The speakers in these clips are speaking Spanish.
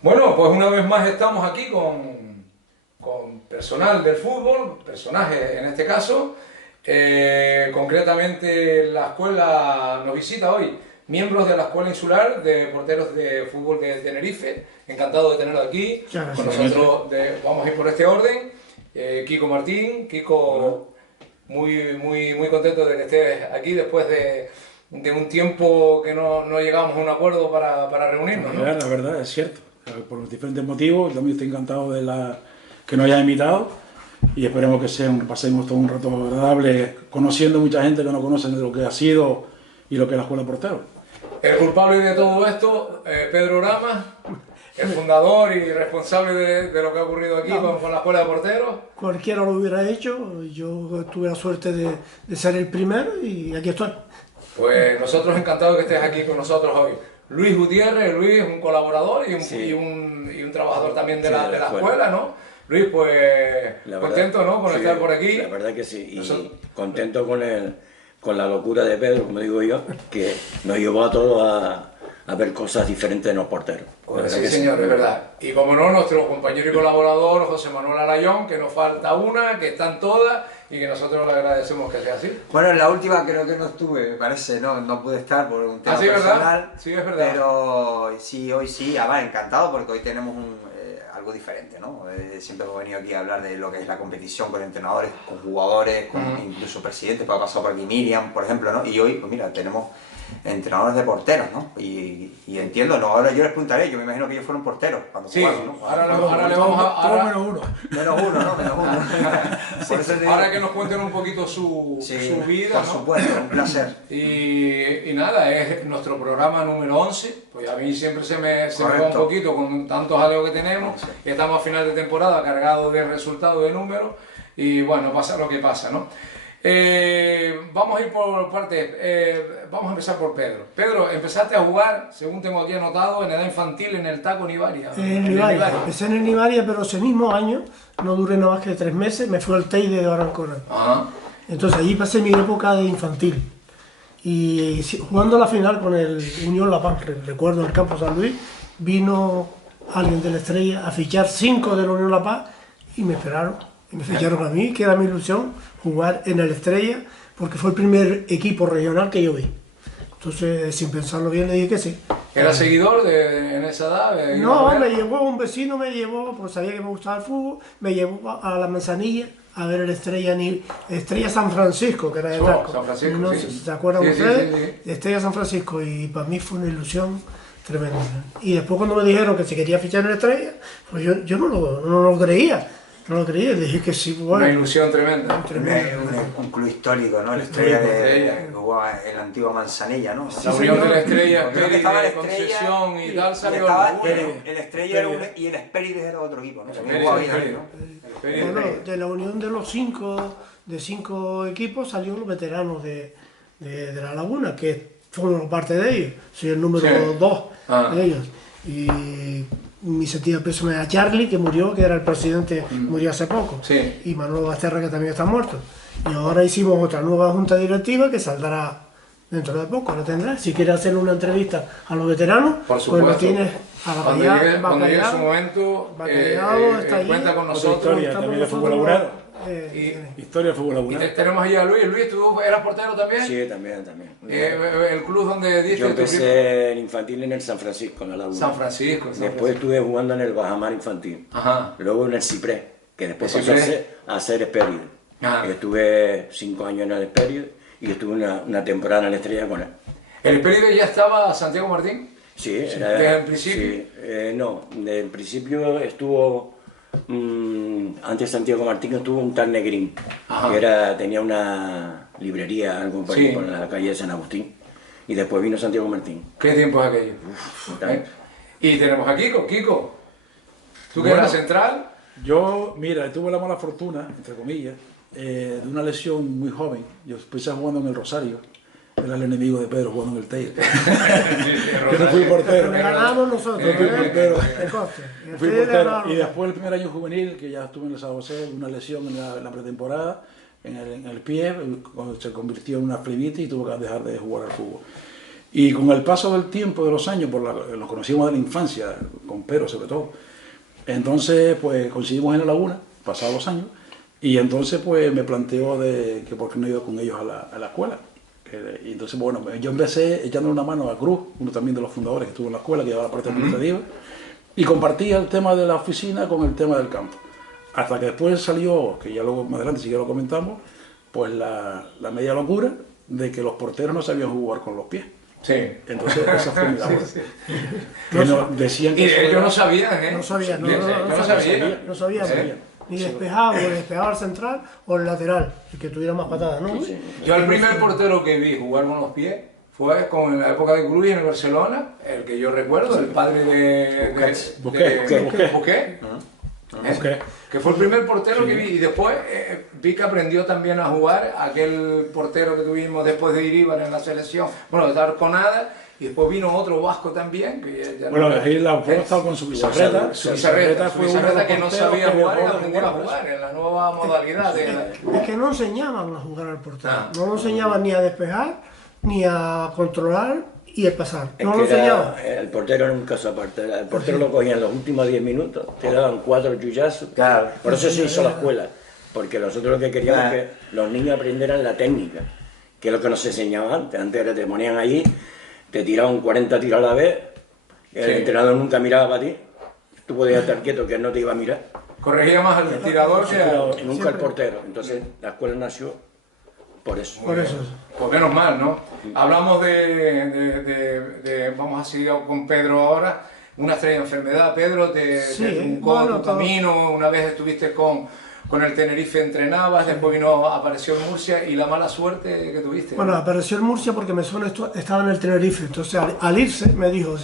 Bueno, pues una vez más estamos aquí con personal del fútbol, personajes en este caso. Concretamente la escuela nos visita hoy miembros de la Escuela Insular de Porteros de Fútbol de Tenerife. Encantado de tenerlo aquí. Con nosotros vamos a ir por este orden. Kiko Martín. Kiko, muy contento de que estés aquí después de un tiempo que no llegábamos a un acuerdo para reunirnos, ¿no? La verdad, es cierto. Por los diferentes motivos, también estoy encantado de que nos hayas invitado y esperemos que pasemos todo un rato agradable conociendo mucha gente que no conoce de lo que ha sido y lo que es la Escuela de Porteros. El culpable de todo esto, Pedro Rama, el fundador y responsable de lo que ha ocurrido aquí con la Escuela de Porteros. Cualquiera lo hubiera hecho, yo tuve la suerte de ser el primero y aquí estoy. Pues nosotros encantados de que estés aquí con nosotros hoy. Luis Gutiérrez, Luis es un colaborador y un trabajador también de la escuela, ¿no? Luis, pues contento, ¿no? Con estar por aquí. La verdad que sí, y contento con la locura de Pedro, como digo yo, que nos llevó a todos a ver cosas diferentes de los porteros. Pues sí, señor, es verdad. Y como no, nuestro compañero y colaborador José Manuel Alayón, que nos falta una, que están todas y que nosotros le agradecemos que sea así. Bueno, en la última creo que no estuve, me parece, no pude estar por un tema personal. ¿Verdad? Sí, es verdad. Pero sí, hoy sí, además encantado porque hoy tenemos algo diferente, ¿no? Siempre hemos venido aquí a hablar de lo que es la competición con entrenadores, con jugadores, con incluso presidentes, pues ha pasado por aquí Miriam, por ejemplo, ¿no? Y hoy, pues mira, tenemos entrenadores de porteros, ¿no? Y entiendo, no, ahora yo les preguntaré, yo me imagino que ellos fueron porteros cuando jugaron, ¿no? Ahora le vamos a... Menos uno. Menos uno, ¿no? Menos uno. Por eso ahora que nos cuenten un poquito su vida, por ¿no? supuesto, un placer. Y nada, es nuestro programa número 11, pues a mí siempre se me va un poquito con tantos aleos que tenemos, y estamos a final de temporada cargados de resultados, de números, y bueno, pasa lo que pasa, ¿no? Vamos a ir por partes, vamos a empezar por Pedro. Pedro, empezaste a jugar, según tengo aquí anotado, en edad infantil en el Taco Nivaria. En Nivaria, empecé en el Nivaria, pero ese mismo año, no duré nada más que 3 meses, me fui al Teide de Barancona. Entonces allí pasé mi época de infantil. Y jugando la final con el Unión La Paz, recuerdo el campo San Luis, vino alguien de la Estrella a fichar 5 de la Unión La Paz y me esperaron. Y me ficharon a mí, que era mi ilusión, jugar en el Estrella, porque fue el primer equipo regional que yo vi. Entonces, sin pensarlo bien, le dije que sí. ¿Era seguidor en esa edad? No, me llevó, un vecino me llevó, pues sabía que me gustaba el fútbol, me llevó a la Manzanilla a ver el Estrella San Francisco, que era de Blanco. San Francisco, no, sí. ¿Se acuerdan ustedes? Sí. Estrella San Francisco, y para mí fue una ilusión tremenda. Y después cuando me dijeron que se quería fichar en el Estrella, pues yo no lo creía. No lo creía, le dije que sí. Bueno, una ilusión tremenda. Un club histórico, ¿no? La Estrella que jugaba en la antigua Manzanilla, ¿no? La unión de la Estrella, creo que estaba de Concesión y tal, salió el Estrella era y el Espérides era otro equipo, ¿no? Bueno, de la unión de los 5 equipos salieron los veteranos de La Laguna, que fueron parte de ellos. Soy el número 2 de ellos. Y mi sentido personal era Charlie, que murió, que era el presidente, murió hace poco. Sí. Y Manuel Basterra, que también está muerto. Y ahora hicimos otra nueva junta directiva que saldrá dentro de poco. Ahora tendrá. Si quieres hacer una entrevista a los veteranos, por supuesto, pues lo tienes a la cuando llegue su momento, cuenta con nosotros. También de fútbol laboral. Historia de fútbol laboral. Y tenemos ahí a Luis. Luis, ¿tú eras portero también? Sí, también. ¿El club donde diste? Yo empecé en infantil en el San Francisco, en la Laguna. San Francisco. Después estuve jugando en el Bajamar infantil. Luego en el Ciprés, que después pasó a ser Espéride. Estuve 5 años en el Espéride y estuve una temporada en la Estrella con él. ¿El Espéride ya estaba Santiago Martín? Sí, ¿Desde el principio? Sí, no, desde el principio estuvo... antes Santiago Martín estuvo un tal Negrín, que tenía una librería, algo por ahí, por la calle de San Agustín, y después vino Santiago Martín. ¿Qué tiempo es aquello? Y tenemos a Kiko. Kiko, ¿tú que eras central? Yo, mira, tuve la mala fortuna, entre comillas, de una lesión muy joven. Yo empecé jugando en el Rosario. Era el enemigo de Pedro jugando en el Teide. Yo no fui portero. Ganamos nosotros. Fui portero. Y después el primer año juvenil, que ya estuve en el San José, una lesión en la pretemporada, en el pie, se convirtió en una flebitis y tuve que dejar de jugar al fútbol. Y con el paso del tiempo, de los años, nos conocíamos de la infancia, con Pedro sobre todo. Entonces, pues coincidimos en la laguna, pasados los años, y entonces pues me planteó de que por qué no iba con ellos a la escuela. Y entonces, bueno, yo empecé echando una mano a Cruz, uno también de los fundadores que estuvo en la escuela, que llevaba la parte administrativa, y compartía el tema de la oficina con el tema del campo. Hasta que después salió, que ya luego más adelante sí que lo comentamos, pues la media locura de que los porteros no sabían jugar con los pies. Sí. Entonces esa fue mi labor. Sí. Que decían que y ellos no sabían, ¿eh? No sabían, no sabían. Sí. Ni despejaba, o despejaba al central o el lateral, el que tuviera más patadas, ¿no? Sí. Yo el primer portero que vi jugar con los pies fue en la época de Cruz en el Barcelona, el que yo recuerdo, el padre de Busquets. Que fue el primer portero que vi, y después vi que aprendió también a jugar aquel portero que tuvimos después de Iríbar en la selección, bueno, de Arconada, y después vino otro vasco también. Que ya bueno, no, ahí la ha estado con su Bizarreta. Su Bizarreta que no sabía jugar y aprendió a jugar en la nueva modalidad. Es que no enseñaban a jugar al portero, no lo enseñaban ni a despejar, ni a controlar y a pasar. No lo enseñaban. El portero era un caso aparte. El portero lo cogía en los últimos 10 minutos, te daban 4 chuyazos. Claro. Por eso se hizo la escuela, porque nosotros lo que queríamos es que los niños aprendieran la técnica, que es lo que nos enseñaba antes. Antes era, te ponían allí, te tiraban 40 tiros a la vez, el entrenador nunca miraba para ti, tú podías estar quieto que él no te iba a mirar. Corregía más al tirador que Nunca el portero. Entonces la escuela nació por eso. Por eso. Pues menos mal, ¿no? Hablamos vamos a seguir con Pedro ahora, una extraña enfermedad. Pedro, te truncó tu camino, una vez estuviste con el Tenerife, entrenabas, después apareció en Murcia, y la mala suerte que tuviste. Bueno, apareció en Murcia porque estaba en el Tenerife, entonces al irse me dijo,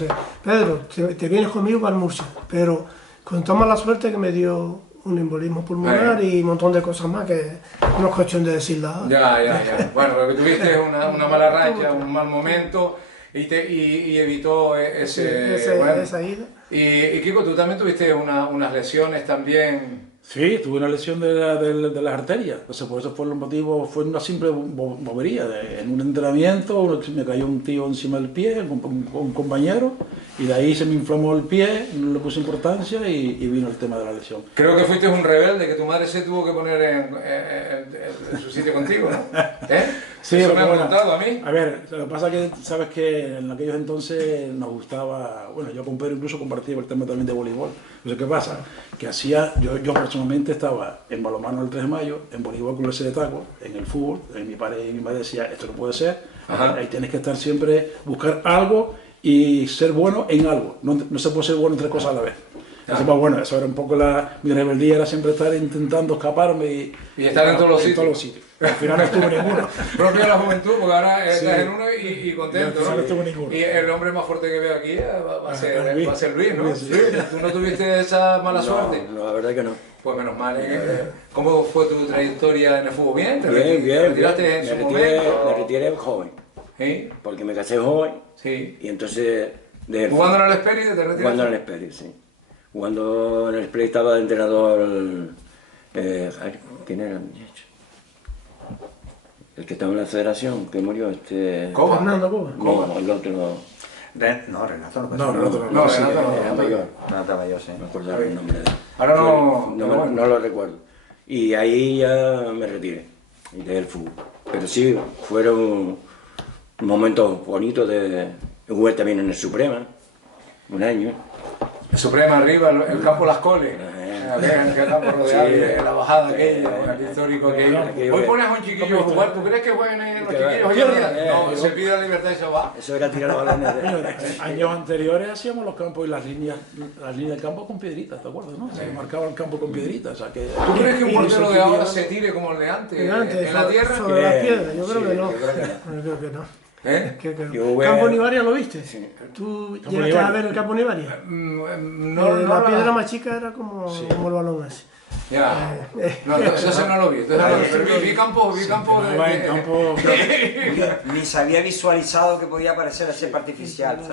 Pedro, te vienes conmigo para Murcia, pero con toda mala suerte que me dio un embolismo pulmonar y un montón de cosas más que no es cuestión de decirlas. Ya. Bueno, lo que tuviste es una mala racha, un mal momento, y evitó esa ida. Y Kiko, tú también tuviste unas lesiones también. Sí, tuve una lesión de las arterias, entonces por eso fue el motivo, fue una simple bobería. En un entrenamiento me cayó un tío encima del pie, un compañero, y de ahí se me inflamó el pie, no le puse importancia y vino el tema de la lesión. Creo que fuiste un rebelde, que tu madre se tuvo que poner en su sitio contigo, ¿no? Sí, eso me ha bueno, contado a mí. A ver, lo que pasa es que sabes que en aquellos entonces nos gustaba, bueno, yo con Pedro incluso compartía el tema también de voleibol. Entonces, ¿qué pasa? Que yo personalmente estaba en balonmano el 3 de mayo, en voleibol con el S de taco, en el fútbol, mi padre y mi madre decían, esto no puede ser, ahí tienes que estar siempre, buscar algo y ser bueno en algo, no se puede ser bueno en 3 cosas a la vez. Entonces, pues, bueno, eso era un poco mi rebeldía, era siempre estar intentando escaparme y estar en todos los sitios. Al final no estuve ninguno. Propio de la juventud, porque ahora estás en uno y contento, y al final ¿no? no estuve ninguno. Y el hombre más fuerte que veo aquí va a ser Luis, ¿no? Sí. ¿Tú no tuviste esa mala suerte? No, la verdad que no. Pues menos mal. ¿Cómo fue tu trayectoria en el fútbol? ¿Bien? ¿Te retiraste en su momento? Me retiré joven. ¿Sí? Porque me casé joven. Sí. Y entonces... ¿Jugando en el Esperi te retiraste? Jugando en el Esperi, sí. Jugando en el Esperi estaba de entrenador... ¿Quién era? El que estaba en la federación, que murió, ¿Coba? Fernando Coba. No, el otro no. Renato no. Renato Era mayor. Renato mayor, sí. No me acuerdo el nombre de él. Ahora No lo recuerdo. Y ahí ya me retiré del fútbol. Pero sí, fueron momentos bonitos jugué también en el Suprema, un año. El Suprema arriba, el campo Las Coles. El campo rodeado, la bajada aquella, el histórico aquello. Hoy pones a un chiquillo a jugar, ¿tú crees que jueguen los chiquillos hoy en día? No, se pide la libertad y se va. Eso era tirar balones. Años anteriores hacíamos los campos y las líneas del campo con piedritas, ¿te acuerdas? ¿No? Se marcaba el campo con piedritas. O sea que, ¿Tú crees que un portero de ahora se tire como el de antes? ¿En la tierra? Sobre las piedras, yo creo que no. Yo creo que no. ¿Campo Nivaria lo viste? Sí. ¿Tú llegaste a ver el campo Nivaria? La piedra más chica era como el balón ese. Ya. No, eso no lo vi. Pero vi campo Ni se había visualizado que podía parecer ese artificial. El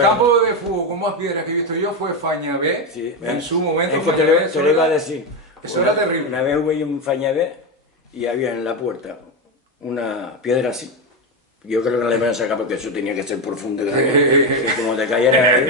campo de fútbol con más piedras que he visto yo fue Fañabé. En su momento. Es que te lo iba a decir. Eso era terrible. Una vez jugué en Fañabé y había en la puerta una piedra así, Yo creo que no le van a sacar porque eso tenía que ser profundo, que como te cayera.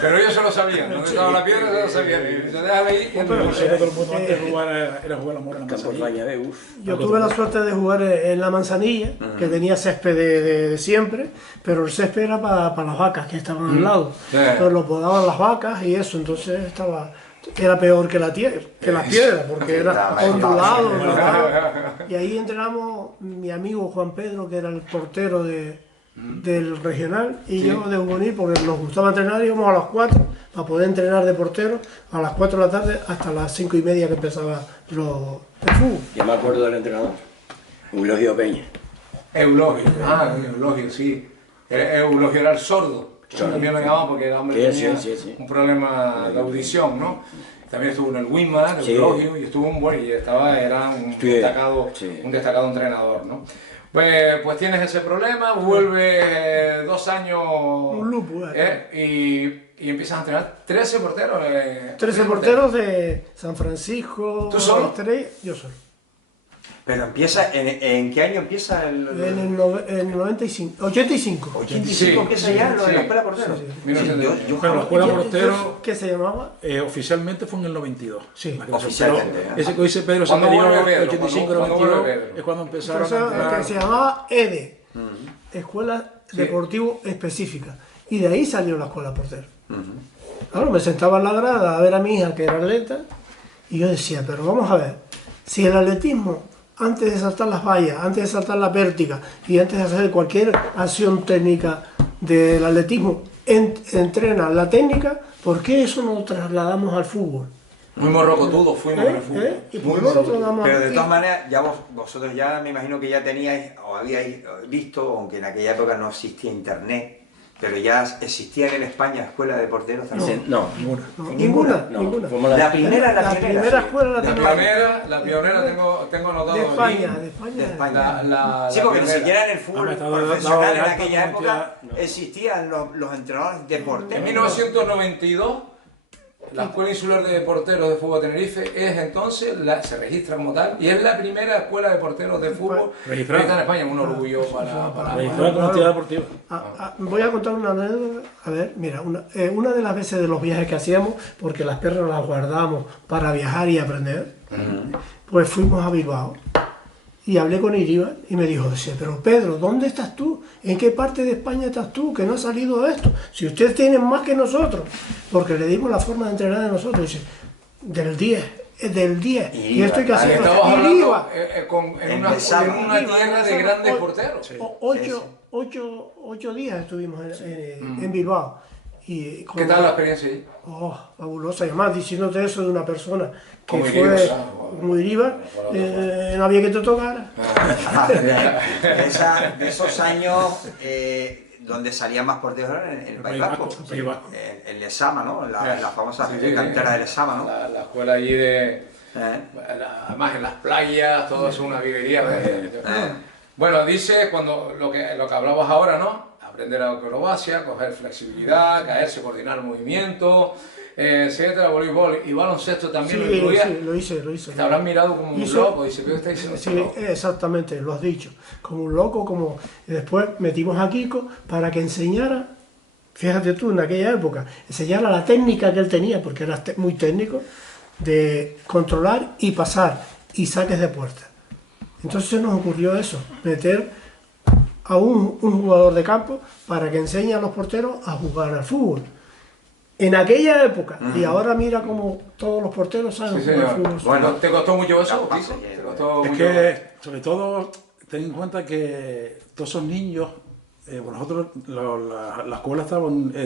Pero ellos se lo sabían, donde estaba la piedra se lo sabían. Y se dejan ahí. Todo el mundo antes de jugar era jugar la mora en la Campo manzanilla. España, Yo tuve la suerte de jugar en la Manzanilla, que tenía césped de siempre, pero el césped era para las vacas que estaban al lado. Entonces lo podaban las vacas y eso, entonces era peor que la tierra, que las piedras, porque era ondulado. Y ahí entrenamos mi amigo Juan Pedro, que era el portero del regional, y yo de juvenil, porque nos gustaba entrenar, íbamos a las 4 para poder entrenar de portero a las 4 de la tarde hasta las 5:30 que empezaba el fútbol. Ya me acuerdo del entrenador, Eulogio Peña. Eulogio, sí. Eulogio era el sordo. También lo llamaban porque el hombre tenía un problema de audición, ¿no? También estuvo en el Winmar, Eulogio, y estuvo era un destacado entrenador, ¿no? Pues tienes ese problema, vuelve 2 años un lupo, y empiezas a entrenar 13 porteros. 13 porteros de San Francisco. ¿Tú solo? Yo solo. Pero empieza, ¿en qué año empieza el...? En el 95, 85. 85 empieza ya en la escuela portero. Bueno, la escuela portero... ¿Qué se llamaba? Oficialmente fue en el 92. Sí. Oficialmente. Ese que dice Pedro ¿Cuándo Santerio, vuelve Pedro? 85-92, es cuando empezaron a entrenar. Que se llamaba EDE, Escuela Deportivo Específica. Y de ahí salió la escuela portero. Claro, me sentaba en la grada a ver a mi hija que era atleta y yo decía, pero vamos a ver, si el atletismo, antes de saltar las vallas, antes de saltar la pértiga y antes de hacer cualquier acción técnica del atletismo, entrena la técnica, ¿por qué eso no lo trasladamos al fútbol? Muy morrocotudos fuimos en el fútbol. ¿Y por qué no lo trasladamos Pero al de fútbol? todas maneras, vosotros ya me imagino que ya teníais o habíais visto, aunque en aquella época no existía internet, pero ya existían en España escuelas de porteros también. No, Ninguna. fuimos La primera escuela La pionera tengo anotado de aquí. España. Sí, porque ni siquiera en el fútbol Ah, profesional en dado aquella de época alta existían los entrenadores de En porteros. 1992, la Escuela Insular de Porteros de Fútbol de Tenerife es entonces, se registra como tal, y es la primera escuela de porteros de fútbol Registrada. que está en España, un orgullo para Registrada como entidad deportiva. Voy a contar una anécdota. A ver, mira, una de las veces de los viajes que hacíamos, porque las perras las guardamos para viajar y aprender, pues fuimos a Bilbao. Y hablé con Iribar y me dijo, pero Pedro, ¿dónde estás tú? ¿En qué parte de España estás tú? Que no ha salido esto. Si ustedes tienen más que nosotros. Porque le dimos la forma de entrenar de nosotros. Dice, del 10. Y esto hay que hacerlo. Estamos Y hablando iba. en una tierra de grandes porteros. 8 días estuvimos en Bilbao. Y ¿Qué tal la experiencia ahí? Fabulosa. Y además, diciéndote eso de una persona que Como fue Iribar, como Iribar, no había que te tocara. De esos años donde salían más porteros en el País Vasco, en Lezama, ¿no? La famosa cantera de Lezama, ¿no? La escuela allí además en las playas, todo es una vivería. Bueno, dice cuando lo que hablabas ahora, ¿no? Aprender acrobacia, coger flexibilidad, caerse, coordinar movimientos, etcétera, voleibol y baloncesto también lo incluía. Sí, lo hice. Te habrán mirado como un loco, dice, ¿qué está diciendo? Sí, exactamente, lo has dicho. Como un loco, y después metimos a Kiko para que enseñara, fíjate tú, en aquella época, enseñara la técnica que él tenía, porque era muy técnico, de controlar y pasar, y saques de puerta. Entonces se nos ocurrió eso, meter a un jugador de campo para que enseñe a los porteros a jugar al fútbol. En aquella época, y ahora mira como todos los porteros saben jugar al fútbol. Bueno, ¿te costó mucho eso? Es que, sobre todo, ten en cuenta que todos esos niños, nosotros, la escuela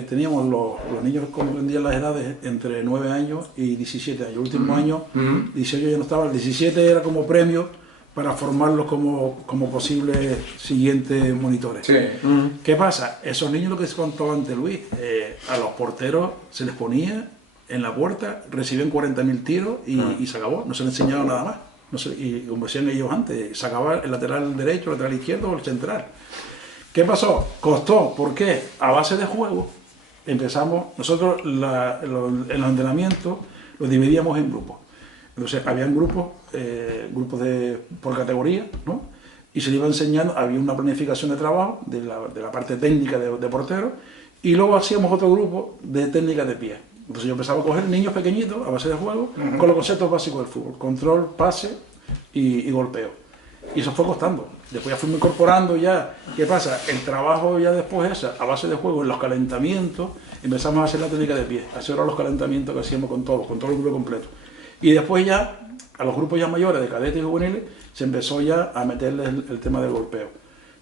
teníamos los niños que comprendían las edades entre 9 años y 17 años. El último año, 18 ya no estaba, el 17 era como premio para formarlos como posibles siguientes monitores. Sí. ¿Qué pasa? Esos niños, lo que se contó antes Luis, a los porteros se les ponía en la puerta, recibían 40.000 tiros y se acabó, no se les enseñaba nada más. Y como decían ellos antes, se acababa el lateral derecho, el lateral izquierdo o el central. ¿Qué pasó? Costó, ¿por qué? A base de juego empezamos, nosotros en los entrenamientos los dividíamos en grupos. Entonces, habían grupos por categoría, ¿no? y se le iba enseñando, había una planificación de trabajo de la parte técnica de portero, y luego hacíamos otro grupo de técnica de pie. Entonces yo empezaba a coger niños pequeñitos a base de juego, con los conceptos básicos del fútbol: control, pase y golpeo. Y eso fue costando. Después ya fuimos incorporando ya. ¿Qué pasa? El trabajo ya después a base de juego, en los calentamientos, empezamos a hacer la técnica de pie. Hacer ahora los calentamientos que hacíamos con todo el grupo completo. Y después ya, a los grupos ya mayores, de cadetes y juveniles, se empezó ya a meterle el tema del golpeo.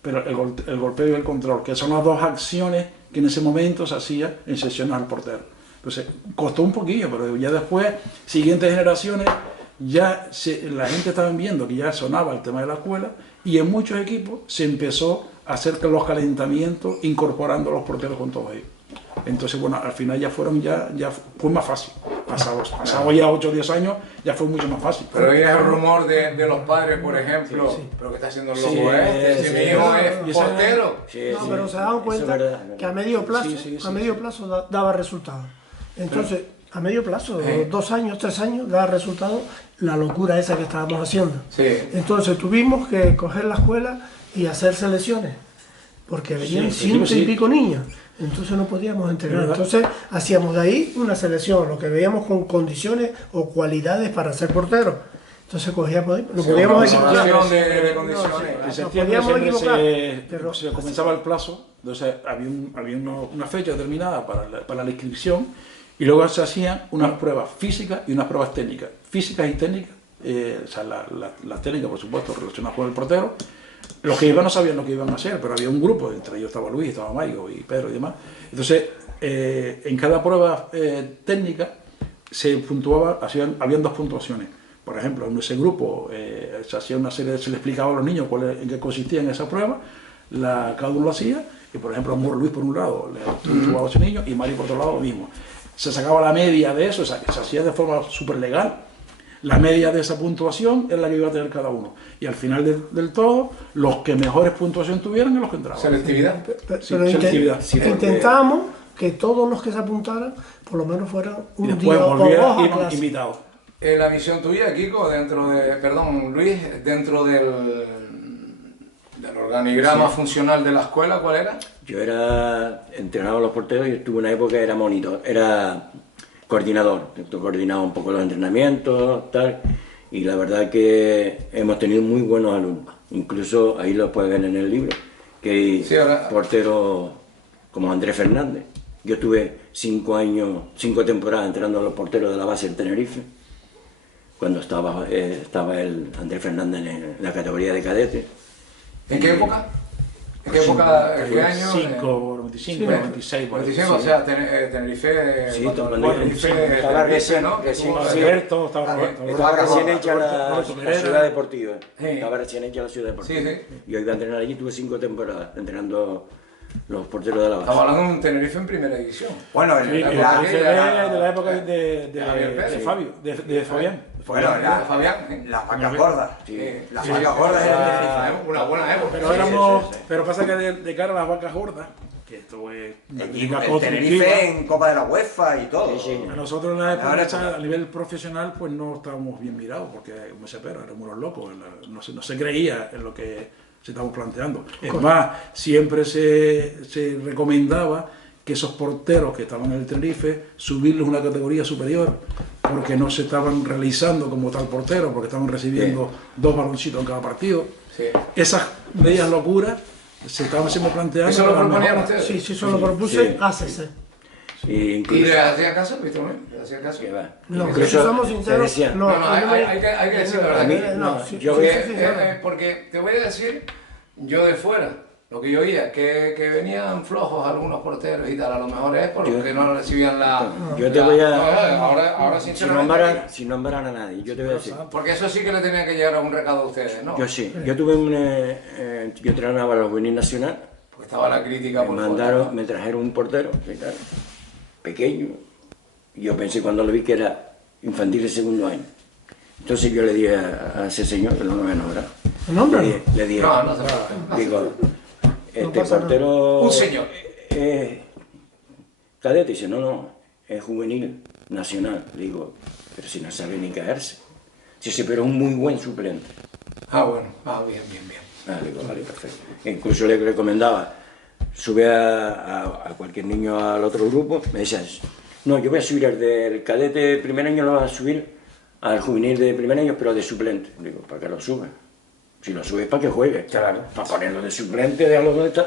Pero el golpeo y el control, que son las dos acciones que en ese momento se hacían en sesiones al portero. Entonces, costó un poquillo, pero ya después, siguientes generaciones, ya la gente estaba viendo que ya sonaba el tema de la escuela, y en muchos equipos se empezó a hacer los calentamientos incorporando a los porteros con todos ellos. Entonces, bueno, al final ya fue más fácil. Pasado ya 8 o 10 años, ya fue mucho más fácil. Pero hoy es el rumor de los padres, por ejemplo, pero que está haciendo el loco si mi hijo es portero. No, pero se daban cuenta que a medio plazo daba resultados. Entonces, a medio plazo, 2 años, 3 años, daba resultados la locura esa que estábamos haciendo. Entonces tuvimos que coger la escuela y hacer selecciones, porque venían 100 y pico niños. Entonces no podíamos entrenar. Entonces hacíamos de ahí una selección, lo que veíamos con condiciones o cualidades para ser porteros. Entonces cogíamos, no podíamos equivocar. Se comenzaba el plazo, entonces había una fecha determinada para la inscripción, y luego se hacían unas pruebas físicas y unas pruebas técnicas. Físicas y técnicas, o sea, las técnicas, por supuesto, relacionadas con el portero. Los que iban no sabían lo que iban a hacer, pero había un grupo, entre ellos estaba Luis, estaba Maigo y Pedro y demás. Entonces, en cada prueba técnica se puntuaba, habían 2 puntuaciones. Por ejemplo, en ese grupo se hacía una serie, se le explicaba a los niños en qué consistía en esa prueba, cada uno lo hacía, y por ejemplo, Luis por un lado le puntuaba a ese niño y Mari por otro lado lo mismo. Se sacaba la media de eso, o sea, que se hacía de forma súper legal. La media de esa puntuación es la que iba a tener cada uno. Y al final del todo, los que mejores puntuación tuvieran eran los que entraban. ¿Selectividad? Selectividad. Intentábamos que todos los que se apuntaran, por lo menos fueran un día o 2 invitados. La misión tuya, Kiko, Luis, dentro del organigrama funcional de la escuela, ¿cuál era? Yo era entrenador de los porteros y estuve una época era monitor, era coordinador, coordinaba un poco los entrenamientos, tal, y la verdad que hemos tenido muy buenos alumnos, incluso ahí lo puedes ver en el libro, que hay porteros como Andrés Fernández. Yo estuve 5 temporadas entrenando a los porteros de la base del Tenerife, cuando estaba el Andrés Fernández en la categoría de cadete. ¿En qué época? ¿En qué época? ¿En qué año? 95, 96, por ahí. O sea, Tenerife. Sí, estaba recién hecha la ciudad deportiva. Estaba recién hecha la ciudad deportiva. Yo iba a entrenar allí, tuve 5 temporadas entrenando los porteros de la base. Estamos hablando de un Tenerife en primera división. Bueno, de la época de Fabio, de Fabián. Bueno, las vacas gordas. Las vacas gordas era una buena época. Pero pasa que de cara a las vacas gordas, que esto es el Tenerife en Copa de la UEFA y todo. A nosotros en la época, a nivel profesional, pues no estábamos bien mirados, porque, como se espera, éramos unos locos, no se creía en lo que se estaba planteando. Es más, siempre se recomendaba que esos porteros que estaban en el Tenerife, subirlos una categoría superior, porque no se estaban realizando como tal portero, porque estaban recibiendo 2 baloncitos en cada partido. Esas medias locuras se estaban siempre planteando. ¿Eso lo proponían ustedes? Sí, eso lo propuse ACC. ¿Y le hacía caso, Víctor? ¿Le hacía caso? No, si somos sinceros, no, hay que decir la verdad. Porque te voy a decir, yo de fuera, lo que yo oía, que venían flojos algunos porteros y tal, a lo mejor es porque no recibían la... Yo te voy a... Ahora sinceramente... Sin nombrar a nadie, yo te voy a decir... Porque eso sí que le tenía que llegar a un recado a ustedes, ¿no? Yo sí, yo tuve yo entrenaba a los juvenil nacional. Porque estaba la crítica por me trajeron un portero, pequeño, y yo pensé cuando lo vi que era infantil de 2º año. Entonces yo le dije a ese señor, que no lo voy a nombrar, le dije, digo, portero... Un señor. Cadete, dice, no, es juvenil nacional. Le digo, pero si no sabe ni caerse. Dice, pero es un muy buen suplente. Bueno, bien. Vale, perfecto. Incluso le recomendaba, sube a cualquier niño al otro grupo, me decían, no, yo voy a subir el del cadete de primer año, lo vas a subir al juvenil de primer año, pero de suplente. Digo, ¿para qué lo subes? Si lo subes para que juegue, Claro. para ponerlo de suplente, déjalo donde está.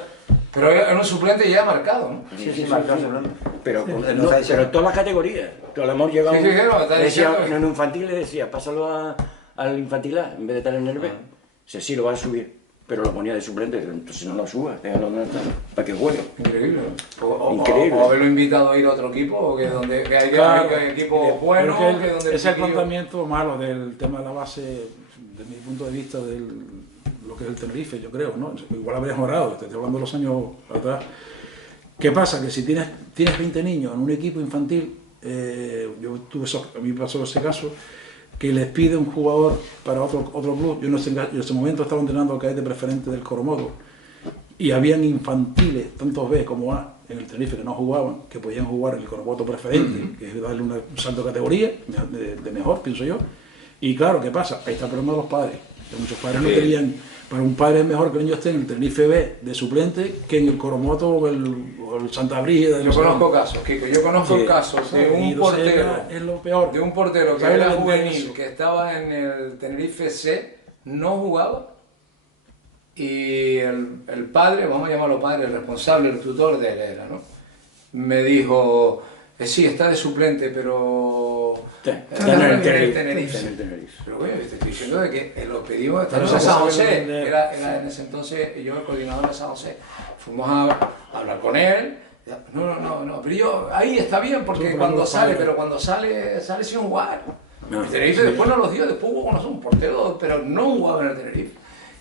Pero es un suplente ya marcado, ¿no? Sí, marcado suplente. Pero, Sí. pero en todas las categorías. Tú a lo mejor llegaba Sí, sí, no, está diciendo- en un infantil le decía, pásalo al infantil A, en vez de estar en el B. Dice, sí, lo vas a subir, pero lo ponía de suplente, entonces no lo subas, déjalo donde está, para que juegue. Increíble, ¿no? Increíble. O haberlo invitado a ir a otro equipo, o que donde que hay, Claro. hay equipos buenos, Pero que donde ese es el chiquillo- planteamiento malo del tema de la base, de mi punto de vista, de lo que es el Tenerife, yo creo, ¿no? Igual habría mejorado, te estoy hablando de los años atrás. ¿Qué pasa? Que si tienes 20 niños en un equipo infantil, yo tuve a mí me pasó ese caso, que les pide un jugador para otro club. Yo en ese momento estaba entrenando al cadete preferente del Coromodo y habían infantiles, tanto B como A, en el Tenerife que no jugaban, que podían jugar en el Coromodo preferente, que es darle un salto de categoría, de mejor, pienso yo. Y claro, ¿qué pasa? Ahí está el problema de los padres. Que muchos padres no querían. Para un padre es mejor que el niño esté en el Tenerife B de suplente que en el Coromoto o el Santa Brígida. Yo conozco casos, Kiko, yo conozco casos de un portero, Es lo peor. de un portero que ¿Sabes era lo que juvenil, eso? que estaba en el Tenerife C, no jugaba, y el padre, vamos a llamarlo padre, el responsable, el tutor de él era, ¿no? Me dijo, sí, está de suplente, pero... Está en el Tenerife. Está en el Tenerife. Pero bueno, te estoy diciendo de que lo pedimos, Pero estamos en no San sabe José, dónde- era en ese entonces yo el coordinador de San José. Fuimos a hablar con él, no, pero yo, ahí está bien, porque Sí, cuando pero sale, no, pero cuando sale sin jugar. No. El Tenerife después no los dio, después hubo con nosotros un portero, pero no jugaba en el Tenerife.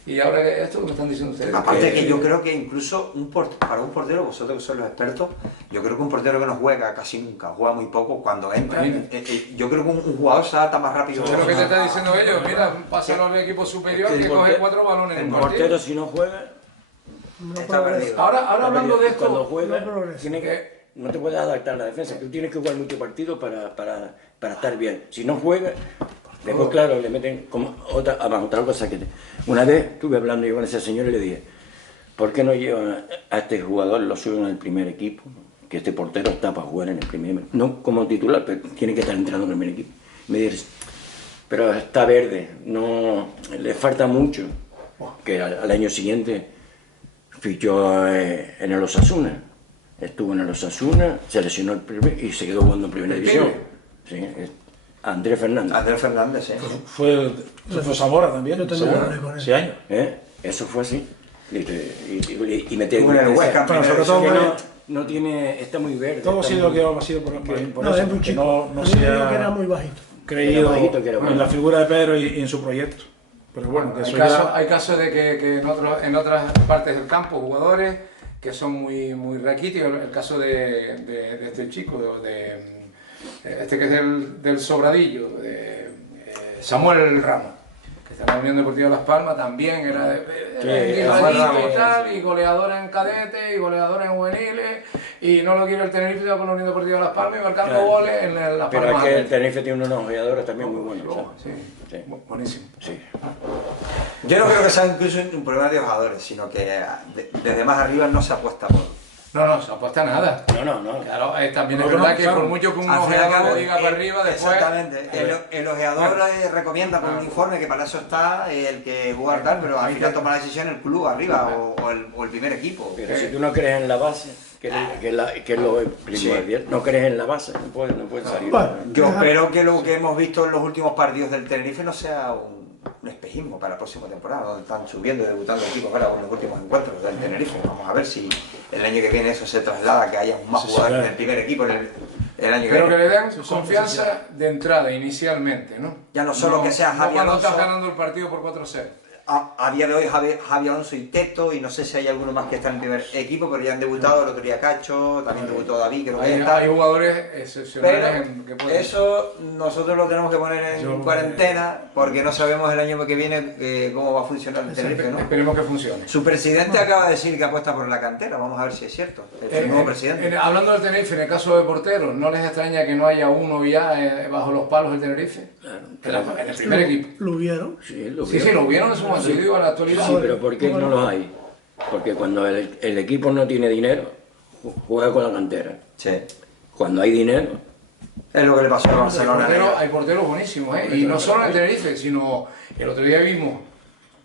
Y ahora esto que me están diciendo ustedes. Aparte que yo creo que incluso para un portero, vosotros que sois los expertos, yo creo que un portero que no juega casi nunca, juega muy poco, cuando entra, yo creo que un jugador se adapta más rápido. Eso es lo que te está diciendo ellos, mira, pásalo al equipo superior que coge 4 balones en El un portero, partido. si no juega, Está perdido. Ahora hablando de cuando esto, juega, no progresa. no te puedes adaptar a la defensa. Tú tienes que jugar muchos partidos para estar bien. Si no juegas, después, claro, le meten como otra cosa que una vez estuve hablando yo con ese señor y le dije, ¿por qué no llevan a este jugador, lo suben al primer equipo? Que este portero está para jugar en el primer equipo. No como titular, pero tiene que estar entrando en el primer equipo. Me dice, pero está verde, no le falta mucho. Que al año siguiente fichó en el Osasuna. Estuvo en el Osasuna, se lesionó el primer y se quedó jugando en primera ¿El división. pibe? Sí, Andrés Fernández. Andrés Fernández, sí. Fue Zamora también. Yo también Zamora, hablé con él. 6 años. Eso fue así. Y me Estuvo en el Huesca en Pero primera sobre todo división. no tiene, está muy verde. Todo ha está sido muy- que ha sido por No, eso, es muy porque chico. no A mí se me dijo que era ha muy bajito. creído Era bajito, que era en bueno. la figura de Pedro y en su proyecto. Pero bueno, que Hay eso casos, ya... hay casos de que en otras partes del campo, jugadores que son muy raquíticos. El caso de este chico, este que es del Sobradillo, de Samuel Ramos, que está en la Unión Deportiva Las Palmas, también era Samuel Ramos, y tal, y goleador en cadete, y goleador en juveniles, y no lo quiere el Tenerife, se va con la Unión Deportiva Las Palmas y marcando Claro. goles en Las Pero Palmas. es que el Tenerife tiene unos jugadores también muy buenos. Sí, Sí. buenísimo. Sí. Yo no creo que sea incluso un problema de jugadores, sino que desde más arriba no se apuesta por... No, se apuesta a nada. No. Claro, también No, es verdad no, que claro. por mucho que un Al fin y al ojeador cabo, le diga para arriba, después... Exactamente. El ojeador recomienda con un informe que para eso está el que jugar tal, pero al final toma la decisión el club arriba o el primer equipo. Pero si tú no crees en la base, que es lo primordial, no crees en la base, no puedes salir. Bueno, Yo espero que lo que hemos visto en los últimos partidos del Tenerife no sea un espejismo para la próxima temporada, donde están subiendo y debutando equipos para los últimos encuentros del Tenerife. Vamos a ver si el año que viene eso se traslada, que haya más Sí, jugadores claro. del primer equipo el año que Pero que viene. le den confianza de entrada, inicialmente, ¿no? Ya no solo que sea Javi no cuando Alonso. estás ganando el partido por 4-0. A día de hoy Javi Alonso y Teto, y no sé si hay alguno más que está en el primer equipo, pero ya han debutado el otro día Cacho, también debutó David, creo que ya está. Hay jugadores excepcionales Pero que pueden... eso nosotros lo tenemos que poner en Yo- cuarentena porque no sabemos el año que viene cómo va a funcionar el Tenerife, ¿no? Esperemos que funcione. Su presidente acaba de decir que apuesta por la cantera, vamos a ver si es cierto. El nuevo presidente. Hablando del Tenerife, en el caso de porteros, ¿no les extraña que no haya uno ya bajo los palos del Tenerife? En el primer equipo. Lo hubieron. Sí, lo Sí, lo hubieron en su momento, yo digo en la actualidad. Sí, pero ¿por qué no los hay? Porque cuando el equipo no tiene dinero, juega con la cantera. Sí. Cuando hay dinero, Es lo que le pasó a Barcelona. Hay porteros buenísimos, ¿eh? Y no solo en el Tenerife, sino el otro día vimos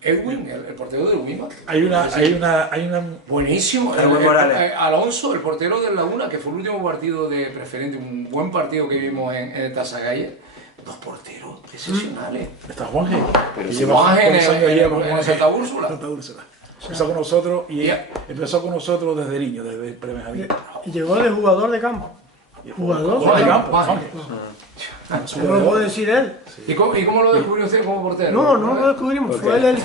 Edwin, el portero del Wima. Hay una Buenísimo. Alonso, el portero del Laguna, que fue el último partido de Preferente, un buen partido que vimos en el Tasagaya. Dos porteros excepcionales. Está Juanje, Pero si Juanje en Santa Úrsula. Santa Úrsula. Empezó con nosotros y empezó con nosotros desde niño, desde prebenjamín. Y llegó de jugador de campo. Jugador de campo. No lo puede decir él. ¿Y cómo lo descubrió usted como portero? No lo descubrimos. Fue él el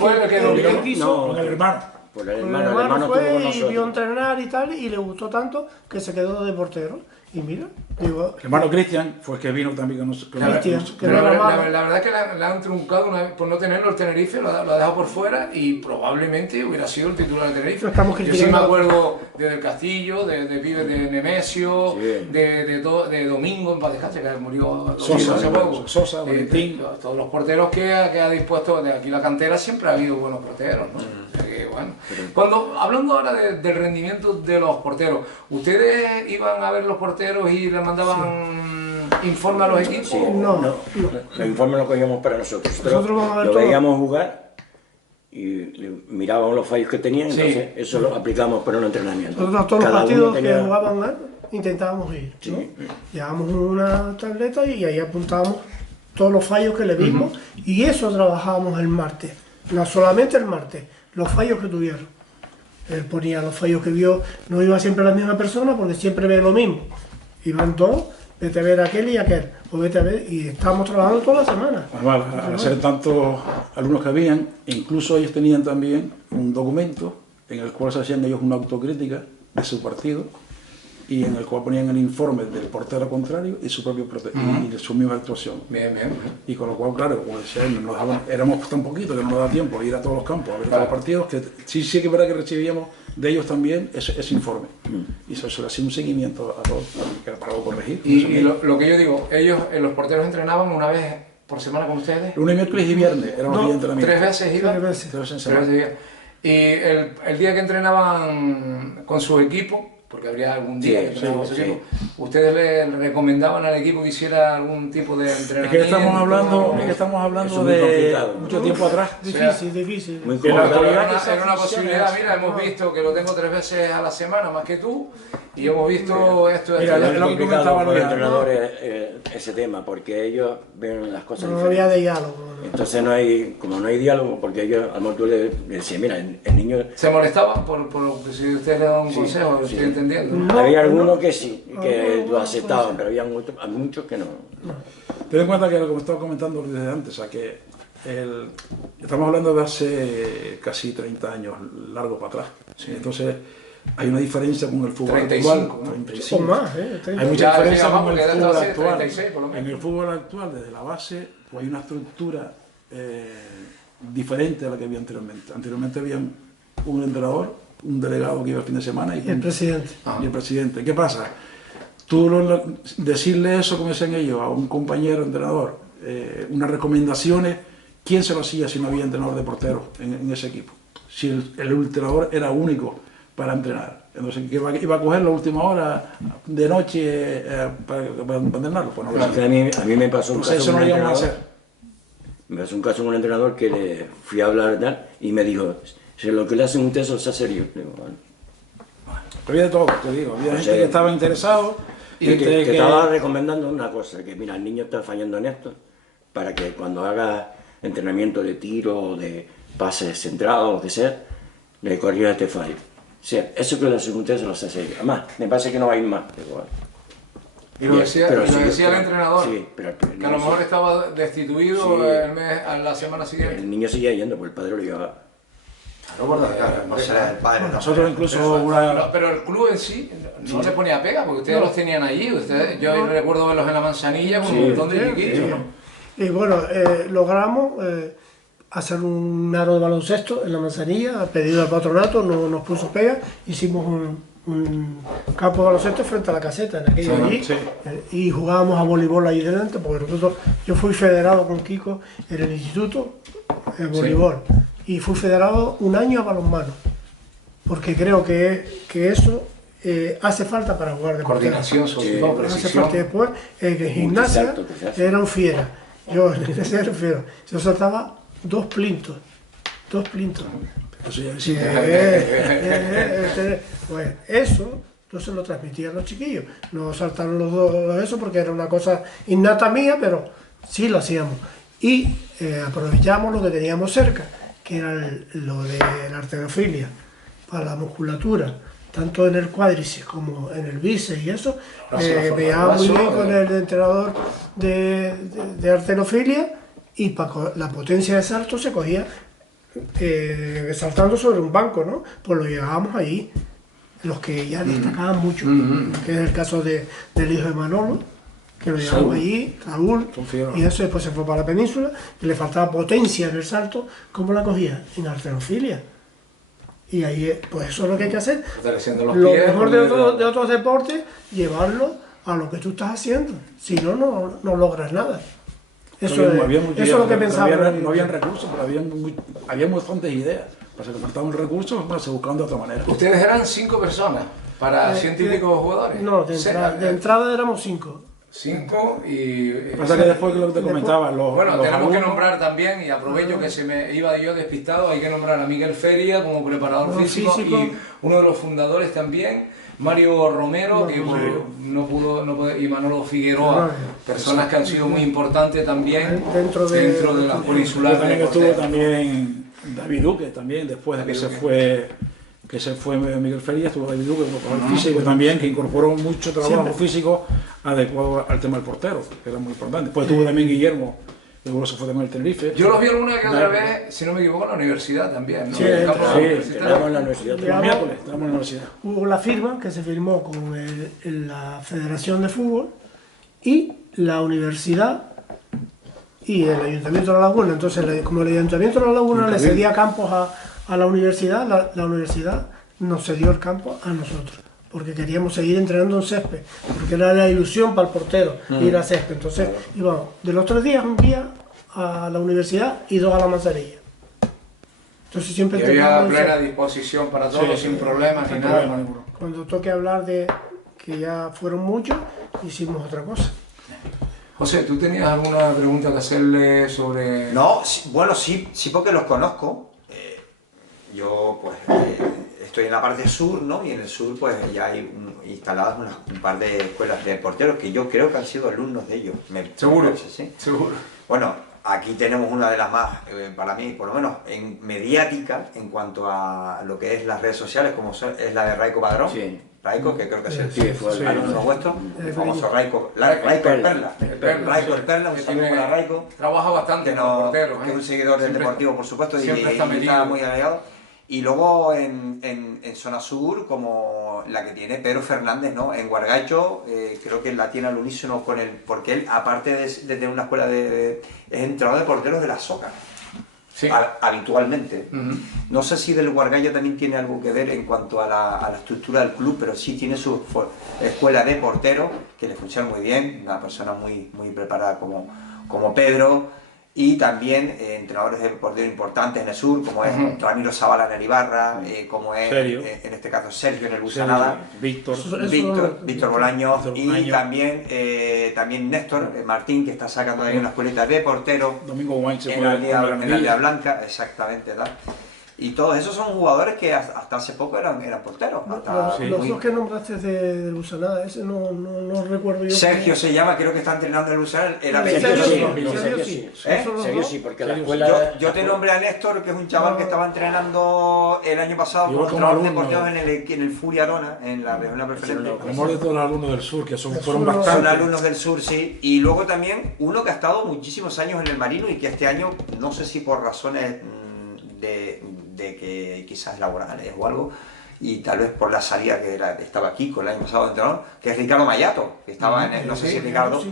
que quiso. Con el hermano. por el El hermano hermano estuvo con fue y nosotros. vio entrenar y tal, y le gustó tanto que se quedó de portero. Y mira, digo, El hermano Cristian fue el que vino también con nosotros. Cristian, que no Pero era malo. la verdad es que le han truncado una vez por no tenerlo el Tenerife, lo ha dejado por fuera y probablemente hubiera sido el titular del Tenerife. Lo estamos Yo sí me criticando. acuerdo de Del Castillo, de Pibes de Nemesio, Sí. de Domingo en paz descanse, que murió Sosa, hace poco. Sosa, Valentín. Todos los porteros que ha dispuesto de aquí la cantera siempre ha habido buenos porteros, ¿no? O sea que, bueno. Hablando ahora del rendimiento de los porteros, ¿ustedes iban a ver los porteros y les mandaban informe a los equipos? Sí, No. El informe lo cogíamos para nosotros. Nosotros vamos a ver lo todo. veíamos jugar y mirábamos los fallos que tenían, Sí. entonces eso lo aplicamos para un entrenamiento. Nosotros todos los Cada uno partidos tenía- que jugaban mal, intentábamos ir, ¿no? Llevábamos una tableta y ahí apuntábamos todos los fallos que le vimos y eso trabajábamos el martes, no solamente el martes, los fallos que tuvieron. Él ponía los fallos que vio, no iba siempre la misma persona porque siempre ve lo mismo. Iban dos, vete a ver aquel y aquel, o vete a ver, y estábamos trabajando toda la semana. Además, al ser tantos alumnos que habían, incluso ellos tenían también un documento en el cual se hacían ellos una autocrítica de su partido y en el cual ponían el informe del portero contrario y su propio y de su misma actuación. Bien, bien. Y con lo cual, claro, como decía él, éramos tan poquitos que no nos da tiempo a ir a todos los campos, a ver todos los partidos, que sí que es verdad que recibíamos de ellos también ese informe. Y eso le hacía un seguimiento a todos, que era para corregir. Y lo que yo digo, ellos, los porteros entrenaban una vez por semana con ustedes. Lunes, miércoles y viernes eran los días de entrenamiento. 3 veces iban. 3 veces. 3 veces en 3 semana. veces iban. Y el día que entrenaban con su equipo, porque habría algún día que entrenaban con su equipo, ¿ustedes le recomendaban al equipo que hiciera algún tipo de entrenamiento? Es que estamos hablando Eso es muy de complicado. mucho tiempo atrás. Difícil. Muy En la complicado. actualidad Era una posibilidad, mira, hemos visto que lo tengo 3 veces a la semana más que tú, y hemos visto esto. Mira, esto, es lo que complicado comentaba para los Luis, entrenadores ese tema, porque ellos ven las cosas No diferentes. había de diálogo. ¿no? Entonces como no hay diálogo, porque ellos, a lo mejor tú le decías, mira, el niño... ¿Se molestaban por si usted le da un consejo? Lo sí. estoy entendiendo. No, había algunos no. que sí, que lo aceptaban, pero había muchos que no. ten en cuenta que lo que me estaba comentando desde antes, o sea, que estamos hablando de hace casi 30 años, largo para atrás. ¿Sí? Entonces, hay una diferencia con el fútbol 35, actual. ¿no? 35. Son más, Hay mucha Ya, diferencia sí, con porque el era fútbol hace actual. 36 por lo menos. En el fútbol actual, desde la base, pues hay una estructura diferente a la que había anteriormente. Anteriormente había un entrenador, un delegado que iba el fin de semana Y el presidente. y el presidente. ¿Qué pasa? Tú decirle eso, como decían ellos, a un compañero entrenador, unas recomendaciones, ¿quién se lo hacía si no había entrenador de porteros en ese equipo? Si el entrenador era único para entrenar. Entonces, ¿qué iba a coger la última hora de noche para entrenarlo? Pues no lo Porque hacía. a mí me pasó un Entonces, caso eso con no un lo íbamos a entrenador. hacer. Me pasó un caso con un entrenador que le fui a hablar tal, y me dijo, si lo que le hacen a usted eso es serio. Digo, bueno. Había de todo, te digo. Había O gente sea, que estaba interesado y Y gente te que... estaba recomendando una cosa, que mira, el niño está fallando en esto, para que cuando haga entrenamiento de tiro o de pases centrados o lo que sea, le corrija este fallo. O sea, eso que le hacen a usted se lo hace serio. Además, me parece que no va a ir más. Digo, bueno. Y lo decía, Pero y lo sí, decía el pero- entrenador, sí, pero que a lo mejor estaba destituido Sí. a la semana siguiente. El niño seguía yendo, porque el padre lo llevaba. No será el padre, no. Nosotros incluso Pero el club en sí no le ponía pega, porque ustedes los tenían allí. Yo recuerdo verlos en la manzanilla con un montón de chiquillos, ¿no? Y bueno, logramos hacer un aro de baloncesto en la manzanilla, a pedido del patronato, no nos puso pega, hicimos un campo de baloncesto frente a la caseta, en aquello allí, sí. Y jugábamos a voleibol ahí delante, porque yo fui federado con Kiko en el instituto, en voleibol, y fui federado un año a balonmano, porque creo que eso hace falta para jugar de coordinación, sobre todo, hace precisión. falta. Después, en gimnasia era un fiera, yo en gimnasia era un fiera, yo saltaba 2 plintos. Eso ya Sí, existe. pues eso yo se lo transmitía a los chiquillos. No saltaron los dos eso porque era una cosa innata mía, pero sí lo hacíamos. Y aprovechamos lo que teníamos cerca, que era lo de la halterofilia, para la musculatura, tanto en el cuádriceps como en el bíceps y eso. Veía muy bien con el entrenador de halterofilia, y para la potencia de salto se cogía saltando sobre un banco, ¿no? Pues lo llevábamos allí, los que ya destacaban mucho, que es el caso del hijo de Manolo, que lo llevamos allí, Raúl, y eso después se fue para la península, y le faltaba potencia en el salto. ¿Cómo la cogía? En halterofilia. Y ahí, pues eso es lo que hay que hacer. Fortaleciendo los Lo pies, mejor de otros deportes, llevarlo a lo que tú estás haciendo, si no, no logras nada. Eso es lo que pensaba. No habían recursos, pero había bastantes ideas. Pasa que faltaban recursos, se buscaban de otra manera. ¿Ustedes eran 5 personas para 100 y pico jugadores? No, de entrada éramos 5. 5 y... Pasa que después que lo que te comentaba, Bueno, tenemos que nombrar también, y aprovecho que se me iba yo despistado, hay que nombrar a Miguel Feria como preparador físico, y uno de los fundadores también, Mario Romero, que no pudo, y Manolo Figueroa, personas que han sido muy importantes también dentro de la peninsular. También estuvo también David Duque, también después de que se fue Miguel Feria, estuvo David Duque como preparador físico también, que incorporó mucho trabajo físico adecuado al tema del portero, que era muy importante. Después estuvo también Guillermo, que luego se fue también al Tenerife. Yo los vi alguna que otra vez, si no me equivoco, en la universidad también, ¿no? Sí, estábamos en la universidad, los miércoles estábamos en la universidad. Hubo la firma que se firmó con la Federación de Fútbol y la universidad y el Ayuntamiento de La Laguna. Entonces, como el Ayuntamiento de La Laguna le cedía campos a la universidad, la universidad nos cedió el campo a nosotros, porque queríamos seguir entrenando en césped, porque era la ilusión para el portero ir a césped. Entonces íbamos de los 3 días, un día a la universidad y 2 a la Manzanilla. Entonces siempre había plena disposición para todos, sin problemas ni nada. Cuando toque hablar de que ya fueron muchos, hicimos otra cosa. José, ¿tú tenías alguna pregunta que hacerle sobre...? No, bueno, sí porque los conozco. Yo, pues, estoy en la parte sur, ¿no? Y en el sur, pues, ya hay instaladas un par de escuelas de porteros que yo creo que han sido alumnos de ellos. ¿Seguro? ¿Sí? Seguro. Bueno, aquí tenemos una de las más, para mí, por lo menos, mediática en cuanto a lo que es las redes sociales, como es la de Raico Padrón. Sí. Raico, que creo que fue el alumno vuestro, el famoso Raico el Perla. Raico el Perla, un saludo para Raico. Trabaja bastante con los porteros. Que es un seguidor del Deportivo, por supuesto, y está muy aliado. Y luego en zona sur, como la que tiene Pedro Fernández, ¿no? En Guargacho, creo que la tiene al unísono con él, porque él, aparte de tener una escuela es entrenador de porteros de la Soca. Sí. Habitualmente. No sé si del Guargallo también tiene algo que ver en cuanto a la estructura del club, pero sí tiene su escuela de porteros, que le funciona muy bien, una persona muy preparada como Pedro, y también entrenadores de porteros importantes en el sur, como es Ramiro Zavala en el Ibarra, como es en este caso Sergio en el Busanada, Víctor Bolaños, y también Néstor Martín, que está sacando ahí una escuelita de portero en la Aldea Blanca, exactamente, ¿verdad? Y todos esos son jugadores que hasta hace poco eran porteros. Los dos que nombraste de Busanada, ese no recuerdo yo. Sergio se llama, creo que está entrenando en Busanada. Sergio sí, porque la escuela... Yo te nombré a Néstor, que es un chaval que estaba entrenando el año pasado como entrenador de porteros en el Furia Arona, en la regional preferente. Como de todos los alumnos del sur, que fueron bastantes. Son alumnos del sur, sí. Y luego también uno que ha estado muchísimos años en el Marino y que este año, no sé si por razones de que quizás laborales o algo, y tal vez por la salida que estaba Kiko el año pasado de entrenador, que es Ricardo Mayato, que estaba no sé si Ricardo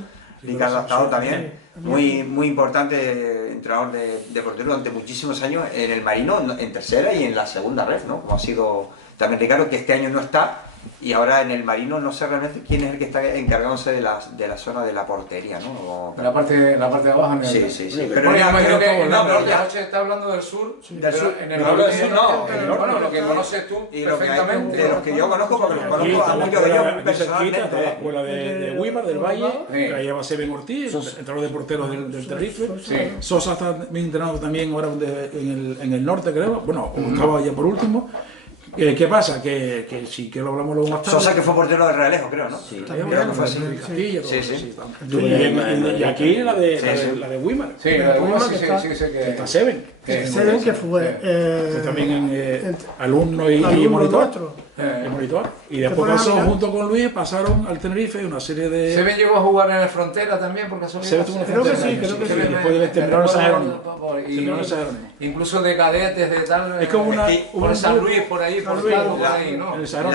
ha estado también, muy importante entrenador de portero durante muchísimos años en el Marino, en tercera y en la segunda red, ¿no? Como ha sido también Ricardo, que este año no está, Y ahora en el Marino no sé realmente quién es el que está encargándose de la zona de la portería, ¿no? O... La parte de abajo. En el... Sí. Pero Pero yo imagino que no, pero ya está hablando del sur, del sur. en el No, norte, del sur no, en el norte. bueno, lo que conoces tú Y lo que hay, perfectamente. de los que yo conozco, porque los Aquí conozco está a la muchos de ellos escuela, aquí cerquita está la personalmente. escuela de Weimar, del Valle, que la lleva Seven Ortiz, entrenador de porteros del Tenerife. Sí. Sosa está bien entrenado también ahora en el norte, creo. Bueno, estaba ya por último. ¿Qué pasa? Que si que lo hablamos luego más tarde. Sosa que fue portero de Realejo, creo, ¿no? Sí. Creo que fue así. Castilla, todo Sí, eso, sí. Y aquí la de Weimar. Sí, la de Weimar sí, que está- sí, sé Que que... está Seven. Se ven que fue También alumno y alumno monitor. nuestro. Y monitor. Y después pones a pasó, mirar. junto con Luis, pasaron al Tenerife una serie de... Seven llegó a jugar en el Frontera también, por casualidad. Seven estuvo en el Creo que Frontera, sí, creo que sí. Después de terminaron esa Jerónimo. Y Terminaron esa Jerónimo. incluso de cadetes, de tal... Es como una... por San Luis, por ahí, por Luis, Calvo, por ahí, ¿no? En el Sarón.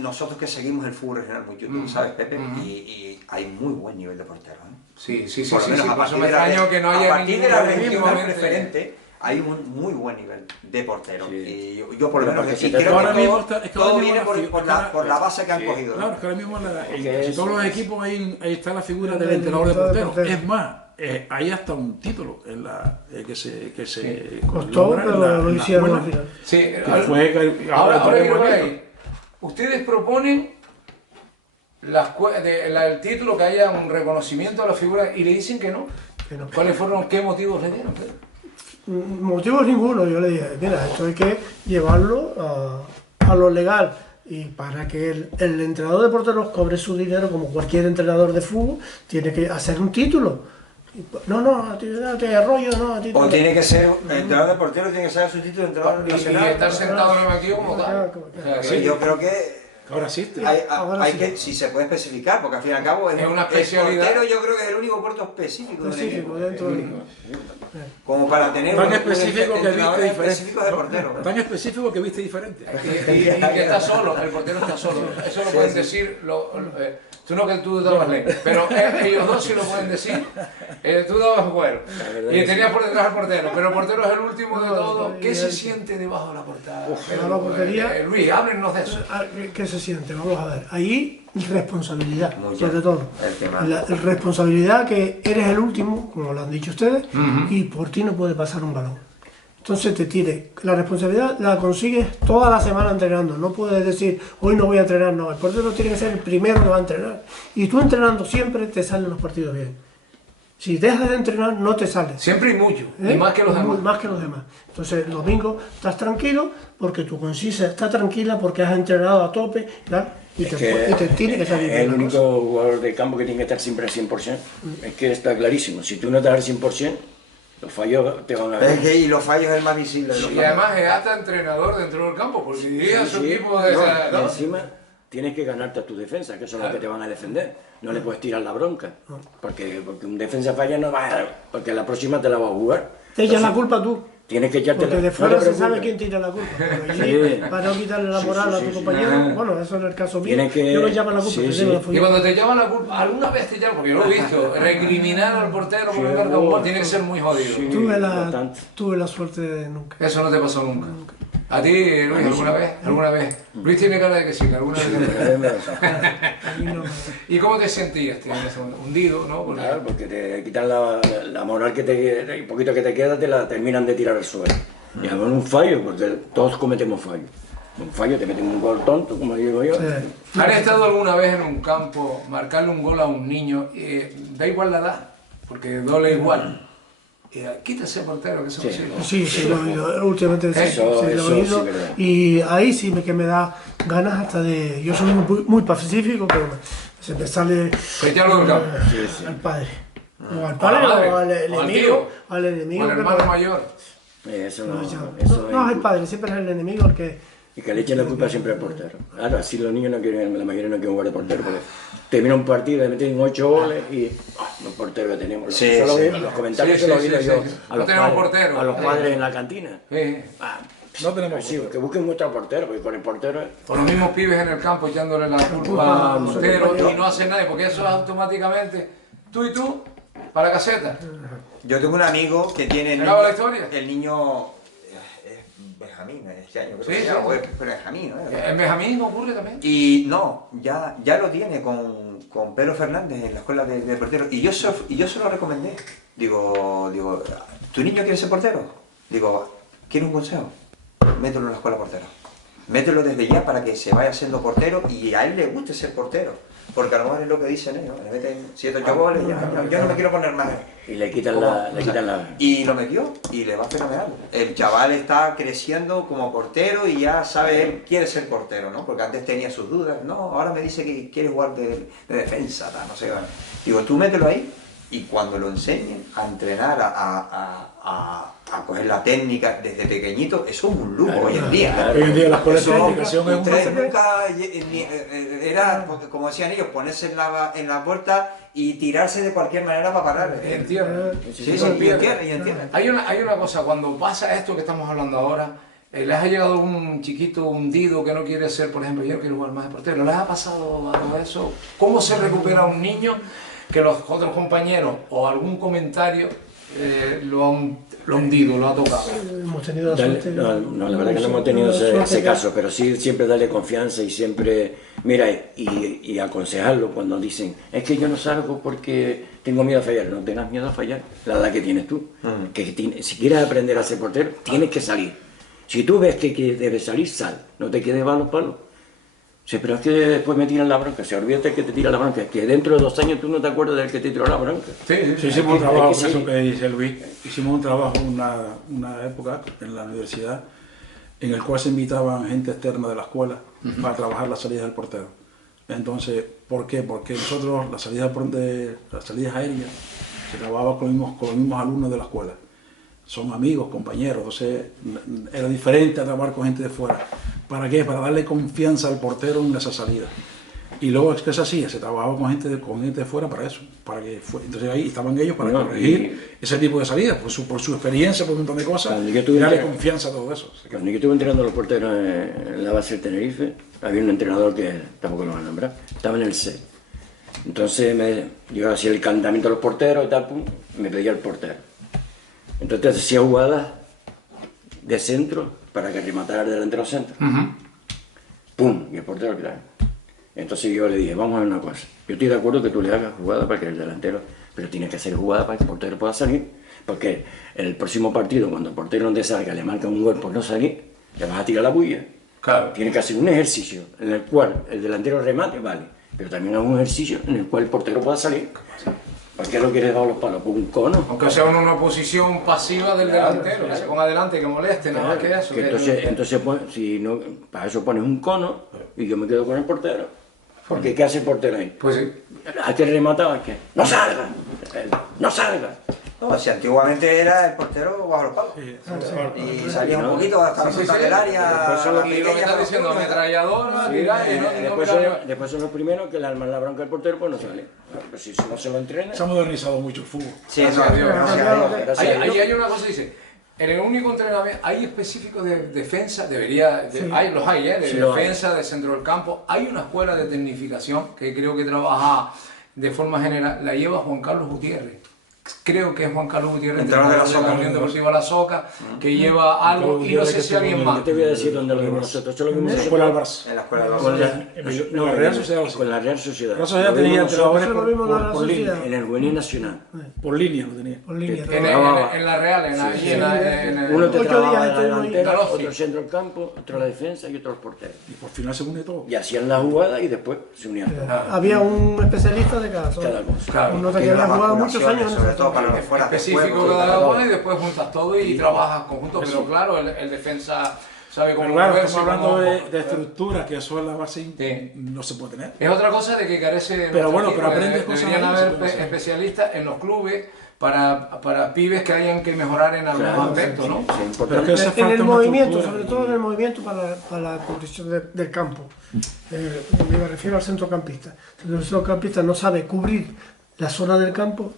Nosotros que seguimos el fútbol regional mucho, tú sabes, Pepe, y hay muy buen nivel de portero, ¿eh? Sí, sí, sí, Por lo sí, menos sí, a por eso partir me de la extraño que no haya a partir de la regional últimamente. preferente hay un muy buen nivel de portero. Sí. Y yo por lo Pero menos porque y se te- creo que ahora todo, mismo está- es que ahora todo mismo viene por la base que han cogido, ¿no? Claro, es que ahora mismo que en es- todos los equipos ahí está la figura del Del entrenador de entrenador de portero. portero. Es más, hay hasta un título en la, que se Costó, logra en pero lo hicieron al escuela, final. Sí, que fue que- ahora quiero entraremos ver en ello. ahí. Ustedes proponen el título, que haya un reconocimiento a la figura y le dicen que no. Que no. ¿Cuáles fueron, qué motivos le dieron? Motivos ninguno, yo le dije, mira, esto hay que llevarlo a lo legal y para que el entrenador de porteros cobre su dinero como cualquier entrenador de fútbol, tiene que hacer un título. No, a ti no te rollo, no, a ti O te- tiene que ser entrenador de portero, tiene que ser su título de entrenador Y nacional. estar sentado en el banquillo como tal. O sea, Sí, yo creo que Ahora existe. hay que, si se puede especificar, porque al fin y al cabo Es una especialidad. El portero yo creo que es el único puerto específico del específico equipo. dentro del Como para tener Tan un específico que entrenadores viste diferente. específicos de portero. Tan específico que viste diferente. Y que está solo, el portero está solo. Eso lo pueden decir, tú no, que tú dabas ley, pero ellos dos sí lo pueden decir. Tú dabas cuero y tenías por detrás al portero, pero el portero es el último de todo. ¿Qué se siente debajo de la portada? de la portería. Luis, háblenos de eso. ¿Qué se siente? Vamos a ver. Ahí responsabilidad, Muy sobre bien. todo. El tema. La responsabilidad que eres el último, como lo han dicho ustedes, y por ti no puede pasar un balón. Entonces te tire. La responsabilidad la consigues toda la semana entrenando. No puedes decir, hoy no voy a entrenar, no. El portero tiene que ser el primero que va a entrenar. Y tú entrenando siempre te salen los partidos bien. Si dejas de entrenar, no te sales. Siempre y mucho, ¿Eh? y más que los demás. Más que los demás. Entonces, el domingo estás tranquilo porque tu conciencia está tranquila porque has entrenado a tope, ¿verdad? Y te tiene que salir bien el la único cosa. jugador de campo que tiene que estar siempre al 100%. Es que está clarísimo. Si tú no estás al 100%, los fallos te van a Es que y los fallos es el más visible de los Y además es hasta entrenador dentro del campo, porque diría a su Sí, equipo de no, esa, y ¿no? encima tienes que ganarte a tu defensa, que son los que te van a defender. No le puedes tirar la bronca. Porque un defensa falla no va a... Porque la próxima te la va a jugar. Te echas la Entonces, culpa tú. Tienes que echarte Porque la de fuera no te se sabe preocupes. quién tira la culpa. Pero allí, Sí. para no quitarle la Sí, moral sí, a tu sí, compañero, bueno, eso en el caso mío, Tienes que- yo no llamo la culpa, sí, que sí. yo la Y fui. cuando te llaman la culpa, alguna vez te llaman, porque yo lo he visto, recriminar al portero por un gol tiene que ser muy jodido. Sí. bastante. Tuve la suerte de nunca. Eso no te pasó nunca. ¿A ti, Luis, alguna vez? ¿Alguna vez? Luis tiene cara de que sí, que alguna vez. A mí no me- ¿Y cómo te sentías? ¿Te sentías hundido, no? Porque- Claro, porque te quitan la moral que te... El poquito que te queda te la terminan de tirar al suelo. Y además un fallo, porque todos cometemos fallos. Un fallo, te meten un gol tonto, como digo yo. ¿Han estado alguna vez en un campo, marcarle un gol a un niño? Da igual la edad, porque duele igual. Quítase portero, que eso Sí. no sirve. Sí, lo he oído. Últimamente sí, Eso- sí, lo eso he oído. sí, verdad. Y ahí sí que me da ganas hasta de... Yo soy muy pacífico, pero se me sale Echarlo del campo. al padre. O al A padre la madre, o al o al enemigo. tío, Al enemigo. O el que hermano me- mayor. Eso no, no, no, no es el padre, siempre es el enemigo el que... Y que le echen la culpa siempre al portero. Ahora, así los niños no quieren, la mayoría no quieren jugar de portero, porque termina un partido, le meten 8 goles y los porteros que tenemos. Sí, Eso lo sí. vi- los comentarios Sí, se los sí, he oído sí, yo sí. a No los tenemos padres, portero. a los padres en la cantina. Sí. Ah, No tenemos sí, que busquen otro portero, porque con el portero... Con los mismos pibes en el campo echándole la culpa al portero y no hacen nadie, porque eso es automáticamente tú y tú para la caseta. Yo tengo un amigo que tiene el ¿Se acaba niño, la historia? el niño es Benjamín, este año creo Sí, que sí, ya, sí. o es Benjamín, ¿no? ¿En Benjamín ocurre también? Y no, ya lo tiene con Pedro Fernández en la escuela de porteros. Y yo se lo recomendé. Digo, ¿tu niño quiere ser portero? Digo, ¿quiere un consejo? Mételo en la escuela de porteros. Mételo desde ya para que se vaya siendo portero y a él le guste ser portero. Porque a lo mejor es lo que dicen ellos, le meten 7 o 8 goles, yo no me quiero poner más. Y le quitan la... Y lo metió y le va fenomenal. El chaval está creciendo como portero y ya sabe, él quiere ser portero, ¿no? Porque antes tenía sus dudas. No, ahora me dice que quiere jugar de defensa, no sé. Digo, tú mételo ahí y cuando lo enseñen a entrenar, a coger la técnica desde pequeñito, eso es un lujo hoy en día. Hoy en día la escuela de comunicación es un Ustedes lujo. nunca era, como decían ellos, ponerse en la puerta y tirarse de cualquier manera para parar. Entiendo. Sí, y entienden. Hay una cosa, cuando pasa esto que estamos hablando ahora, les ha llegado un chiquito hundido que no quiere ser, por ejemplo, yo no quiero jugar más de portero, ¿les ha pasado algo de eso? ¿Cómo se recupera un niño que los otros compañeros o algún comentario lo han hundido, lo ha tocado? Hemos tenido la suerte. No, la verdad que no hemos tenido ese caso, pero sí siempre darle confianza y siempre, mira, y aconsejarlo cuando dicen, es que yo no salgo porque tengo miedo a fallar. No tengas miedo a fallar, la edad que tienes tú. Que si quieres aprender a ser portero, tienes que salir. Si tú ves que debes salir, sal, no te quedes a los palos. Sí, pero es que después me tiran la bronca, olvídate que te tira la bronca, que dentro de 2 años tú no te acuerdas del que te tiró la bronca. Sí, hicimos un trabajo, por eso que dice Luis, hicimos un trabajo una época en la universidad en el cual se invitaban gente externa de la escuela para trabajar las salidas del portero. Entonces, ¿por qué? Porque nosotros las salidas aéreas se trabajaba con los mismos alumnos de la escuela. Son amigos, compañeros, entonces era diferente a trabajar con gente de fuera. ¿Para qué? Para darle confianza al portero en esa salida. Y luego es que es así, se trabajaba con gente de fuera para eso. Entonces ahí estaban ellos para corregir ese tipo de salidas, por su experiencia, por un montón de cosas, y darle confianza a todo eso. Cuando yo estuve entrenando a los porteros en la base del Tenerife, había un entrenador que tampoco lo van a nombrar, estaba en el C. Entonces yo hacía el calentamiento de los porteros y tal, me pedía el portero. Entonces hacía jugadas de centro para que rematara el delantero centro. ¡Pum! Y el portero claro. Entonces yo le dije, vamos a ver una cosa. Yo estoy de acuerdo que tú le hagas jugada para que el delantero, pero tiene que hacer jugada para que el portero pueda salir. Porque en el próximo partido, cuando el portero no te salga, le marca un gol por no salir, le vas a tirar la bulla. Claro. Tiene que hacer un ejercicio en el cual el delantero remate, vale. Pero también es un ejercicio en el cual el portero pueda salir. ¿Por qué lo quieres dar los palos? ¿Por un cono? Aunque sea en una posición pasiva del delantero, que se ponga adelante, que moleste, nada más que eso. Entonces si no, para eso pones un cono y yo me quedo con el portero. Porque ¿qué hace el portero ahí? Pues sí. Hay que rematar, hay que... ¡No salga! ¡No salga! No, si antiguamente era el portero bajo los palos. Y salía un poquito hasta el área. Y lo que estás diciendo, ametralladora, tirar y después son los primeros que le arman la bronca al portero, pues no sale. Pero si no se lo entrena... Se ha modernizado mucho el fútbol. Sí, gracias a Dios. Ahí hay una cosa que dice, en el único entrenamiento, hay específicos de defensa, de defensa, de centro del campo. Hay una escuela de tecnificación que creo que trabaja de forma general, la lleva Juan Carlos Gutiérrez. Creo que es Juan Carlos Gutiérrez, entrenador de la Unión Deportiva La Soca, que lleva algo, y no sé si alguien más. Yo te voy a decir dónde lo vimos nosotros. En la escuela del Barça. En la escuela de los En la Real Sociedad. Con la Real Sociedad. La Sociedad tenía entrenadores por línea. En el Juvenil Nacional. Por línea lo tenía. Por línea. En la Real, en el... Uno te 8 trabajaba días la delantera, estuvimos ahí. otro centro del campo, otro la defensa y otro el portero. Y por final se une todo. Y hacían la jugada y después se unían todos. Había un especialista de cada zona. Cada cosa. Claro. Uno que había jugado muchos años en sobre esa todo para zona. que fuera específico cada uno y después juntas todo y trabajas conjunto, pero claro, el defensa sabe cómo Pero claro, moverse, estamos hablando cómo- de estructuras, que eso es la base, Sí. no se puede tener. Es otra cosa de que carece. Pero bueno, nuestro pero equipo, aprendes cosas deberían ahí, se haber puede hacer. especialistas en los clubes para pibes que hayan que mejorar en algunos Claro, aspectos, ¿no? sí, Pero importante. que hace En falta el una movimiento, estructura. sobre todo en el movimiento para la construcción del campo. Me refiero al centrocampista. Si el centrocampista no sabe cubrir la zona del campo,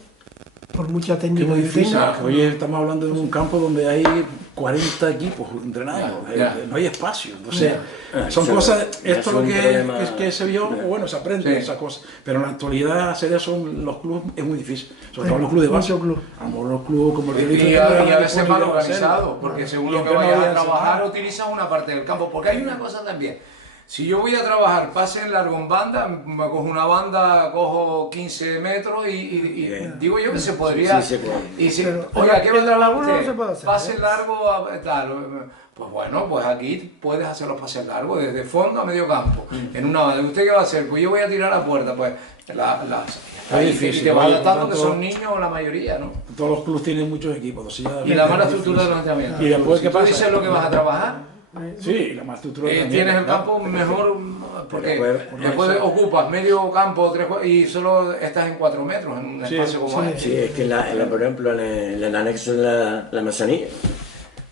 por mucha técnica que difícil, tenga. hoy estamos hablando de un campo donde hay 40 equipos entrenando, no hay espacio, entonces son cosas, esto es lo que se vio, bueno, se aprende esas cosas, pero en la actualidad hacer eso en los clubes es muy difícil, sobre todo en los clubes de base, los clubes como el y a veces mal organizado, porque según lo que vayas a trabajar utilizas una parte del campo, porque hay una cosa también. Si yo voy a trabajar pase en largo en banda, me cojo una banda, cojo 15 metros y digo yo que se podría... Sí, se puede. Y si, oiga, ¿qué va a en la laguna no se puede hacer, pase largo, tal, pues bueno, pues aquí puedes hacer los pases largos, desde fondo a medio campo, en una banda. ¿Usted qué va a hacer? Pues yo voy a tirar a puerta, pues es difícil, y te va adaptando, que son niños la mayoría, ¿no? Todos los clubes tienen muchos equipos, y la mala estructura de los entrenamientos. Y después, ¿qué pasa? Tú dices lo que vas a trabajar. Sí, la más estructura tienes el campo mejor porque después ocupas medio campo y solo estás en 4 metros en un espacio como este. Sí, es que por ejemplo en el anexo de la Manzanilla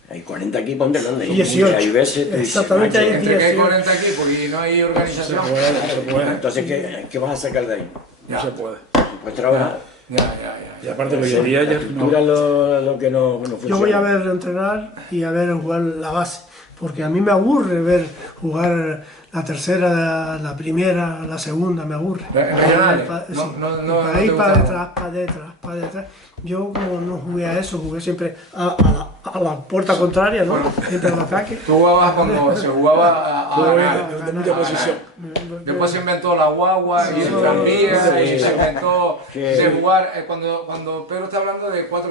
hay 40 equipos entrenando. 18. Hay veces exactamente, hay 18. Entre que hay 40 equipos y no hay organización. se puede. Entonces, ¿qué vas a sacar de ahí? No se puede. Pues trabajar. Y aparte lo que diría ayer, lo que no funciona. Yo voy a ver entrenar y a ver jugar la base, porque a mí me aburre ver jugar la tercera, la primera, la segunda, me aburre. Para ir para detrás. Yo como no jugué a eso, jugué siempre a la puerta contraria, ¿no? Siempre al ataque. Tú jugabas cuando se jugaba de mucha posición. Después se inventó la guagua y el tranvía y se inventó de jugar, cuando Pedro está hablando de 4-3-3.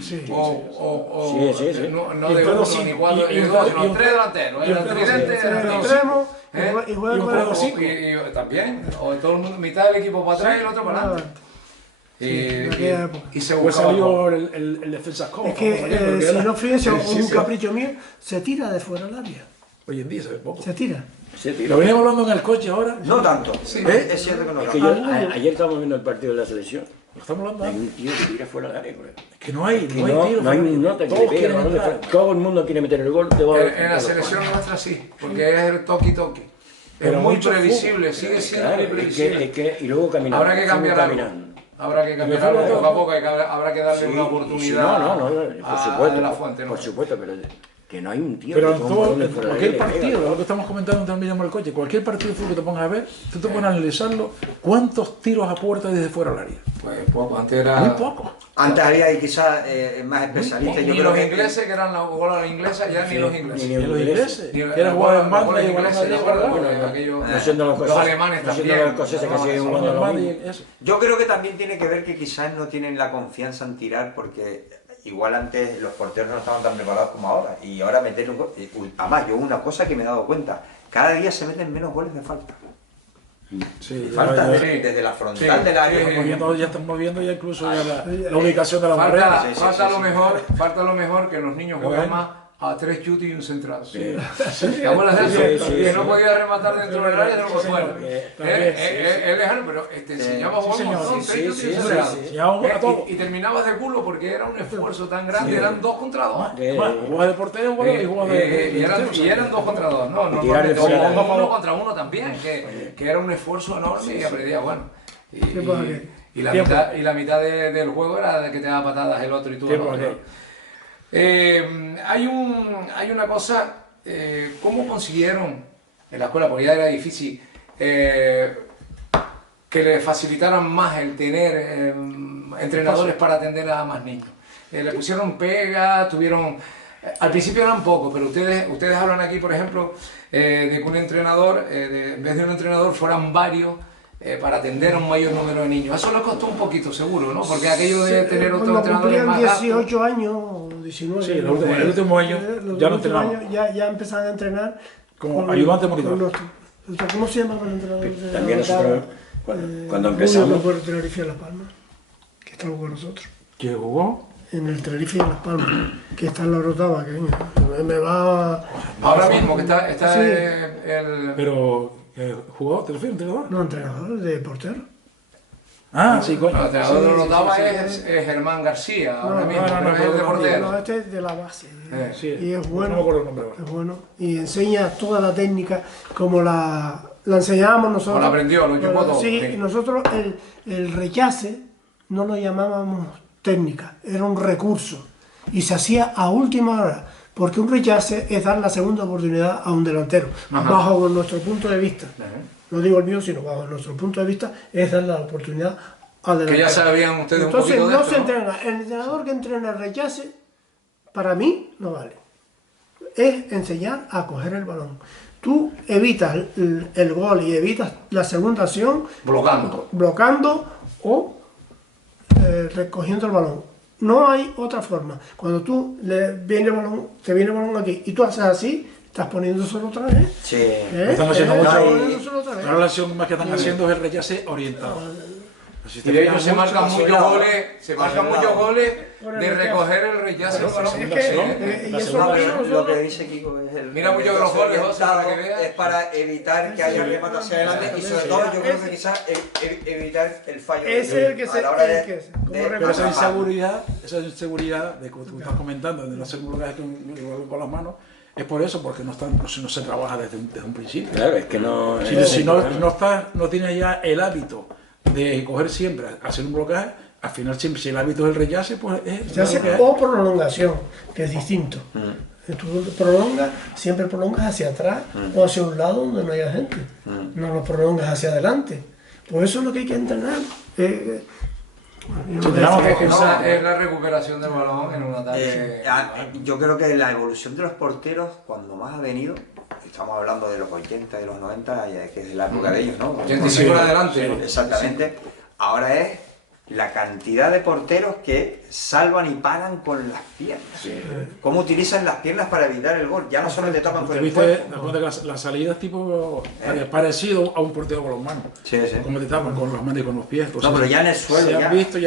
Sí. Sí. No de 1 ni 4, sino 3 delanteros. El tridente, extremo y juego y también, o todo el mundo, mitad del equipo para atrás y el otro para adelante. Y se pues salió el defensa como. Es que si no fíjense, un capricho mío, se tira de fuera del área. Hoy en día se ve poco. Se tira. Lo veníamos hablando en el coche ahora. No tanto. Es cierto que no tanto. Ayer estábamos viendo el partido de la selección. Estamos hablando. Hay un tío que tira fuera del área. Es que no hay tiro. No hay un nota que le pegue el balón de fuera. Todo el mundo quiere meter el gol. En la selección nuestra sí, porque es el toqui-toqui. Es muy previsible, sigue siendo muy previsible. Y luego caminar. Habrá que cambiar algo. Habrá que cambiar algo poco a poco, habrá que darle una oportunidad por supuesto, a la fuente. Por supuesto, pero que no hay un tío pero que cualquier partido, lo que estamos comentando también en el coche, cualquier partido de fútbol que te pongas a ver, tú te pones a analizarlo, ¿cuántos tiros a puerta desde fuera del área? Pues poco, antes era... Muy poco. Antes había ahí quizás más especialistas. Ni los ingleses, que eran la bola inglesa, ya ni los ingleses. Ni los ingleses, que eran jugadores en banda y los alemanes también. Yo creo que también tiene que ver que quizás no tienen la confianza en tirar, porque igual antes los porteros no estaban tan preparados como ahora, y ahora meter un gol. Además, yo una cosa que me he dado cuenta, cada día se meten menos goles de falta. Sí, falta desde la frontal del área. Ya estamos viendo ya incluso la ubicación de la barrera. Falta lo mejor que los niños jueguen más a 3 chutes y un centrado. ¿Te acuerdas de eso? Que no podía rematar dentro del área, sino por fuera. Es lejano, pero te enseñaba a jugar un montón, 3 chutes y un centrado. Y terminabas de culo porque era un esfuerzo tan grande, eran 2 contra 2. Jugabas de portero y jugabas de... Y eran 2 contra 2, no, normalmente 1 contra 1 también, que era un esfuerzo enorme y aprendía, bueno. Y la mitad del juego era de que te daba patadas el otro y tú. Hay una cosa, ¿cómo consiguieron en la escuela, porque ya era difícil, que le facilitaran más el tener entrenadores para atender a más niños? Le pusieron pega, tuvieron... Al principio eran pocos, pero ustedes hablan aquí, por ejemplo, de que un entrenador, en vez de un entrenador, fueran varios para atender a un mayor número de niños. Eso les costó un poquito, seguro, ¿no? Porque aquello de tener otro entrenador es más 18 años, 19. Sí, el último año ya no entrenaban. Ya empezaban a entrenar como ayudante monitor. ¿Cómo se llama el entrenador? También nosotros, cuando empezamos... Por el Tenerife de Las Palmas, que estaba con nosotros. ¿Quién jugó? En el Tenerife de Las Palmas, que está en la Orotava, que me va... Ahora mismo que está sí. el... Pero, ¿jugó? ¿Te refieres entrenador? No, entrenador de portero. Ah, sí, coño. El entrenador de Orotava es Germán García, ahora mismo, no es de portero. No, este es de la base. Sí, y es bueno, no me acuerdo el nombre ahora. Es bueno, y enseña toda la técnica como la enseñábamos nosotros. O la aprendió, lo chupó todo. Sí, y nosotros el rechace no lo llamábamos técnica, era un recurso y se hacía a última hora, porque un rechace es dar la segunda oportunidad a un delantero, bajo nuestro punto de vista. No digo el mío, sino bajo nuestro punto de vista es dar la oportunidad al delantero. Que ya sabían ustedes Entonces, un poquito de no esto, se entrena. El entrenador que entrena el rechace, para mí, no vale. Es enseñar a coger el balón. Tú evitas el gol y evitas la segunda acción bloqueando o recogiendo el balón. No hay otra forma. Cuando tú te viene el balón aquí y tú haces así, estás poniéndoselo otra vez. Sí. Están haciendo mucho. Poniéndoselo otra vez. La relación más que están haciendo es el rechace orientado. Y de ellos se marcan muchos goles de recoger el rechace. Lo que dice Kiko es el... Mira muchos de los goles, José, para que veas. Es para evitar que haya remate hacia adelante y sobre todo yo creo que quizás evitar el fallo. Ese es el que se... Pero esa inseguridad de que tú estás comentando, de no hacer un bloqueo con las manos, es por eso, porque no se trabaja desde un principio. Claro, es que no... Si no tienes ya el hábito de coger siempre, hacer un bloqueo, al final siempre, si el hábito es el rechace, pues es o prolongación, que es distinto. Tú siempre prolongas hacia atrás o hacia un lado donde no haya gente. No lo prolongas hacia adelante. Pues eso es lo que hay que entrenar. Esa es la recuperación del balón en un ataque. Yo creo que la evolución de los porteros, cuando más ha venido, estamos hablando de los 80 y los 90, que es la época de ellos, ¿no? 85 en adelante. Exactamente. Ahora es la cantidad de porteros que salvan y paran con las piernas. Cómo utilizan las piernas para evitar el gol. Ya no solo te tocan con el cuerpo. La salida es tipo parecido a un portero con las manos. Como te tapan con las manos y con los pies. No, pero ya en el suelo.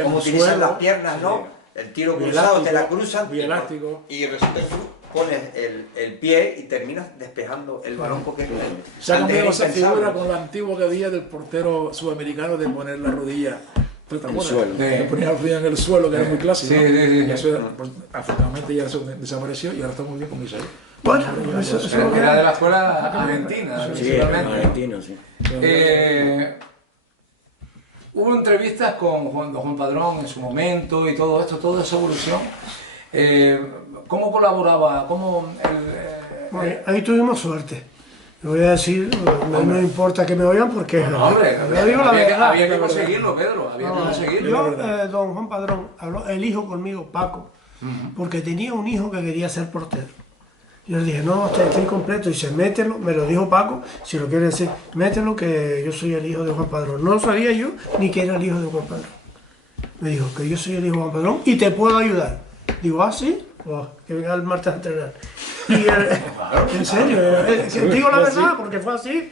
Cómo utilizan las piernas, ¿no? El tiro cruzado, te la cruzan. Y resulta que pones el pie y terminas despejando el balón porque se ha cambiado esa figura con la antigua que había del portero sudamericano de poner la rodilla en el suelo. Ponía la rodilla en el suelo, que era muy clásico. Y eso, afortunadamente, ya eso desapareció y ahora está muy bien con Misael. Bueno, era de la escuela argentina. Argentino, sí. Hubo entrevistas con Juan Padrón en su momento y todo esto, toda esa evolución. ¿Cómo colaboraba? Ahí tuvimos suerte. Le voy a decir, no importa que me oigan porque... No, hombre, había que conseguirlo, Pedro, había que conseguirlo. Yo, don Juan Padrón, habló el hijo conmigo, Paco, porque tenía un hijo que quería ser portero. Yo le dije, no, estoy completo, y dice, mételo, me lo dijo Paco, si lo quiere decir, mételo que yo soy el hijo de Juan Padrón. No lo sabía yo ni que era el hijo de Juan Padrón. Me dijo que yo soy el hijo de Juan Padrón y te puedo ayudar. Digo, ¿ah, sí? Pues que venga el martes a entrenar. Y en serio, digo la verdad, porque fue así,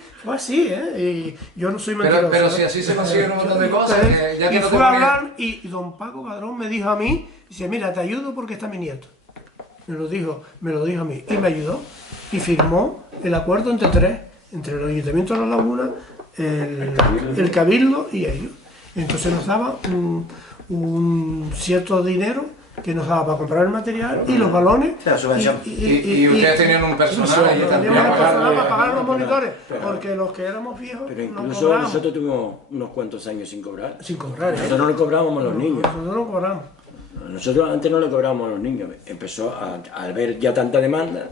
y yo no soy mentiroso. Pero si así se consiguen un montón de cosas, ya que y no fue a hablar, y don Paco Padrón me dijo a mí, dice, mira, te ayudo porque está mi nieto. Me lo dijo a mí, y me ayudó, y firmó el acuerdo entre el Ayuntamiento de La Laguna, el Cabildo y ellos. Entonces nos daba un cierto dinero que nos daba para comprar el material y los balones. La subvención. Y ustedes tenían un personal ahí también. Para pagar los monitores, porque los que éramos viejos. Pero incluso nosotros tuvimos unos cuantos años sin cobrar. Nosotros no le cobrábamos a los niños. Nosotros no cobramos. Nosotros antes no le cobrábamos a los niños. Empezó a ver ya tanta demanda.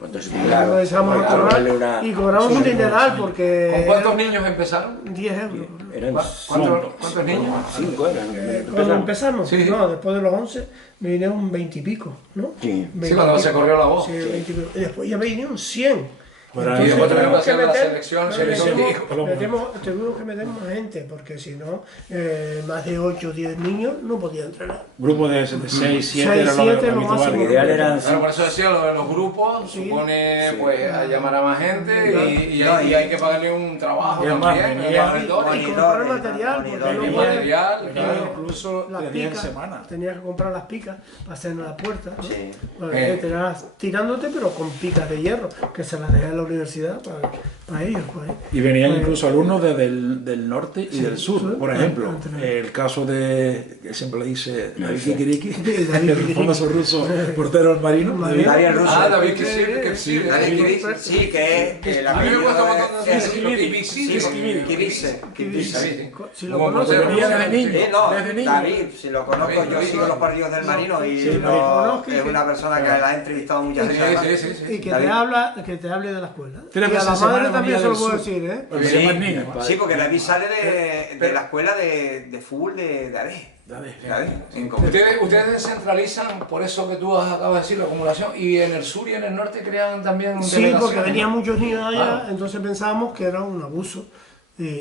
Entonces, claro, empezamos a cobrar y cobramos un dineral porque... ¿Con cuántos niños empezaron? 10 euros. ¿Cuántos niños? 5 eran. Cuando empezamos, no, después de los 11 me vinieron 20 y pico, ¿no? Sí, cuando se corrió la voz. Sí, 20 y pico. Y después ya me vinieron 100. Y después tuvimos que hacer la selección tuvimos que meter más gente, porque si no, más de 8 o 10 niños no podían entrenar. Grupo de 6, 7 era lo máximo. Ideal eran... Claro, por eso decía, los grupos supone pues a llamar a más gente y hay que pagarle un trabajo también. Y comprar material, porque incluso las picas, tenías que comprar las picas para hacer la puerta, ¿no? Sí. Tirándote, pero con picas de hierro, que se las dejé a los universidad para ellos. Pues. Y venían incluso alumnos del norte y del sur. Por ejemplo, el caso de, que siempre le dice David Kikiriki, el famoso ruso portero del Marino. David Russo. David Kikiriki. Sí, que es el amigo de Kivise. Si lo conoces, David, si lo conozco, yo sigo los partidos del Marino y es una persona que la ha entrevistado muchas veces. Y que te hable de la escuela. Y a la madre también se lo puedo decir, ¿eh? Sí, porque David sale de la escuela de fútbol de Adeje. Ustedes descentralizan, por eso que tú acabas de decir, la acumulación, y en el sur y en el norte crean también Sí, porque venían muchos niños allá, entonces pensábamos que era un abuso.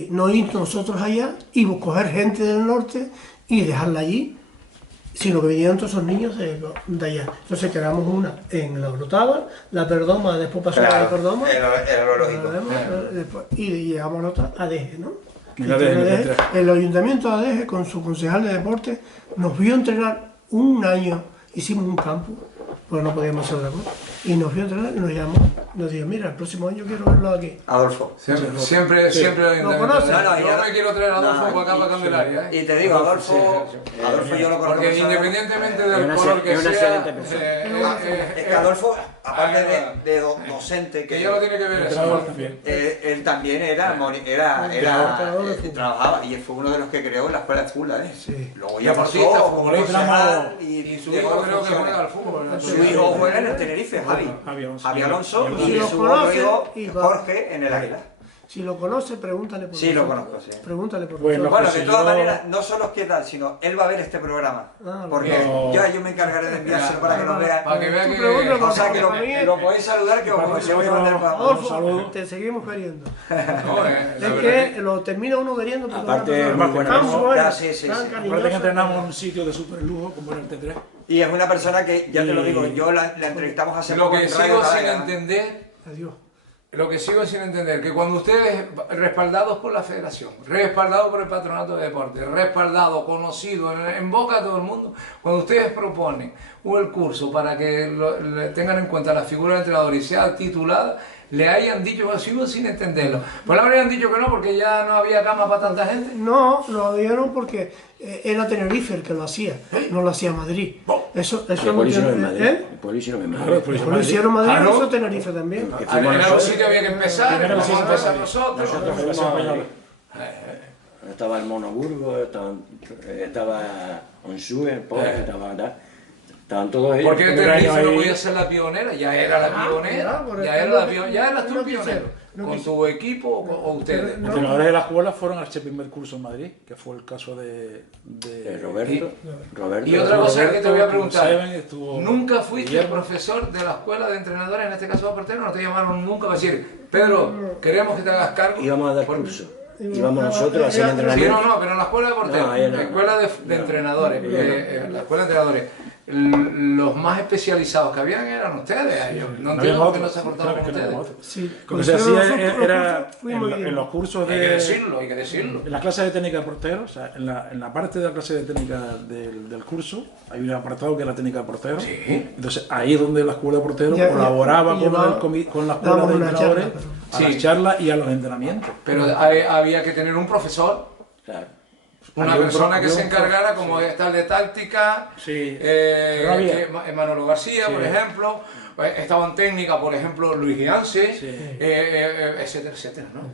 No ir nosotros allá y coger gente del norte y dejarla allí, sino que venían todos esos niños de allá. Entonces creamos una en la Orotava, la Perdoma, después pasó a la Perdoma, y llegamos a la otra, Adeje, ¿no? El ayuntamiento de Adeje, con su concejal de deporte, nos vio entrenar un año, hicimos un campo, porque no podíamos hacer otra cosa, y nos vio entrenar y nos llamó, nos dijo, mira, el próximo año quiero verlo aquí. Adolfo. Siempre ¿Lo conoces? Yo me quiero traer a Adolfo para acá, para Candelaria. Y te digo, Adolfo yo lo conozco. Porque independientemente del color que sea, es que Adolfo, aparte de docente, que ella lo tiene que ver eso. Él también trabajaba y fue uno de los que creó la escuela de fútbol, Luego ya pasó futbolista, y su hijo creo que juega al fútbol. Su hijo juega en el Tenerife, Javi Alonso, y su otro hijo, Jorge, en el Águila. Si lo conoce, pregúntale por Sí, lo conozco, sí. Pregúntale por Bueno, de todas maneras, no solo es que tal, sino él va a ver este programa. Porque yo me encargaré de enviárselo para que nos vea. Para que vea que... O sea, que lo podéis saludar, que se voy a mandar para Adolfo, te seguimos queriendo. Es que lo termina uno queriendo. Aparte, es más buena persona. Aparte que entrenamos en un sitio de super lujo como el T3. Y es una persona que, ya te lo digo, yo la entrevistamos hace poco. Lo que sigo sin entender... Adiós. Lo que sigo sin entender, que cuando ustedes, respaldados por la federación, respaldados por el patronato de deporte, respaldados, conocidos, en boca de todo el mundo, cuando ustedes proponen el curso para que tengan en cuenta la figura del entrenador y sea titulada, le hayan dicho, sigo sin entenderlo. Pues le habrían dicho que no, porque ya no había cama para tanta gente. No, lo dieron porque era Tenerife el que lo hacía, no lo hacía Madrid. Eso lo hicieron en Madrid. Lo hicieron en Madrid. Lo hicieron en Madrid, lo hizo Tenerife también. Era un sitio que había que empezar, vamos a empezar nosotros. Estaba el Monoburgo, estaba Onsue, estaban todos ellos. ¿Por qué Tenerife no podía ser la pionera? Ya era la pionera, ya eras tú pionero. ¿Con tu equipo o ustedes? Los entrenadores de la escuela fueron al primer curso en Madrid, que fue el caso de Roberto. Y otra cosa que te voy a preguntar, ¿nunca fuiste profesor de la escuela de entrenadores, en este caso de porteros? ¿No te llamaron nunca para decir, Pedro, queremos que te hagas cargo? Íbamos a dar curso. Íbamos nosotros a hacer entrenamiento. Sí, pero en la escuela de porteros, la escuela de entrenadores, la escuela de entrenadores. Los más especializados que habían eran ustedes. No entiendo por qué no se aportaron con ustedes. Sí, lo que se hacía era en los cursos de... Hay que decirlo. En la clase de técnica de portero, o sea, en la parte de la clase de técnica del curso, hay un apartado que es la técnica de portero. Sí. Entonces ahí es donde la escuela de portero colaboraba con la escuela de entrenadores a las charlas y a los entrenamientos. Pero había que tener un profesor. Claro. Una persona que se encargara, como tal de táctica, Manolo García, por ejemplo, estaba en técnica, por ejemplo, Luis Guiance, etcétera, ¿no?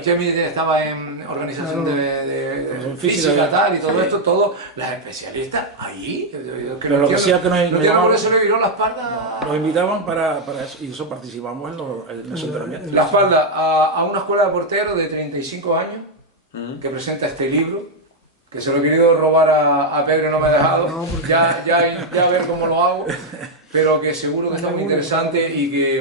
Chemi estaba en organización de física, tal, y todo esto, todos los especialistas ahí. Pero lo que hacía que nos invitaban, por eso le viró la espalda. Nos invitaban para eso, y eso participamos en los entrenamientos. La espalda a una escuela de porteros de 35 años, que presenta este libro, que se lo he querido robar a Pedro y no me ha dejado, ya a ver cómo lo hago, pero que seguro que está muy interesante y que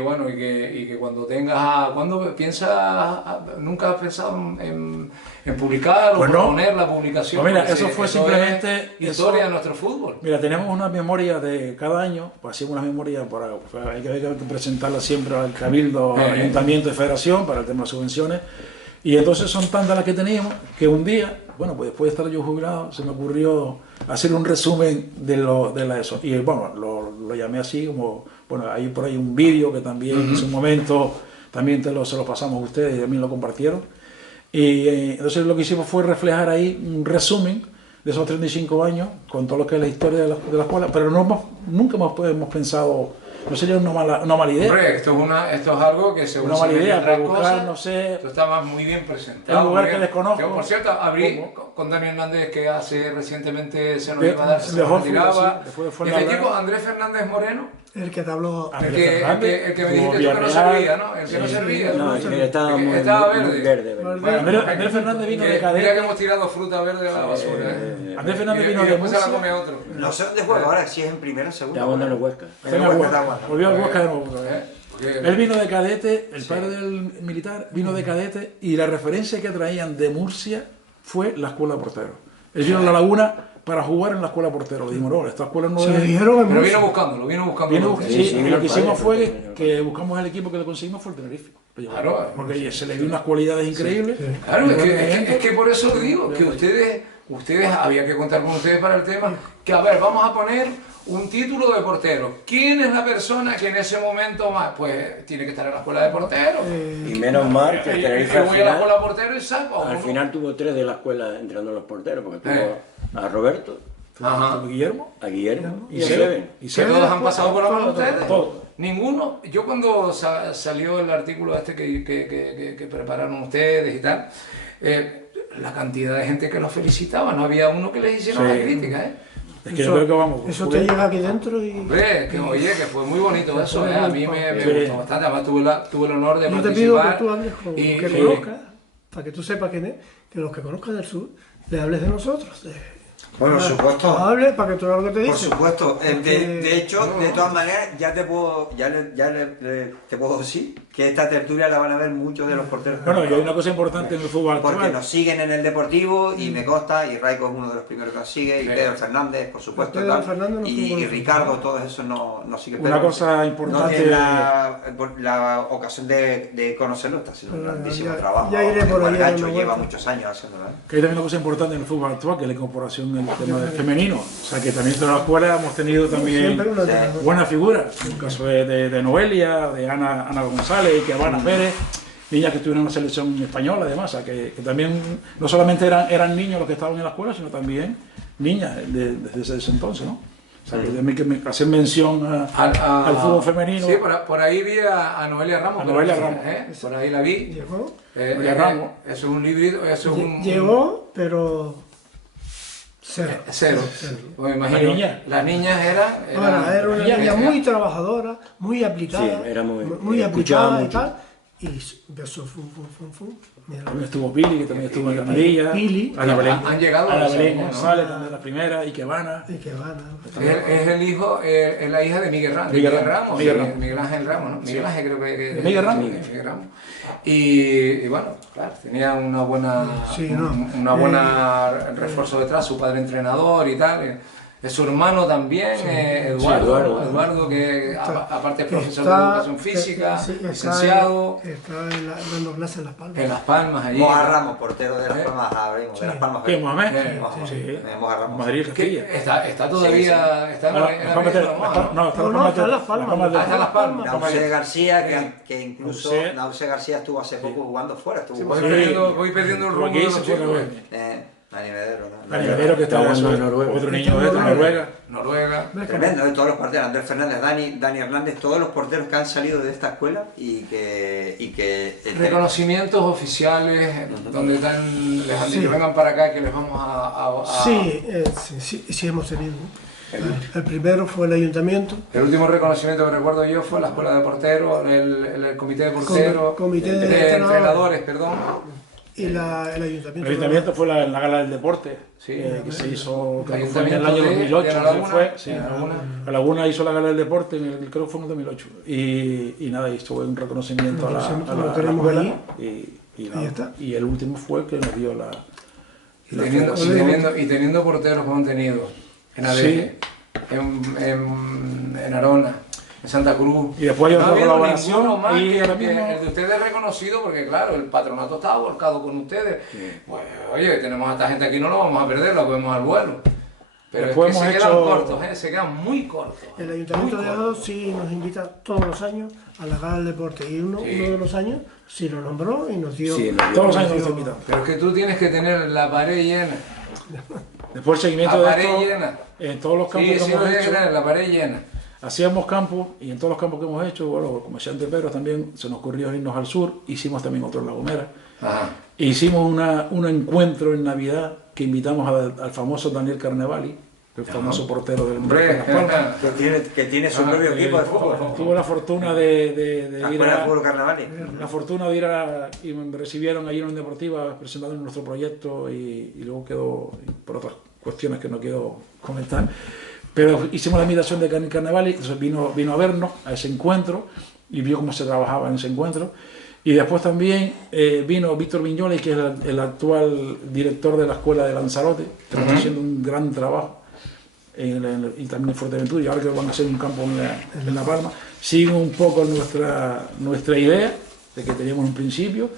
cuando tengas, cuando piensas, nunca has pensado en publicar o proponer la publicación. Pues mira, eso fue simplemente historia de nuestro fútbol. Mira, tenemos una memoria de cada año, pues hacemos una memoria hay que presentarla siempre al Cabildo, al Ayuntamiento de Federación para el tema de subvenciones. Y entonces son tantas las que teníamos que un día, pues después de estar yo jubilado, se me ocurrió hacer un resumen de eso. Y bueno, lo llamé así como, hay por ahí un vídeo que también en su momento también se lo pasamos a ustedes y también lo compartieron. Y entonces lo que hicimos fue reflejar ahí un resumen de esos 35 años con todo lo que es la historia de la escuela, pero nunca hemos pensado, no sería una mala idea. Hombre, esto es algo que según una mala idea, para buscar, buscar, no sé. Esto está muy bien presentado. Es un lugar que desconozco. Que, por cierto, abrí con Dani Hernández, que hace recientemente se nos iba a dar, se nos retiraba. Este tipo, Andrés Fernández Moreno. El que te habló. El que me dijiste tú que no servía, ¿no? El que no servía. No, el que estaba muy verde. Bueno, Andrés Fernández vino de cadete. Mira que hemos tirado fruta verde a la basura. Andrés Fernández vino y de después se la Murcia. come otro. No sé dónde juega ahora, si es en primera o segunda. Ya abandonó Huesca. Volvió al Huesca de nuevo. Él vino de cadete, el padre del militar vino de cadete y la referencia que traían de Murcia fue la escuela de porteros. Él vino a La Laguna para jugar en la escuela de porteros. Le dijimos, no, esta escuela no Se lo es... dijeron en Pero Murcia. vino buscando. Sí, y lo que hicimos fue que buscamos el equipo que le conseguimos fue el Tenerife. Claro. Porque se le dio unas cualidades increíbles. Claro, es que por eso digo que ustedes había que contar con ustedes para el tema, que a ver, vamos a poner un título de portero. ¿Quién es la persona que en ese momento más? Pues tiene que estar en la escuela de portero. Y menos mal que el Tenerife voy a la escuela de portero y saco. al final tuvo 3 de la escuela entrenando a los porteros, porque tuvo a Roberto, A Guillermo. a Guillermo Y a Sebe. Sebe. Y Que todos han pasado por la mano de ustedes. Todos. Ninguno. Yo cuando salió el artículo este que prepararon ustedes y tal, la cantidad de gente que los felicitaba, no había uno que les hiciera una crítica, ¿eh? Es que yo creo que vamos. Eso te llega aquí dentro y... Hombre, que oye, que fue muy bonito eso, a mí me gustó bastante, además tuve el honor de Yo te pido que participar. tú hables con y- que conozcas, para que tú sepas quién es, que los que conozcas del sur, le hables de nosotros. Bueno, por supuesto. Hable para que tú veas lo que te Por dice. supuesto. De Porque- hecho, de todas maneras, ya te puedo decir que esta tertulia la van a ver muchos de los porteros. Bueno, y hay una cosa importante en el fútbol Porque actual. nos siguen en el Deportivo y me consta, y Raico es uno de los primeros que nos sigue, y Pedro Fernández, por supuesto, Pedro tal, Fernández nos tuvo y con Ricardo, nosotros. todos esos nos siguen. Una Pero cosa no importante. tiene la ocasión de conocerlo, está haciendo un grandísimo ya- trabajo. ya iré por El allá Gancho dando lleva vueltas. muchos años haciéndolo. Que hay también una cosa importante en el fútbol actual, que es la incorporación del tema del femenino. O sea, que también dentro de la escuela hemos tenido también Siempre una de- buenas figuras. En el caso de Noelia, de Ana González, y que Habana Pérez, niñas que estuvieron en la selección española, además. O sea, que también no solamente eran niños los que estaban en la escuela, sino también niñas desde ese entonces, ¿no? O sea, que también que hacer mención al fútbol femenino. Sí, por ahí vi a Noelia Ramos. A Noelia Ramos. Por ahí la vi. Llegó, Noelia Ramos. Eso es un librito, eso es un... llegó, pero cero. Cero. Pues me La imagino. niña. Las niñas eran... Ahora, era una ella- niña muy trabajadora, muy aplicada, Sí, era muy- aplicada escuchaba y mucho. tal. Y empezó, mira, También estuvo Pili, que también estuvo en Granadilla. Pili. Ana Belén, Han llegado Ana los Belén años, ¿no? González, también la primera, y que Habana. y que van Es el hijo, es la hija de Miguel Ramos. Miguel Miguel Ramos, Ramos. Miguel Ramos. Miguel Ángel Ramos, ¿no? Miguel Ángel creo que... Miguel Ramos. Miguel Ramos. Y bueno, claro, tenía una buena, Sí, ¿no? una buena refuerzo detrás, su padre entrenador y tal. Su hermano también, Eduardo, que aparte es profesor de educación física, licenciado. Está dando clases en Las Palmas. En Las Palmas, allí. Moja Ramos, portero de Las Palmas, abrimos, de Las Palmas. ¿Qué, Mohamed? Sí. Moja Ramos. Madrid, Que Castilla. está todavía... Está en No, la Virgen de la Moja, ¿no? No, está en Las Palmas. Está en Las Palmas. Nausé García, que incluso Nausé. Nausé García estuvo hace poco jugando fuera. Estuvo Voy perdiendo el rumbo Aquí de se los fue chicos. Dani Medero, ¿no? Dani Medero, que está jugando en en Noruega. otro niño de Noruega. Noruega. Tremendo, todos los porteros, Andrés Fernández, Dani Hernández, todos los porteros que han salido de esta escuela y que Reconocimientos oficiales donde les han dicho vengan para acá que les vamos a... Sí hemos tenido. El primero fue el ayuntamiento. El último reconocimiento que recuerdo yo fue la escuela de porteros, el comité de porteros, Comité de de entrenadores. entrenadores, perdón. Y el ayuntamiento. El ayuntamiento fue la gala del deporte, Sí. que se hizo, creo que fue en el Ayuntamiento año de 2008. La ¿no? Laguna, Fue, sí, de La Laguna. La Laguna hizo la gala del deporte, creo que fue en el 2008. Y nada, y estuvo un reconocimiento a la Lo tenemos escuela. ahí. Y Ahí está. Y el último fue el que nos dio la... Y teniendo porteros como han tenido en Adeje, en Arona, en Santa Cruz. Y después hay otra ha habido colaboración, ninguno más y que ahora mismo- el de ustedes es reconocido porque claro, el patronato estaba volcado con ustedes. Pues oye, tenemos a esta gente aquí, no lo vamos a perder, lo vemos al vuelo. Pero después es que hemos se quedan hecho... cortos, se quedan muy cortos. El Ayuntamiento de Ajo sí nos invita todos los años a la Gala del Deporte y uno de los años sí lo nombró y nos dio... Todos los años nos invitan. Pero es que tú tienes que tener la pared llena. Después el seguimiento La de pared esto, llena. en todos los campos Sí, que sí, hemos tienes que hecho, tener la pared llena. hacíamos campos y en todos los campos que hemos hecho, bueno, como decía antes Pedro, también se nos ocurrió irnos al sur, hicimos también otro en La Gomera. Ajá. E hicimos un encuentro en Navidad que invitamos al famoso Daniel Carnevali, el famoso portero del Mundial de Las Palmas. Que tiene su propio equipo de fútbol. Tuve la fortuna de La ir Escuela de a... Fútbol Carnavali. La fortuna de ir y me recibieron allí en Unión Deportiva presentando nuestro proyecto y luego quedó, por otras cuestiones que no quiero comentar, pero hicimos la invitación de Daniel Carnevali, entonces vino a vernos a ese encuentro y vio cómo se trabajaba en ese encuentro. Y después también vino Víctor Viñoles, que es el actual director de la escuela de Lanzarote, que está haciendo un gran trabajo, y también en Fuerteventura, y ahora que van a hacer un campo en La Palma. Siguen un poco nuestra idea de que teníamos en un principio,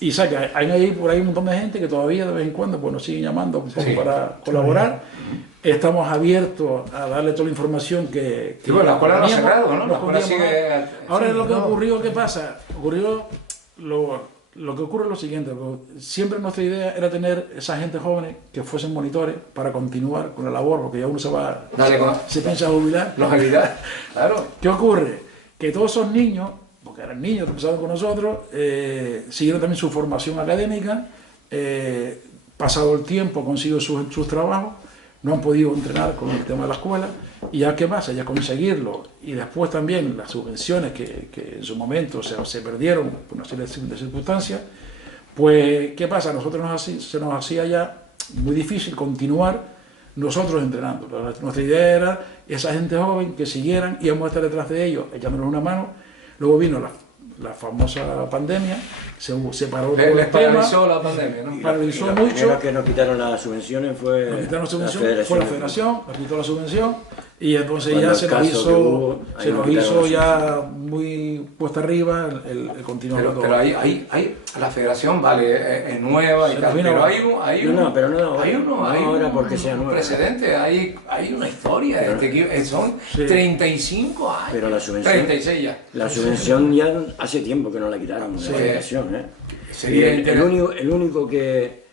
y saca, hay por ahí un montón de gente que todavía de vez en cuando pues, nos siguen llamando un poco para colaborar. Estamos abiertos a darle toda la información que Sí, bueno, la escuela no ha teníamos, cerrado, ¿no? nos La escuela podíamos sigue... dar. Ahora lo que ocurrió, ¿qué pasa? Ocurrió lo que ocurre es lo siguiente, siempre nuestra idea era tener esa gente joven que fuesen monitores para continuar con la labor, porque ya uno se piensa jubilar. Los habilidades, claro. ¿Qué ocurre? Que todos esos niños, porque eran niños que empezaron con nosotros, siguieron también su formación académica, pasado el tiempo consiguieron sus trabajos, no han podido entrenar con el tema de la escuela, y ya qué pasa, ya conseguirlo, y después también las subvenciones que en su momento se perdieron por una serie de circunstancias, pues qué pasa, a nosotros se nos hacía ya muy difícil continuar nosotros entrenando. Nuestra idea era esa gente joven que siguieran, íbamos a estar detrás de ellos, echándonos una mano. Luego vino la famosa pandemia, se paró todo el tema. Paralizó la pandemia, ¿no? Paralizó y mucho. lo que nos quitaron las subvenciones fue Nos quitaron la subvención, Federación. fue la federación, nos quitó la subvención y entonces Cuando ya el se nos caso que hubo, ahí nos quitaron hizo la ya muy puesta arriba el continuar todo. Pero hay la federación, vale, es nueva y tal, pero hay ahora porque sea un nueva. precedente, hay una historia, son 35 años, Pero la subvención, 36 ya. La subvención ya hace tiempo que no la quitaron de la federación, ¿eh? Sería el único que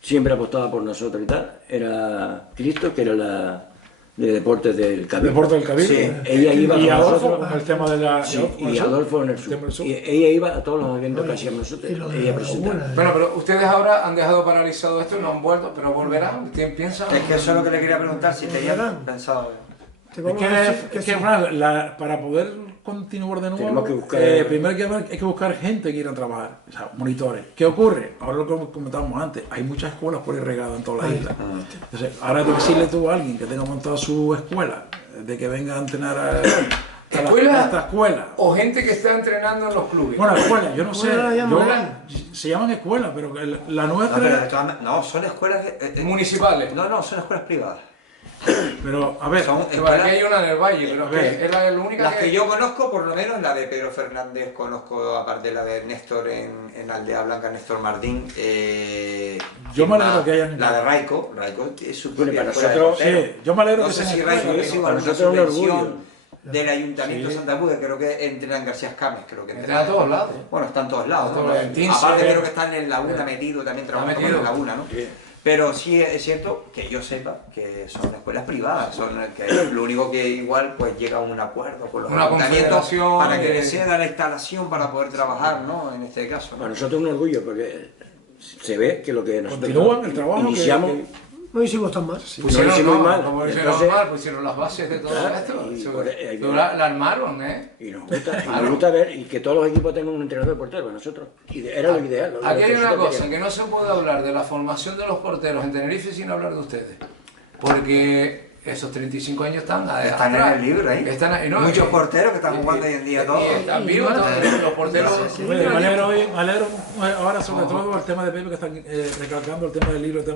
siempre apostaba por nosotros y tal era Cristo, que era la de Deportes del Cabildo. Deportes del Cabildo. Sí, ella iba y con Adolfo, nosotros. con el tema de la... Sí, y Adolfo en el sur. Y ella iba a todos los eventos que hacíamos nosotros. Ella presentaba. Bueno, pero ustedes ahora han dejado paralizado esto y no han vuelto, pero volverán. ¿Piensan? Es que eso es lo que le quería preguntar, si tenían pensado. Es que, para poder continuar de nuevo, Tenemos que buscar... primero hay que buscar gente que quiera trabajar, o sea, monitores. ¿Qué ocurre? Ahora lo que comentábamos antes, hay muchas escuelas por ahí regadas en toda la isla. Entonces, ahora hay que decirle tú a alguien que tenga montado su escuela, de que venga a entrenar a esta escuela. O gente que está entrenando en los clubes. Bueno, escuela, yo no sé, se llaman escuelas, pero la nuestra... No, son escuelas municipales. No, son escuelas privadas. Pero, a ver, aquí hay una en el Valle, pero es la única las que yo conozco, por lo menos la de Pedro Fernández, conozco aparte de la de Néstor en Aldea Blanca, Néstor Martín. Yo me alegro que hayan... La de Raico es su propia para escuela nosotros, de portero. yo me alegro no que sé sean si Raico recibe para alguna nosotros es un subvención orgullo. del Ayuntamiento de Santa Cruz, que creo que entrenan García Escames, creo que entrenan a todos lados. Bueno, están todos lados. Aparte creo que están en Laguna metido, también trabajando en Laguna, ¿no? Pero sí es cierto que yo sepa que son escuelas privadas, que lo único que igual pues llega a un acuerdo con los ayuntamientos para que les ceda la instalación para poder trabajar, ¿no? En este caso. Para nosotros es un orgullo porque se ve que lo que nosotros continúan el trabajo iniciamos... No hicimos tan mal. Pusieron las bases de todo esto. La armaron, ¿eh? Y nos gusta ver y que todos los equipos tengan un entrenador de portero, nosotros. Era lo ideal. Aquí hay una cosa, que no se puede hablar de la formación de los porteros en Tenerife sin hablar de ustedes. Porque esos 35 años están en el libro ahí. Muchos porteros que están jugando hoy en día todos. Están vivos los porteros. Me alegro ahora sobre todo el tema de Pepe, que están recalcando el tema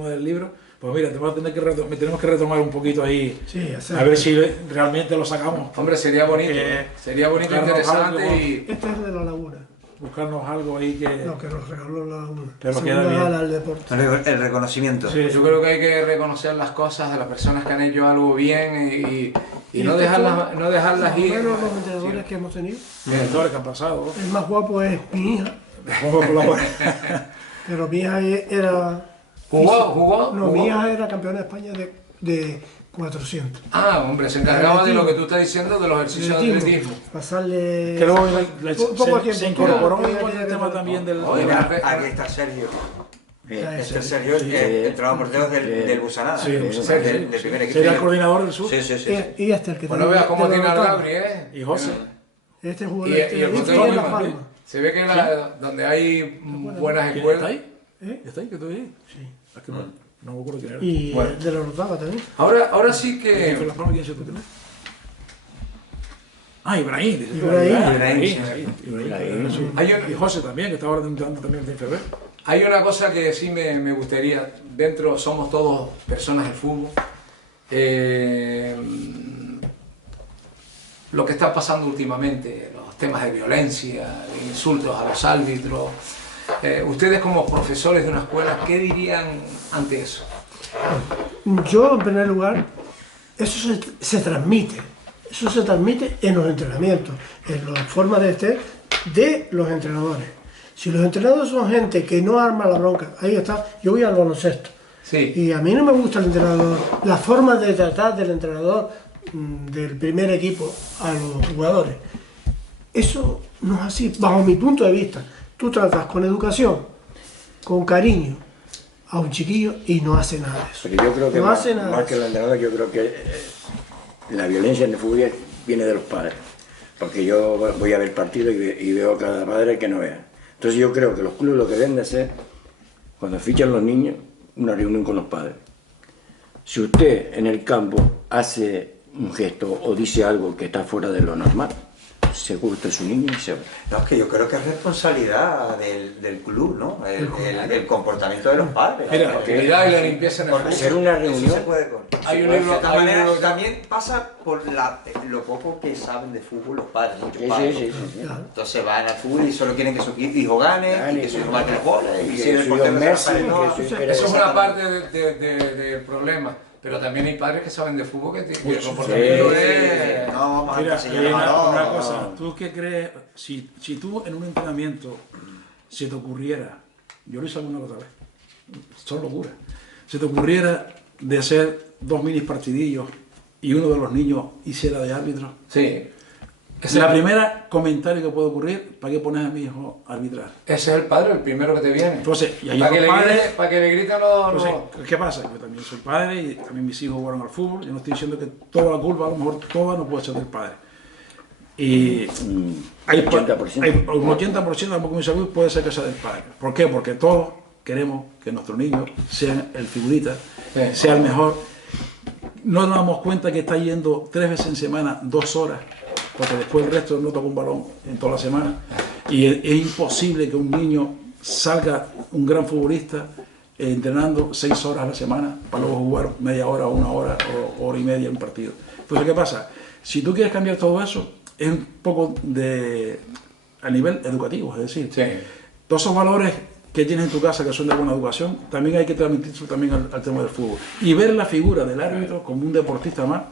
del libro. Pues mira, tenemos que retomar un poquito ahí, a ver si realmente lo sacamos. Hombre, sería bonito, interesante. Este es de la Laguna. buscarnos algo ahí que... Lo que nos regaló la Pero segunda queda bien. gala del deporte. El reconocimiento. Sí. Yo creo que hay que reconocer las cosas de las personas que han hecho algo bien y no este dejarlas, no dejarlas Más o ir. menos los entrenadores que hemos tenido. Los entrenadores que han pasado. El más guapo es mi hija, Vamos a colaborar. pero mi hija era... ¿Jugó? No, mi hija era campeona de España de 400. Ah, hombre, se encargaba de lo que tú estás diciendo, de los ejercicios de atletismo. Pasarle... Que luego poco se tiempo. incorporó Claro, igual el tema también del... Oye, Mira, aquí está Sergio. Este Sergio es entrenador portero del Busanada, Sí, del primer equipo. Sería el coordinador del sur. Sí. Y este el que Bueno, tenía- veas cómo de tiene la al Lotana. Gabri, ¿eh? Y José. Este Y, jugador y el portero en muy Las mal. Palmas. Se ve que donde hay buenas ¿Quién escuelas. está ahí? ¿Eh? ¿Está ahí? ¿Que tú ahí? Sí. Es que no me acuerdo quién era. Y Bueno. de la Rotava también. Ahora sí ¿Quién fue que... la forma? ¿Quién se tú? ¿Quién es? Ah, Ibrahim. dices tú. Ibrahim, Ibrahim. Hay un- Y José también, que está ahora entrando también en febrero. Hay una cosa que sí me gustaría, dentro somos todos personas del fútbol, lo que está pasando últimamente, los temas de violencia, de insultos a los árbitros, ustedes como profesores de una escuela, ¿qué dirían ante eso? Yo, en primer lugar, eso se transmite. Eso se transmite en los entrenamientos, en la forma de ser de los entrenadores. Si los entrenadores son gente que no arma la bronca, ahí está, yo voy al baloncesto. Sí. Y a mí no me gusta el entrenador, la forma de tratar del entrenador del primer equipo a los jugadores. Eso no es así, bajo mi punto de vista. Tú tratas con educación, con cariño a un chiquillo y no hace nada de eso. Pero yo creo que No más, hace nada. más que el entrenador, yo creo que la violencia en el fútbol viene de los padres. Porque yo voy a ver partidos y veo a cada padre que no vea. Entonces yo creo que los clubes lo que deben de hacer, cuando fichan los niños, una reunión con los padres. Si usted en el campo hace un gesto o dice algo que está fuera de lo normal, se gusta su niño y se va. No, es que yo creo que es responsabilidad del club, ¿no? El comportamiento de los padres. Mira, Porque- la actividad y la limpieza en el porque fútbol. hacer una eso reunión. se puede Hay un de libro- esta hay un manera, libro- también pasa por lo poco que saben de fútbol los padres, muchos Sí, padres. sí. Entonces van al fútbol y solo quieren que su hijo gane, y que su hijo marque el gol, y que si el su portero hijo se la Messi, sale, no, que su- Eso es una parte del problema, pero también hay padres que saben de fútbol que el comportamiento es... no vamos a Mira, enseñar una cosa, ¿tú qué crees? Si tú en un entrenamiento se te ocurriera, yo lo hice alguna otra vez, son locuras, se te ocurriera de hacer 2 mini partidillos y uno de los niños hiciera de árbitro, Sí. la primera comentario que puede ocurrir, ¿para qué pones a mi hijo a arbitrar? Ese es el padre, el primero que te viene. Entonces, y ahí para, que los le padres- griten, para que le griten los... Entonces, ¿qué pasa? Yo también soy padre y también mis hijos jugaron al fútbol. Yo no estoy diciendo que toda la culpa, a lo mejor toda no puede ser del padre. Y hay 80%. hay un 80% tampoco mi salud puede ser que sea del padre. ¿Por qué? Porque todos queremos que nuestros niños sean el figurita, Sí. sea el mejor. No nos damos cuenta que está yendo 3 veces en semana, 2 horas, porque después el resto no toca un balón en toda la semana. Y es imposible que un niño salga un gran futbolista entrenando 6 horas a la semana para luego jugar media hora, 1 hora o hora y media en un partido. Entonces, ¿qué pasa? Si tú quieres cambiar todo eso, es un poco a nivel educativo, es decir, Sí. todos esos valores que tienes en tu casa que son de buena educación, también hay que transmitirse también al tema del fútbol. Y ver la figura del árbitro como un deportista más.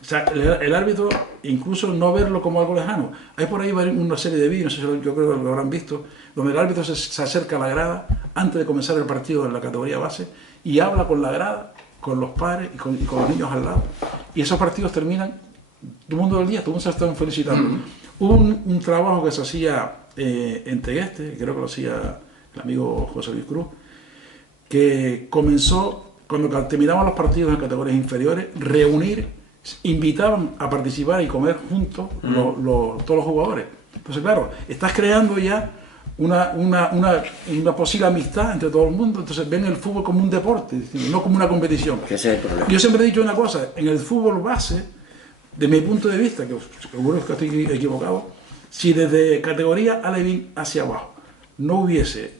O sea, el árbitro, incluso no verlo como algo lejano. Hay por ahí una serie de vídeos, no sé si yo creo que lo habrán visto, donde el árbitro se acerca a la grada antes de comenzar el partido en la categoría base y habla con la grada, con los padres y con los niños al lado. Y esos partidos terminan todo el mundo del día, todo el mundo se están felicitando. Hubo un trabajo que se hacía en Tegueste, creo que lo hacía el amigo José Luis Cruz, que comenzó, cuando terminaban los partidos en categorías inferiores, invitaban a participar y comer juntos todos los jugadores. Entonces, claro, estás creando ya una posible amistad entre todo el mundo, entonces ven el fútbol como un deporte, no como una competición. Que ese es el problema. Yo siempre he dicho una cosa, en el fútbol base, de mi punto de vista, que seguro que estoy equivocado, si desde categoría alevín hacia abajo no hubiese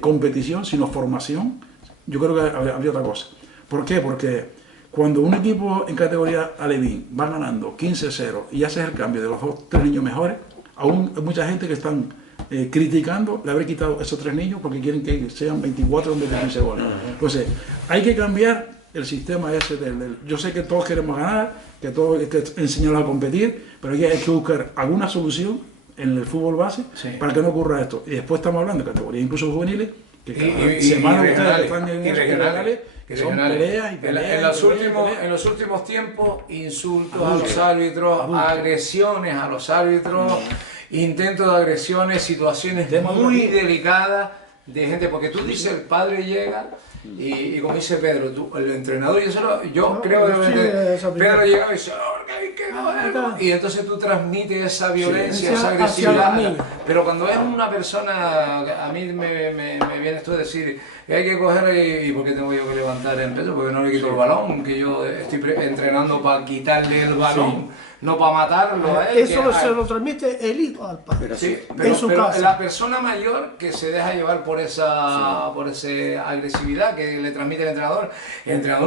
competición, sino formación, yo creo que habría otra cosa. ¿Por qué? Porque cuando un equipo en categoría alevín va ganando 15-0 y haces el cambio de los 2 3 niños mejores, aún hay mucha gente que están criticando le haber quitado esos 3 niños porque quieren que sean 24 en vez de 15 goles. Entonces, hay que cambiar el sistema ese yo sé que todos queremos ganar, que todos hay que enseñarlos a competir, pero hay que buscar alguna solución en el fútbol base para que no ocurra esto. Y después estamos hablando de categorías incluso juveniles, que cada semana ustedes están en regionales, que son peleas y peleas. En los últimos tiempos, insultos a los árbitros, agresiones a los árbitros, intentos de agresiones, situaciones muy delicadas de gente, porque tú dices, el padre llega y como dice Pedro, el entrenador, yo creo que Pedro llega y dice, y entonces tú transmites esa violencia, esa agresividad, pero cuando es una persona, a mí me viene esto de decir, que hay que coger y ¿por qué tengo yo que levantar el peso? Porque no le quito el balón, que yo estoy entrenando para quitarle el balón, no para matarlo a él. Eso se lo transmite el hijo al padre. Pero la persona mayor que se deja llevar por esa agresividad que le transmite el entrenador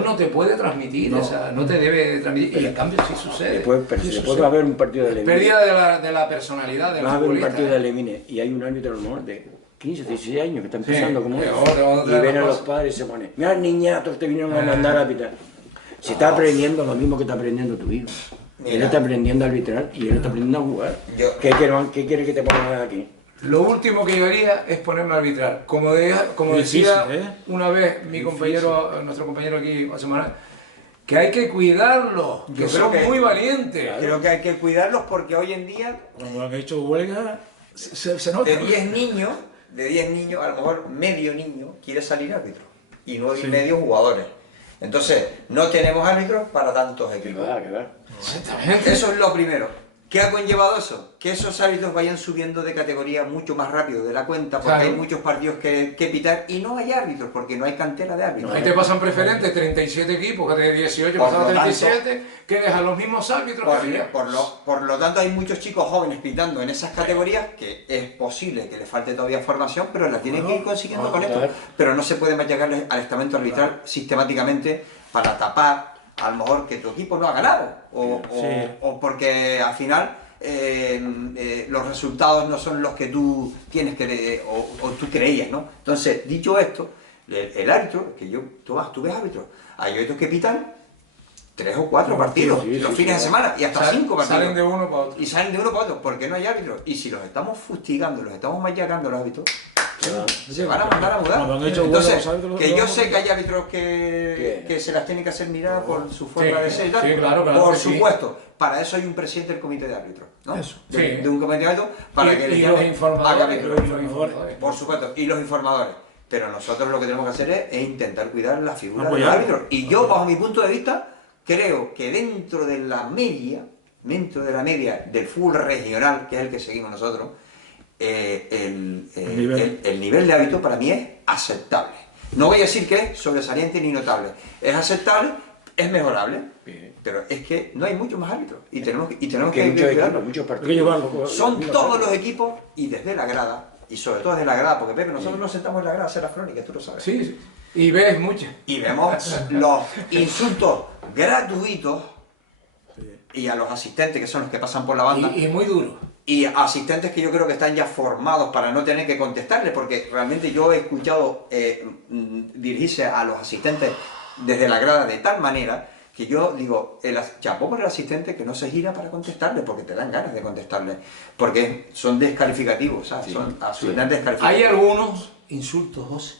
no te puede transmitir, no te debe transmitir, y en cambio sí sucede. Después va a haber un partido de Lemine. Pérdida de la personalidad del va a haber un partido futbolista. de Lemine y hay un árbitro a lo mejor de 15, 16 años que está empezando como él. Y Y ven a los padres y se ponen, mira niñatos, te vinieron a mandar a arbitrar. Si está aprendiendo lo mismo que está aprendiendo tu hijo. Él está aprendiendo a arbitrar y él está aprendiendo a jugar. ¿Qué quiere que te pongas aquí? Lo último que yo haría es ponerme a arbitrar. Como decía una vez nuestro compañero aquí, José Manuel, que hay que cuidarlos, que son muy valientes. Creo que hay que cuidarlos porque hoy en día, Cuando han hecho huelga, se nota. de 10 niños, a lo mejor medio niño quiere salir árbitro y no hay medio jugadores. Entonces, no tenemos árbitros para tantos equipos. Exactamente. Eso es lo primero. ¿Qué ha conllevado eso? Que esos árbitros vayan subiendo de categoría mucho más rápido de la cuenta, porque hay muchos partidos que pitar y no hay árbitros, porque no hay cantera de árbitros. Ahí te pasan preferentes 37 equipos, que de 18 pasan a 37, que dejan los mismos árbitros que había. Por lo tanto, hay muchos chicos jóvenes pitando en esas categorías que es posible que les falte todavía formación, pero la tienen que ir consiguiendo con esto. Pero no se puede machacarles al estamento arbitral sistemáticamente para tapar a lo mejor que tu equipo no ha ganado o porque al final los resultados no son los que tú tienes que o tú creías, ¿no? Entonces, dicho esto, el árbitro, que tú ves árbitros, hay árbitros que pitan 3 o 4 partidos los fines de semana y hasta 5 partidos. Salen de uno para otro. Y salen de uno para otro porque no hay árbitros. Y si los estamos fustigando, los estamos machacando los árbitros, se van a mandar a mudar. Entonces, que yo sé que hay árbitros que se las tienen que hacer mirar por su forma de ser y tal. Sí, claro, por supuesto. Para eso hay un presidente del comité de árbitros, ¿no? De un comité de árbitros para que los informadores. Por supuesto, y los informadores. Pero nosotros lo que tenemos que hacer es intentar cuidar la figura del árbitro. Y yo, bajo mi punto de vista, creo que dentro de la media del fútbol regional, que es el que seguimos nosotros, el nivel de árbitro para mí es aceptable. No voy a decir que es sobresaliente ni notable. Es aceptable, es mejorable, pero es que no hay muchos más árbitros y tenemos que cuidarlo. Muchos partidos. Son todos los equipos y desde la grada, y sobre todo desde la grada, porque Pepe, nosotros nos sentamos en la grada a hacer las crónicas, tú lo sabes. Sí, y ves muchas. Y vemos los insultos gratuitos y a los asistentes que son los que pasan por la banda. Y muy duro. Y asistentes que yo creo que están ya formados para no tener que contestarle, porque realmente yo he escuchado dirigirse a los asistentes desde la grada de tal manera que yo digo, chapó por el asistente que no se gira para contestarle, porque te dan ganas de contestarle, porque son descalificativos, ¿sabes? Son absolutamente descalificativos. Hay algunos insultos, José,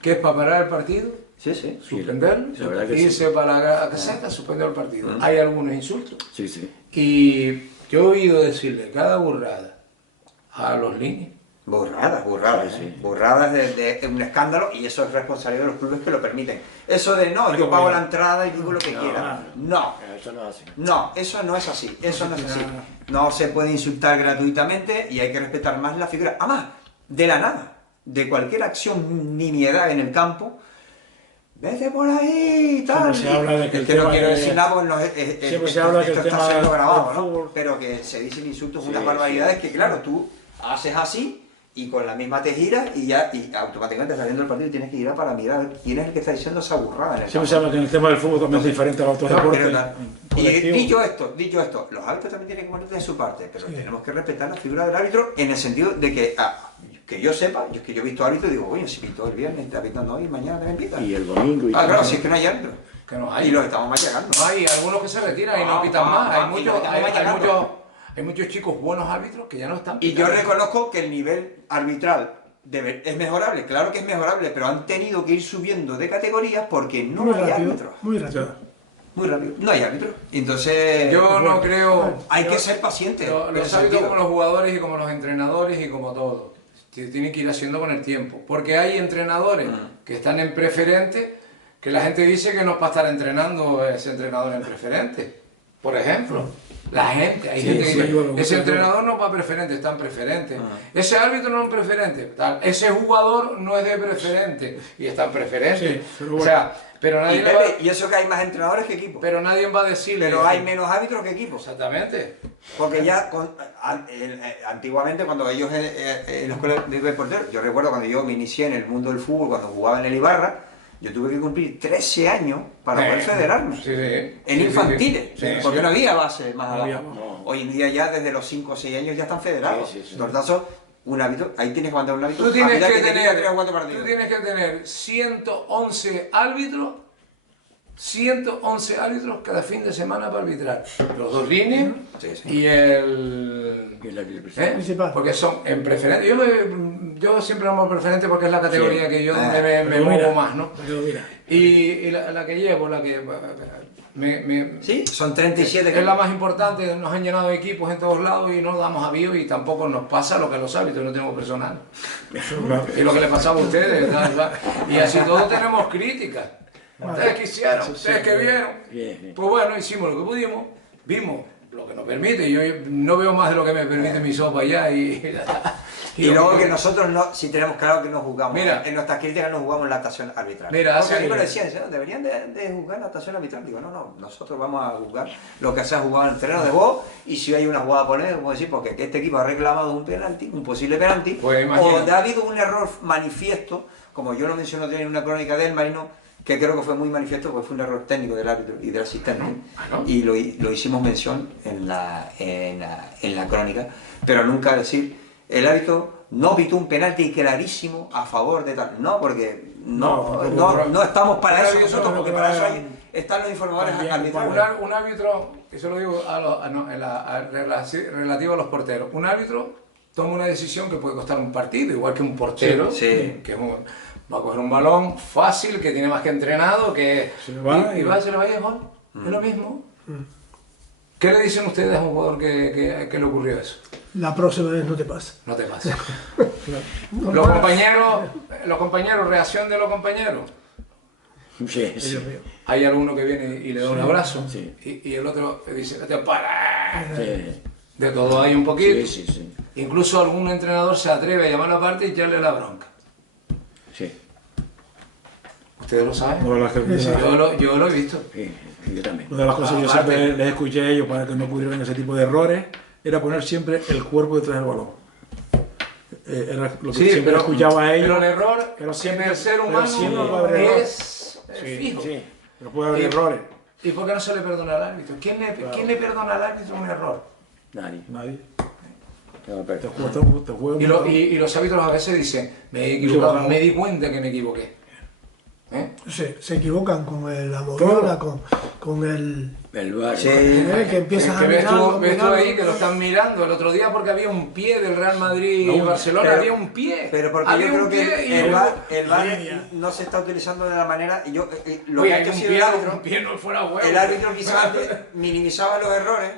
que es para parar el partido, suspenderlo, irse para la caseta, suspender el partido. Hay algunos insultos. Y yo he oído decirle cada burrada a los líneas. Burradas de un escándalo, y eso es responsabilidad de los clubes que lo permiten. Eso de yo pago la entrada y digo lo que quiera. No, eso no es así. No, eso no es así. No se puede insultar gratuitamente y hay que respetar más la figura. Además, de la nada, de cualquier acción nimiedad en el campo, vete por ahí y tal. Se habla de que no quiero decir nada porque siempre se habla que el tema está siendo grabado, del fútbol. Pero que se dicen insultos, unas barbaridades que claro, tú haces así y con la misma te giras y ya y automáticamente estás viendo el partido y tienes que girar para mirar a ver quién es el que está diciendo esa burrada en el Siempre se habla que en el tema del fútbol también es diferente a los otros deportes. Y dicho esto, los árbitros también tienen que poner de su parte, pero tenemos que respetar la figura del árbitro en el sentido de que yo sepa, que yo he visto árbitros y digo, oye, si pitó el viernes, está pitando hoy, mañana también pita. Y el domingo. Claro, si es que no hay árbitros. Que no hay. Y los estamos machacando. No hay algunos que se retiran y no pitan más. Hay muchos chicos buenos árbitros que ya no están Y pitando. yo reconozco que el nivel arbitral es mejorable, claro que es mejorable, pero han tenido que ir subiendo de categorías porque no hay árbitros. Muy rápido. Muy rápido. No hay árbitros. Entonces, Yo no creo... hay que ser pacientes. Los árbitros como los jugadores y como los entrenadores y como todo. Tienen que ir haciendo con el tiempo. Porque hay entrenadores que están en preferente, que la gente dice que no es para estar entrenando ese entrenador en preferente. Por ejemplo. La gente, hay gente que dice, ese entrenador no va a preferente, está en preferente. Ese árbitro no es en preferente, tal. Ese jugador no es de preferente y está en preferente. O sea, pero nadie y eso que hay más entrenadores que equipos. Pero nadie va a decirle. Pero hay menos árbitros que equipos. Exactamente. Porque ya antiguamente cuando ellos en la escuela de porteros, yo recuerdo cuando yo me inicié en el mundo del fútbol, cuando jugaba en el Ibarra, yo tuve que cumplir 13 años para poder federarme. En infantiles, porque no había base más abajo. No. Hoy en día ya desde los 5 o 6 años ya están federados. Tortazo, un hábito, ahí tienes que mandar un hábito. Tú tienes que tener 111 árbitros, 111 árbitros cada fin de semana para arbitrar. Los dos líneas y el principal. Porque son en preferente. Yo siempre llamo preferente porque es la categoría que yo me muevo más, ¿no? Y la que llevo, la que... Sí, son 37. Es la más importante, nos han llenado de equipos en todos lados y no damos avío y tampoco nos pasa lo que a los árbitros, no tenemos personal. Y lo que les pasaba a ustedes, y así todos tenemos críticas. Ustedes quisieron, ustedes que vieron. Pues bueno, hicimos lo que pudimos, vimos lo que nos permite. Yo no veo más de lo que me permite mi sopa ya y luego que nosotros si tenemos claro que no juzgamos. Mira, en nuestras críticas no jugamos la actuación arbitral. Mira, porque a mí me decían, deberían de juzgar la actuación arbitral. Digo, no, nosotros vamos a juzgar lo que se ha jugado en el terreno de juego y si hay una jugada por él, como decir, porque este equipo ha reclamado un penalti, un posible penalti, o donde ha habido un error manifiesto, como yo lo menciono en una crónica del Marino, que creo que fue muy manifiesto porque fue un error técnico del árbitro y del asistente, y lo hicimos mención en la crónica, pero nunca decir el árbitro no pitó un penalti clarísimo a favor de tal. No, porque no estamos para eso nosotros, porque para eso están los informadores arbitrales. Un árbitro, eso lo digo relativo a los porteros, un árbitro toma una decisión que puede costar un partido, igual que un portero, que va a coger un balón fácil, que tiene más que entrenado, que se le va y se le va a ir gol. Es lo mismo. ¿Qué le dicen ustedes a un jugador que le ocurrió eso? La próxima vez no te pasa. No te pasa. Los compañeros, reacción de los compañeros. Sí. Hay alguno que viene y le da un abrazo y el otro dice, vete para. De todo hay un poquito. Incluso algún entrenador se atreve a llamarlo aparte y echarle la bronca. Sí. ¿Ustedes lo saben? Yo lo he visto. Sí, yo también. Una de las cosas que yo siempre les escuché a ellos para que no pudieran ese tipo de errores era poner siempre el cuerpo detrás del balón. Era lo que siempre escuchaba a ellos. Pero el error en el ser humano es fijo. Sí, pero puede haber errores. ¿Y por qué no se le perdona al árbitro? ¿Quién le perdona al árbitro un error? Nadie. Y los árbitros a veces dicen, me he equivocado, me di cuenta que me equivoqué. Se equivocan con la moviola, con el bar. Que empiezas a mirar. Ves tú ahí que lo están mirando. El otro día porque había un pie del Real Madrid y Barcelona, había un pie. Pero porque yo creo que el bar no se está utilizando de la manera. Un pie no fuera huevo. El árbitro quizás minimizaba los errores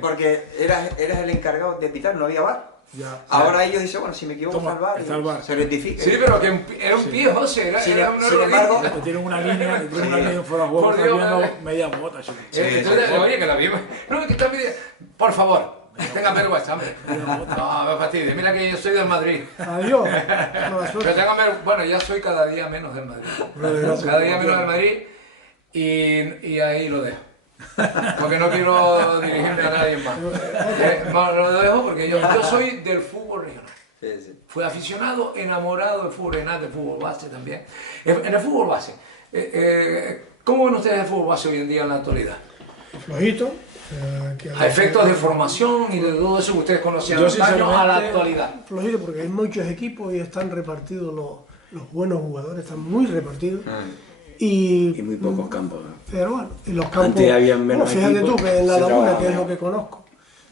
porque eras el encargado de pitar, no había bar. Ahora ellos dicen, bueno, si me equivoco está el bar, se rectifica. Sí, pero que era un pie, José, era un sin embargo, tienen una línea fuera de juego, viendo media bota. Entonces, oye, que la vimos. No, que está media. Por favor, tenga vergüenza, hombre. No, me fastidia. Mira que yo soy del Madrid. Adiós. Pero bueno, ya soy cada día menos del Madrid. Cada día menos del Madrid y ahí lo dejo. Porque no quiero dirigirme a nadie más. No lo dejo porque yo soy del fútbol regional. Sí, sí. Fue aficionado, enamorado del fútbol, de fútbol base también. En el fútbol base, ¿cómo ven ustedes el fútbol base hoy en día en la actualidad? Flojito. A efectos de formación y de todo eso que ustedes conocían Yo, antaño a la sinceramente, actualidad. Flojito porque hay muchos equipos y están repartidos los buenos jugadores, están muy repartidos. Y muy pocos campos. Pero bueno, y los campos. Antes había menos fíjate equipos, tú que en La se Laguna, trabajaba que es lo mejor. que conozco,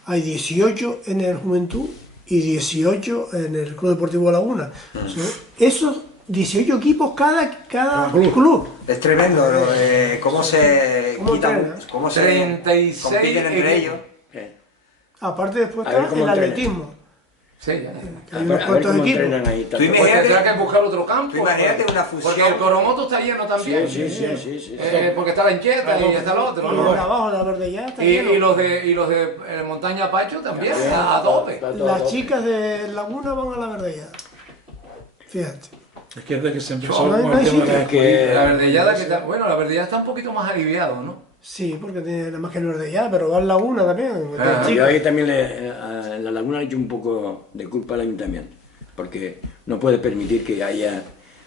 hay 18 en el Juventud y 18 en el Club Deportivo Laguna. Esos 18 equipos cada club. Es tremendo cómo se ¿Cómo quitan, entrenas? cómo se 36 compiten entre ellos. Aparte después A ver está cómo el entrenan. atletismo. Sí, ya. Que hay unos A ver cuantos cómo equipos. entrenan ahí. Tú Pues imagínate- tendrá que buscar otro campo. Tú imagínate pues, una fusión. Porque el Coromoto está lleno también. Sí. Porque está la Inquieta y está el otro. Y ¿no? los de abajo, la verde ya está Y lleno. los de Montaña Pacho también, a tope. Las chicas de Laguna van a la verde ya. Fíjate. Es que desde que se empezó No hay- con no el hay tema de sitio. la- Que La verdellada, que está, bueno, la verdellada está un poquito más aliviado, ¿no? Sí, porque tiene nada más que el verde ya, pero va en Laguna también. Ah, Las yo chicas. ahí también a la Laguna le he hecho un poco de culpa al ayuntamiento, porque no puede permitir que haya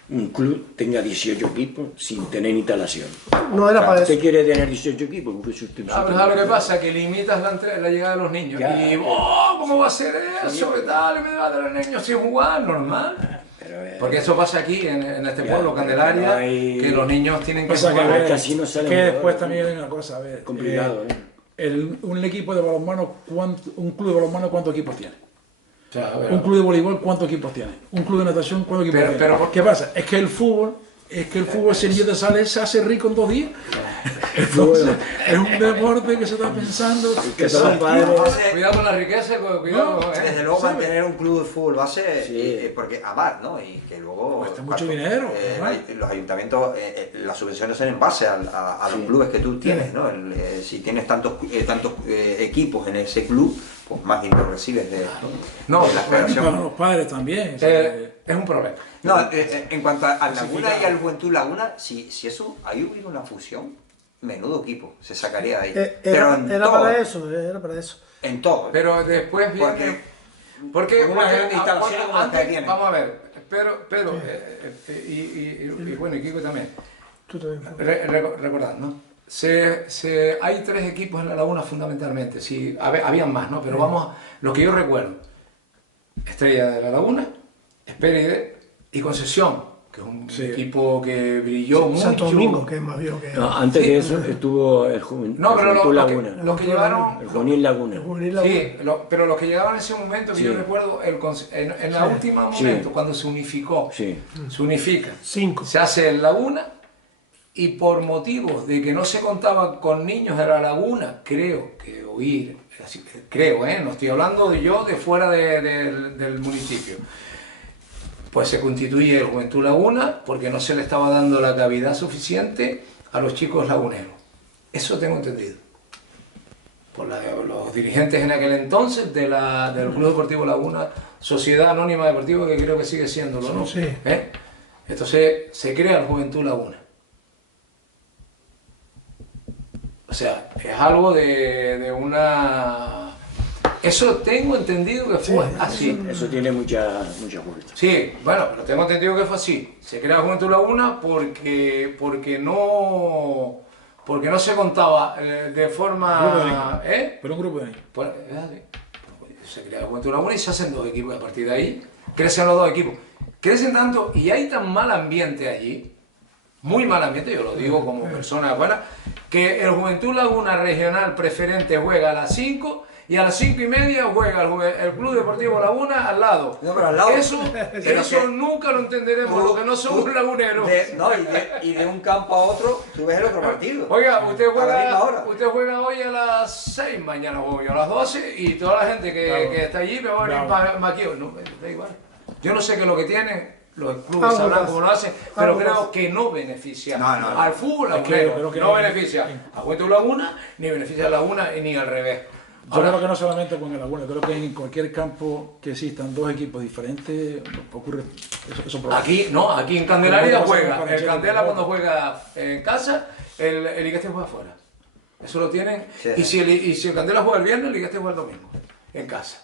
un club tenga 18 equipos sin tener instalación. No era para eso. ¿Usted quiere tener 18 equipos? Pues usted- ¿Sabes lo que pasa? Que limitas la llegada de los niños. Ya. Y, oh, ¿cómo va a ser eso? ¿Qué tal? Y me va a dar los niños sin jugar, normal. Pero, Porque eso pasa aquí, en este Ya, pueblo, pero Candelaria, no hay- que los niños tienen que Pasa que, jugar. a ver, casi no salen que jugadores, después ¿no? también hay una cosa, a ver. Complicado, Un equipo de balonmano, un club de balonmano, ¿cuántos equipos tiene? O sea, a ver, Un club de voleibol, ¿cuántos equipos tiene? Un club de natación, ¿cuántos equipos Pero- tiene? pero- ¿Qué pasa? Es que el fútbol, si el niño te sale, se hace rico en 2 días. Entonces, es un deporte que se está pensando que todos los padres- cuidado con la riqueza, cuidado con... Desde luego mantener un club de fútbol base, Sí. porque aparte, ¿no? Y que luego... Cuesta mucho dinero, ¿no? Los ayuntamientos, las subvenciones son en base a los clubes que tú tienes, ¿no? Si tienes tantos equipos en ese club, pues más dinero recibes de No, de la Para federación. los padres también. Es un problema. No, en cuanto a Laguna y al Juventud Laguna, si eso, ahí hubiera una fusión, menudo equipo, se sacaría de ahí. Pero Era para eso, era para eso. En todo. Pero después viene... Porque con una gran instalación como la que tienen. vamos a ver, pero y bueno, y Kiko también. Tú también. Recordad, ¿no? Hay 3 equipos en La Laguna fundamentalmente, sí, habían más, ¿no? Pero vamos, lo que yo recuerdo, Estrella de La Laguna, Espéride y Concesión, que es un equipo que brilló mucho. Santo Domingo, que es más viejo que No, antes de eso estuvo el No, pero Juventud los que Laguna. llevaron... El Juvenil Laguna. el Juvenil Laguna. Sí, pero los que llegaban en ese momento, que Sí. yo recuerdo, en la última momento, Sí. cuando se unificó, Sí. se unifica, 5. se hace en Laguna, y por motivos de que no se contaba con niños de La Laguna, creo que oír, creo, no estoy hablando yo de fuera del municipio, pues se constituye el Juventud Laguna porque no se le estaba dando la cavidad suficiente a los chicos laguneros. Eso tengo entendido. Por los dirigentes en aquel entonces del Club Deportivo Laguna, Sociedad Anónima Deportiva, que creo que sigue siéndolo, ¿no? Sí. Entonces se crea el Juventud Laguna. O sea, es algo de una... Eso tengo entendido que fue así. Eso tiene mucha vuelta. Sí, bueno, pero tengo entendido que fue así. Se crea Juventud Laguna porque no se contaba de forma... Pero un grupo de niños. Pues, se crea Juventud Laguna y se hacen 2 equipos. Y a partir de ahí crecen los 2 equipos. Crecen tanto y hay tan mal ambiente allí, muy mal ambiente, yo lo digo como persona buena, que el Juventud Laguna Regional Preferente juega a las 5 y a las 5:30 juega el Club Deportivo Laguna al lado. No, pero al lado. Eso nunca lo entenderemos, lo que no somos laguneros. Y de un campo a otro, tú ves el otro partido. Oiga, usted A la misma hora. juega hoy a las 6, mañana juego yo a las 12 y toda la gente que está allí me va a venir más aquí. No, da igual. Yo no sé qué es lo que tienen, los clubes sabrán cómo lo hacen, pero creo que no beneficia No. al fútbol lagunero, no beneficia a Juventud Laguna, ni beneficia a Laguna, ni al revés. Yo creo que no solamente con el Laguna, creo que en cualquier campo que existan 2 equipos diferentes ocurre eso problemas. Aquí en Candelaria Como pasa juega, con el Paranchete, Candela por cuando juega en casa, el Igueste juega afuera. Eso lo tienen, Sí. y si el Candela juega el viernes, el Igueste juega el domingo, en casa.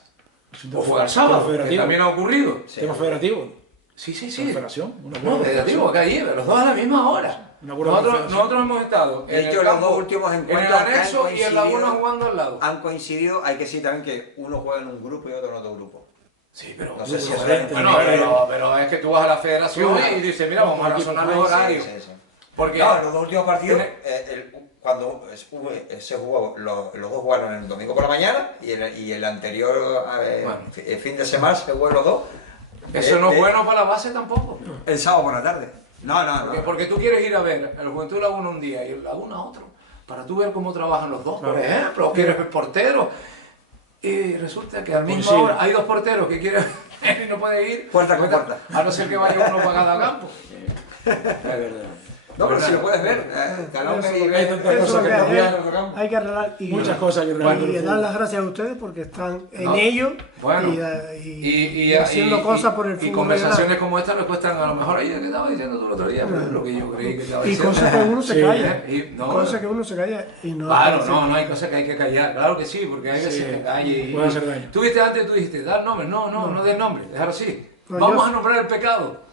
O fue al sábado, que también ha ocurrido. Tema federativo. Sí. Federación. No, federativo, que allí, los dos a la misma hora. Nosotros hemos estado en el los dos últimos encuentros, en el anexo y en Laguna jugando al lado. Han coincidido, hay que decir también que uno juega en un grupo y otro en otro grupo. Sí, pero no sé si es pero es que tú vas a la federación y dices, mira, vamos a razonar los horarios. Porque no, los dos últimos partidos, cuando se jugó, los dos jugaron el domingo por la mañana y el anterior el fin de semana se jugó los dos. Eso no es bueno para la base tampoco. El sábado por la tarde. No. Porque tú quieres ir a ver el Juventud Laguna un día y el Laguna otro, para tú ver cómo trabajan los dos, por ejemplo, o quieres ver porteros. Y resulta que al mismo hora hay dos porteros que quieren y no pueden ir. Puerta con puerta. A no ser que vaya uno para cada campo. Es verdad. No, pero si lo puedes ver. Hay tantas cosas que cambiar. Hay que arreglar. Muchas cosas que arreglar. Y dar las gracias a ustedes porque están en ello y haciendo cosas por el fútbol. Y conversaciones como esta nos cuestan a lo mejor ahí que estaba diciendo tú el otro día, lo que yo creí que estaba diciendo. Y cosas que uno se calla. Cosas que uno se calla y no. Claro, no hay cosas que hay que callar. Claro que sí, porque hay veces que calle. Puede hacer daño. Tú viste antes, tú dijiste, dar nombres. No des nombres, dejar así. Vamos a nombrar el pecado.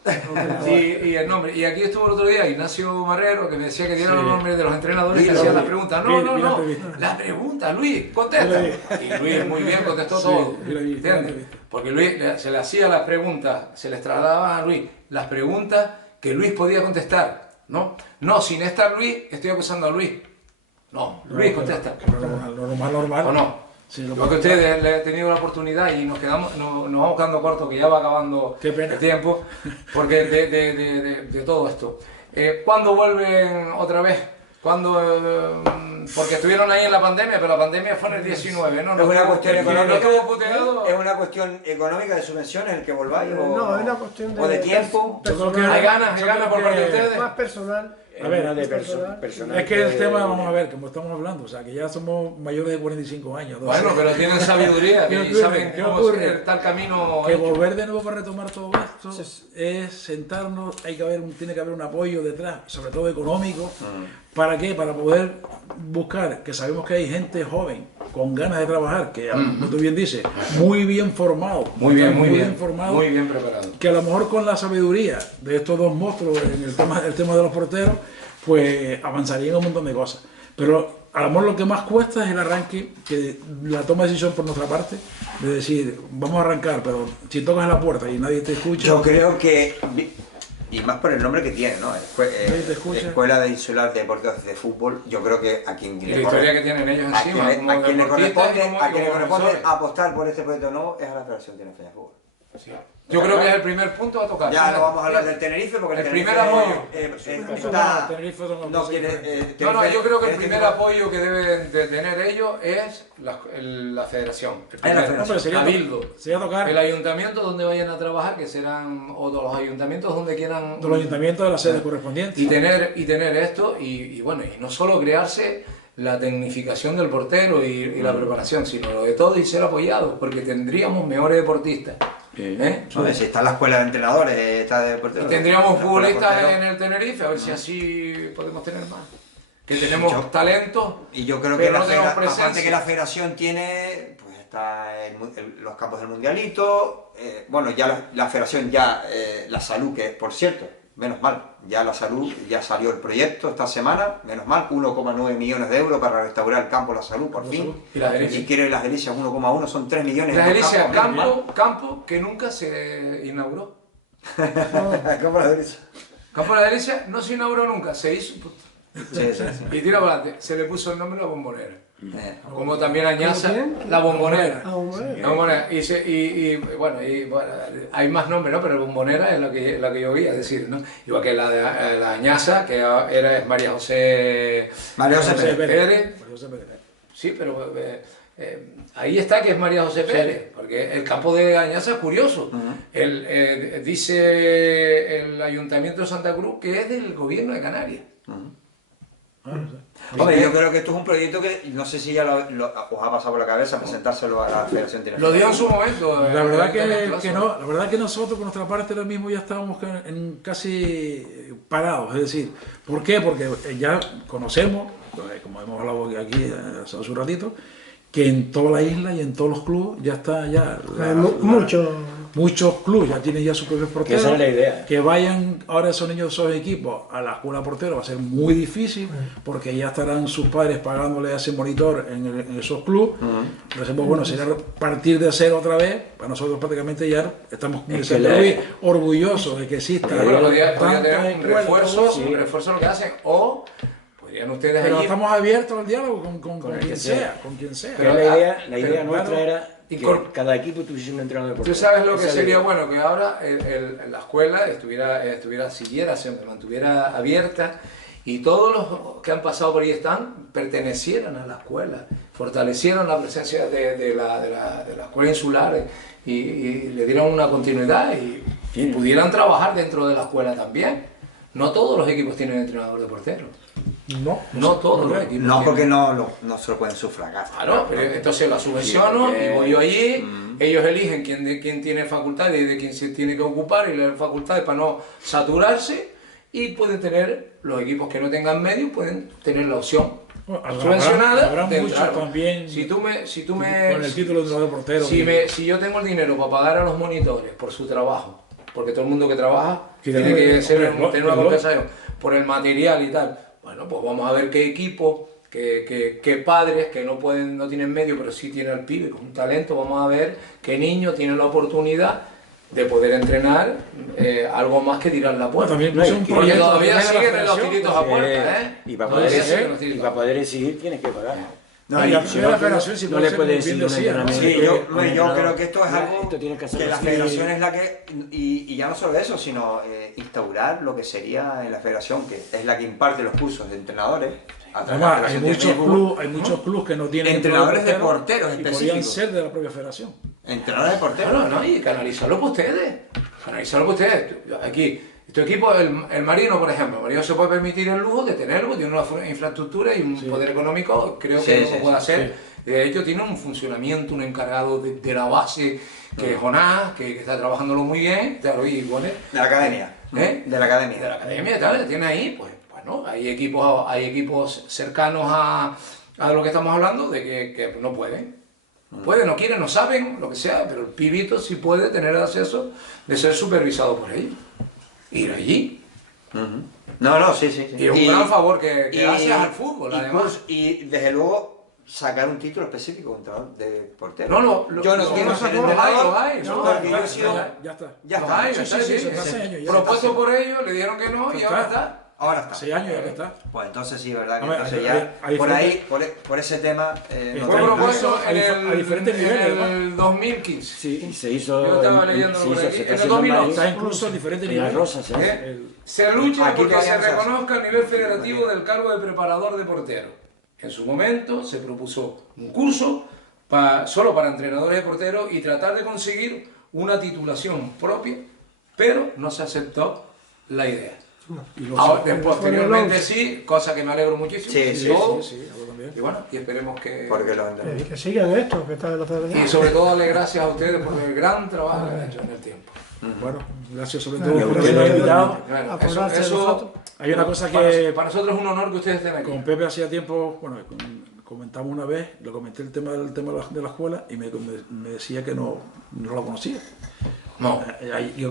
Y el nombre. Y aquí estuvo el otro día Ignacio Marrero, que me decía que diera los nombres de los entrenadores que hacían las preguntas. No. La pregunta, Luis, contesta. Y Luis muy bien contestó todo. ¿Entiendes? Porque Luis se le hacía las preguntas, se les trasladaba a Luis las preguntas que Luis podía contestar. No, sin estar Luis, estoy acusando a Luis. No, Luis contesta. Normal. ¿O no? Sí, porque ustedes le he tenido la oportunidad y nos vamos quedando cortos, que ya va acabando el tiempo, porque de todo esto. ¿Cuándo vuelven otra vez? Porque estuvieron ahí en la pandemia, pero la pandemia fue en el 19, ¿no? Es una cuestión económica. Es una cuestión económica de subvenciones el que volváis. No, es una cuestión de tiempo. Hay ganas por parte de ustedes. Más personal. A ver, personal. es que el tema, vamos a ver, como estamos hablando, o sea, que ya somos mayores de 45 años. Bueno, pero tienen sabiduría y saben cómo es tal camino. Que volver de nuevo para retomar todo esto es sentarnos, tiene que haber un apoyo detrás, sobre todo económico. ¿Para qué? Para poder buscar, que sabemos que hay gente joven, con ganas de trabajar, que como tú bien dices, muy bien formado. Muy bien formado. Muy bien preparado. Que a lo mejor con la sabiduría de estos dos monstruos en el tema de los porteros, pues avanzarían un montón de cosas. Pero a lo mejor lo que más cuesta es el arranque, que la toma de decisión por nuestra parte, de decir, vamos a arrancar, pero si tocas la puerta y nadie te escucha... Yo creo que, y más por el nombre que tiene, ¿no? Escuela de Insular de Deportes de Fútbol, yo creo que a quien la historia que tienen ellos encima, a quien le corresponde apostar por este proyecto no es a la Federación de Fútbol. Sí. Yo creo que es el primer punto a tocar. Ya no vamos a hablar del Tenerife porque el primer apoyo. Yo creo que el primer apoyo que deben de tener ellos es la federación. El cabildo. El ayuntamiento donde vayan a trabajar, que serán o los ayuntamientos donde quieran. De los ayuntamientos de la sede correspondiente. Y tener esto y bueno, y no solo crearse la tecnificación del portero y la preparación, sino lo de todo y ser apoyados, porque tendríamos mejores deportistas. Si está la escuela de entrenadores, está de porteros. Tendríamos futbolistas en el Tenerife, a ver si así podemos tener más. Que tenemos talentos. Y yo creo que aparte que la federación tiene, pues está los campos del mundialito. Bueno, ya la federación la salud, que por cierto, menos mal, ya la salud, ya salió el proyecto esta semana, menos mal, 1,9 millones de euros para restaurar el campo La Salud, por fin. Y quiere las Delicias 1,1, son 3 millones. Las Delicias, campo que nunca se inauguró. Campo La Delicia. Campo La Delicia no se inauguró nunca, se hizo. Sí. Y tira para adelante, se le puso el nombre La Bombonera. Como también añaza La Bombonera. La Bombonera. Y bueno, hay más nombres, ¿no? Pero la Bombonera es la que yo oía decir, ¿no? Igual que la Añaza, que es María José Pérez. Sí, pero ahí está que es María José Pérez, porque el campo de Añaza es curioso. Dice el Ayuntamiento de Santa Cruz que es del gobierno de Canarias. Hombre, yo creo que esto es un proyecto que no sé si ya os ha pasado por la cabeza presentárselo a la Federación Tenerife. Lo dio en su momento. La verdad que no, la verdad que nosotros por nuestra parte ahora mismo ya estábamos casi parados, es decir, ¿por qué? Porque ya conocemos, como hemos hablado aquí hace un ratito, que en toda la isla y en todos los clubes ya está ya muchos clubes ya tienen ya sus propios porteros. Esa es la idea. Que vayan ahora esos niños, esos equipos a la escuela de porteros va a ser muy difícil porque ya estarán sus padres pagándole a ese monitor en esos clubes. Entonces, pues, bueno, sería partir de cero otra vez. Para nosotros prácticamente ya estamos muy orgullosos de que exista. Bueno, podría tener un refuerzo lo que hacen, o podrían ustedes pero allí... estamos abiertos al diálogo con quien sea, con quien sea. Pero la idea nuestra era que cada equipo tuviese un entrenador de portero. Tú sabes lo que sería bueno, que ahora la escuela se mantuviera abierta y todos los que han pasado por ahí pertenecieran a la escuela, fortalecieran la presencia de la escuela insular y le dieran una continuidad y pudieran trabajar dentro de la escuela también. No todos los equipos tienen entrenador de portero. No todos los equipos. No, porque no se lo pueden sufragar. Claro, pero entonces la subvenciono y voy yo allí, ellos eligen quién tiene facultades y de quién se tiene que ocupar y las facultades para no saturarse, y pueden tener, los equipos que no tengan medios pueden tener la opción subvencionada. Habrá muchos también si tú me con el título de entrenador de portero. Si yo tengo el dinero para pagar a los monitores por su trabajo, porque todo el mundo que trabaja tiene que tener una compensación por el material y tal. Bueno, pues vamos a ver qué equipo, qué padres que no tienen medio, pero sí tienen al pibe con un talento. Vamos a ver qué niños tienen la oportunidad de poder entrenar algo más que tirar la puerta. También porque todavía siguen en los tiritos a puerta, Y para poder exigir tienes que pagar. No, la federación no le puede decir un entrenamiento. Sí, yo creo que esto es algo que la federación es la que, y ya no solo eso, sino instaurar lo que sería en la federación, que es la que imparte los cursos de entrenadores. Además, hay muchos clubes que no tienen entrenadores de porteros y podrían ser de la propia federación. Entrenadores de porteros. No, y canalizarlo por ustedes. Aquí, tu equipo, el Marino, por ejemplo, el Marino se puede permitir el lujo de tenerlo, tiene una infraestructura y un poder económico, creo que lo puede hacer. De hecho, tiene un funcionamiento, un encargado de la base, que es Jonás, que está trabajándolo muy bien. De la academia. De la academia, tal, tiene ahí, pues bueno, hay equipos cercanos a lo que estamos hablando, de que no pueden. No quieren, no saben, lo que sea, pero el pibito sí puede tener acceso de ser supervisado por ellos. Ir allí. Sí. Y es un gran favor que haces al fútbol, además. Y desde luego sacar un título específico de portero. Yo no quiero ser entrenador. Ya está. Propuesto por ellos, le dieron que no y ahora está. Ahora está. 6 años ya que está. Pues entonces sí, verdad que entonces ya por ese tema fue propuesto a diferentes niveles, en el 2015. Sí, y se hizo. Yo estaba leyéndolo por aquí. En el 2011. Está incluso a diferentes niveles. Se lucha porque se reconozca el nivel federativo del cargo de preparador de portero. En su momento se propuso un curso solo para entrenadores de porteros y tratar de conseguir una titulación propia, pero no se aceptó la idea. Posteriormente sí, cosa que me alegro muchísimo. Sí, y bueno, y esperemos que sigan esto, que está en la federación. Y sobre todo darle gracias a ustedes por el gran trabajo que han hecho en el tiempo. Bueno, gracias sobre todo por habernos invitado. Hay una cosa que para nosotros es un honor que ustedes estén aquí. Con Pepe hacía tiempo, comentamos una vez, le comenté el tema de la escuela y me decía que no la conocía. No.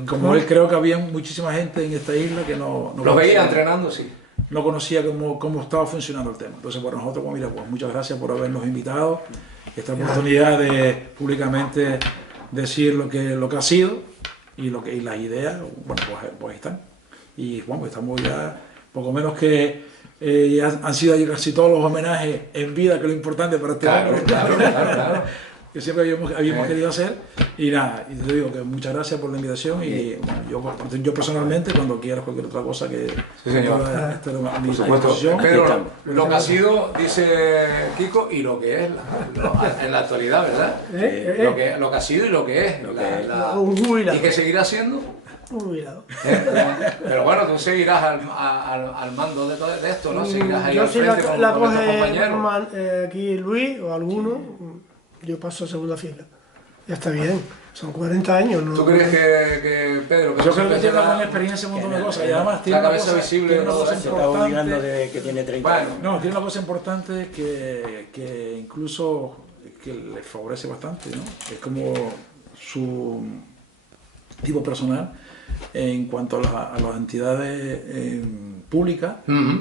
Como él, creo que había muchísima gente en esta isla que no los veía entrenando, sí. No conocía cómo estaba funcionando el tema. Entonces, para nosotros, pues muchas gracias por habernos invitado. Esta oportunidad de públicamente decir lo que ha sido y las ideas, pues ahí están. Y bueno, estamos ya, poco menos que ya han sido casi todos los homenajes en vida, que es lo importante para este hombre. Claro. Que siempre habíamos querido hacer. Y nada, y te digo que muchas gracias por la invitación. Y bueno, yo personalmente, cuando quieras cualquier otra cosa que pueda estar a mi disposición. Pero lo que ha sido, dice Kiko, y lo que es en la actualidad, ¿verdad? Lo que ha sido y lo que es. Y que seguirá siendo. Pero bueno, tú seguirás al mando de esto, ¿no? Seguirás ahí al frente con tus compañeros. Aquí Luis o alguno. Yo paso a segunda fila. Ya está bien. Son 40 años. ¿No? ¿Tú crees que Pedro? Yo creo que tiene una buena experiencia en un montón de cosas. Y además tiene la cabeza visible. Tiene una cosa importante. De que tiene 30 años. No, tiene una cosa importante que incluso que les favorece bastante, ¿no? Es como su tipo personal en cuanto a las entidades públicas,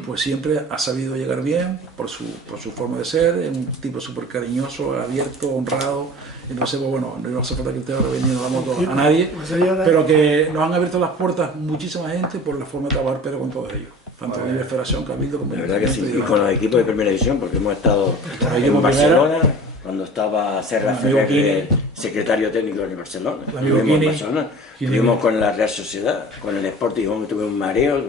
pues siempre ha sabido llegar bien por su forma de ser, es un tipo súper cariñoso, abierto, honrado. Entonces, pues bueno, no hace falta que esté ahora vendiendo la moto a nadie, pero que nos han abierto las puertas muchísima gente por la forma de trabajar, pero con todos ellos. Tanto a nivel Federación, Cabildo, como la verdad que sí, y con los equipos de primera división, porque hemos estado en Barcelona, cuando estaba Serra Ferrer, secretario técnico de Barcelona, estuvimos en Barcelona, estuvimos con la Real Sociedad, con el Sporting, tuvimos un mareo,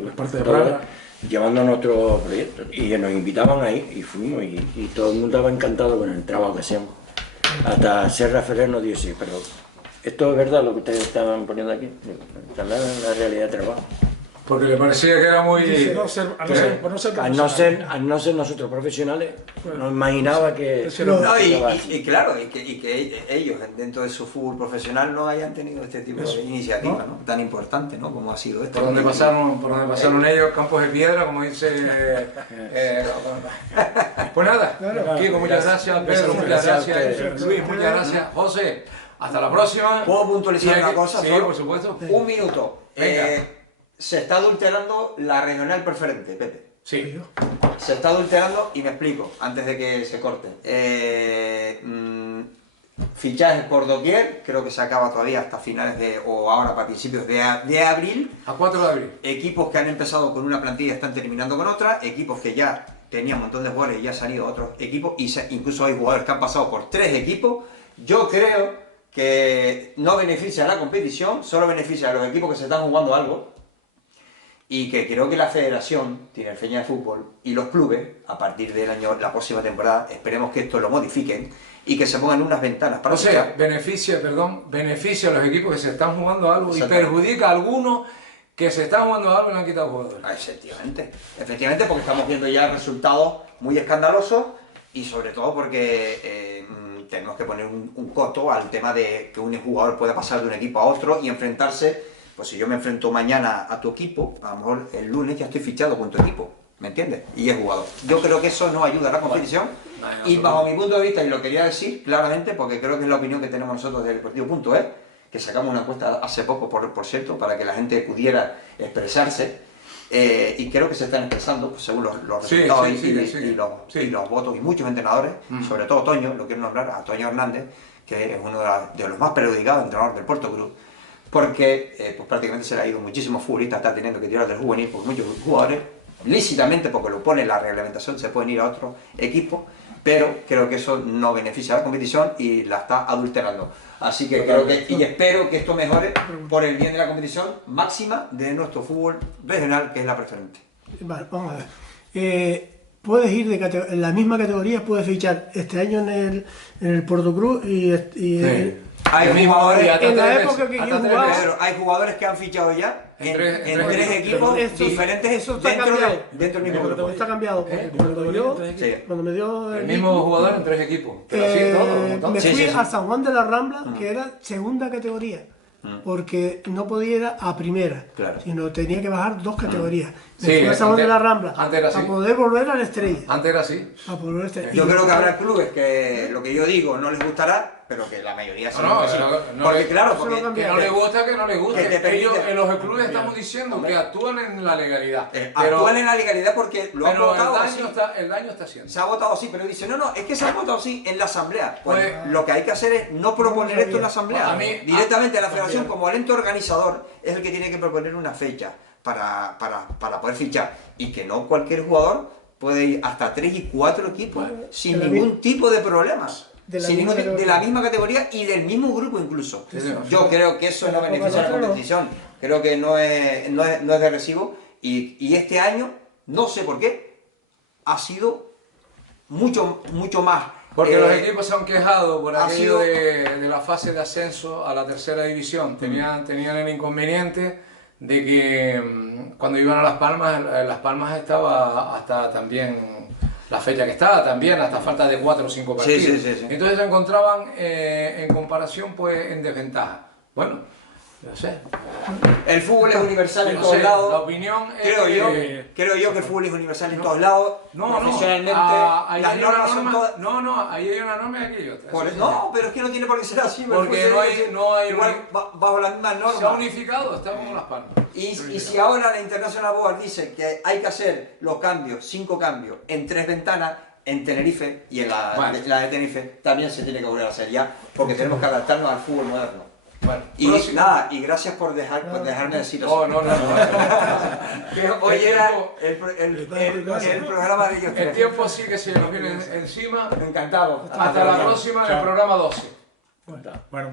llevando nuestro proyecto, y nos invitaban ahí, y fuimos, y todo el mundo estaba encantado con el trabajo que hacíamos. Hasta Serra Ferrer nos dijo, sí, pero esto es verdad lo que ustedes estaban poniendo aquí, esta es la realidad de trabajo. Porque le parecía que era muy... Al no ser nosotros profesionales, no imaginaba que... No, y claro, y que ellos dentro de su fútbol profesional no hayan tenido este tipo de iniciativa, ¿no? Tan importante, ¿no? Como ha sido esto. Por donde pasaron ellos, campos de piedra, como dice... Pues nada, Kiko, muchas gracias, Pedro, muchas gracias, Luis, muchas gracias, José, hasta la próxima. ¿Puedo puntualizar una cosa? Sí, por supuesto. Un minuto. Se está adulterando la regional preferente, Pepe. Sí. Se está adulterando y me explico, antes de que se corte. Fichajes por doquier, creo que se acaba todavía hasta finales o ahora para principios de abril. A 4 de abril. Equipos que han empezado con una plantilla están terminando con otra, equipos que ya tenían un montón de jugadores y ya se han ido a otros equipos, y incluso hay jugadores que han pasado por 3 equipos. Yo creo que no beneficia a la competición, solo beneficia a los equipos que se están jugando algo. Y que creo que la Federación Tinerfeña de Fútbol y los clubes, a partir del año, la próxima temporada, esperemos que esto lo modifiquen y que se pongan unas ventanas para... O sea, beneficia a los equipos que se están jugando algo y perjudica a algunos que se están jugando algo y le han quitado jugadores. Efectivamente, porque estamos viendo ya resultados muy escandalosos y sobre todo porque tenemos que poner un coto al tema de que un jugador pueda pasar de un equipo a otro y enfrentarse. Pues si yo me enfrento mañana a tu equipo, a lo mejor el lunes ya estoy fichado con tu equipo, ¿me entiendes? Y he jugado. Yo creo que eso no ayuda a la competición y bajo mi punto de vista, y lo quería decir claramente porque creo que es la opinión que tenemos nosotros del Deportivo.es, que sacamos una encuesta hace poco, por cierto, para que la gente pudiera expresarse, y creo que se están expresando pues, según los resultados y los votos, y muchos entrenadores, sobre todo Toño, lo quiero nombrar, a Toño Hernández, que es uno de los más perjudicados entrenadores del Porto Cruz, porque pues prácticamente se le ha ido muchísimos futbolistas, está teniendo que tirar del juvenil, porque muchos jugadores, lícitamente, porque lo pone la reglamentación, se pueden ir a otro equipo, pero creo que eso no beneficia a la competición y la está adulterando. Así que creo que, y espero que esto mejore por el bien de la competición máxima de nuestro fútbol regional, que es la preferente. Vale, vamos a ver. Puedes ir en la misma categoría, puedes fichar este año en el Porto Cruz y hay jugadores, en la época que yo jugaba, hay jugadores que han fichado ya en tres equipos diferentes dentro del mismo grupo. Está cambiado, porque cuando me dio el mismo jugador en 3 equipos. Pero me fui a San Juan de la Rambla, que era segunda categoría, porque no podía ir a primera, sino tenía que bajar 2 categorías. Me fui a San Juan de la Rambla a poder volver a la Estrella. Antes era así. Yo creo que habrá clubes que lo que yo digo no les gustará, pero que la mayoría sí. Porque que no le gusta, que no le gusta. Ellos en los clubes estamos diciendo que actúan en la legalidad. Actúan en la legalidad porque lo han votado así. El daño está haciendo. Se ha votado así, pero dicen, no, es que se ha votado así en la asamblea. Pues lo que hay que hacer es no proponer esto en la asamblea. Directamente a la federación, como el ente organizador, es el que tiene que proponer una fecha para poder fichar. Y que no cualquier jugador puede ir hasta 3 y 4 equipos sin ningún tipo de problemas. De la misma categoría y del mismo grupo incluso. Yo creo que eso no beneficia a la competición. Creo que no es de recibo. Y este año, no sé por qué, ha sido mucho más. Porque los equipos se han quejado por aquello de la fase de ascenso a la tercera división. Tenían el inconveniente de que cuando iban a Las Palmas estaba hasta también la fecha que estaba también, hasta falta de 4 o 5 partidos. Sí. Entonces se encontraban en comparación pues en desventaja. Bueno, Yo sé. El fútbol es universal en Yo todos sé, lados. la opinión es Creo que... yo que el fútbol es universal en todos lados. No, Profesionalmente, ahí las hay una normas son norma, todas... no, ahí hay una norma y aquí hay otra. No, pero es que no tiene por qué ser así. Porque no hay igual, bajo las mismas Se ha normas. unificado, está como las palmas. Y si ahora la International Board dice que hay que hacer los cambios, 5 cambios, en 3 ventanas, en Tenerife y en la de Tenerife, también se tiene que volver a hacer ya, porque tenemos que adaptarnos al fútbol moderno. Bueno, Y nada, y gracias por dejarme decir eso. No. Que hoy era el programa de ellos. El tiempo sí que se nos viene encima. Encantado. Hasta la próxima en el programa 12. Bueno,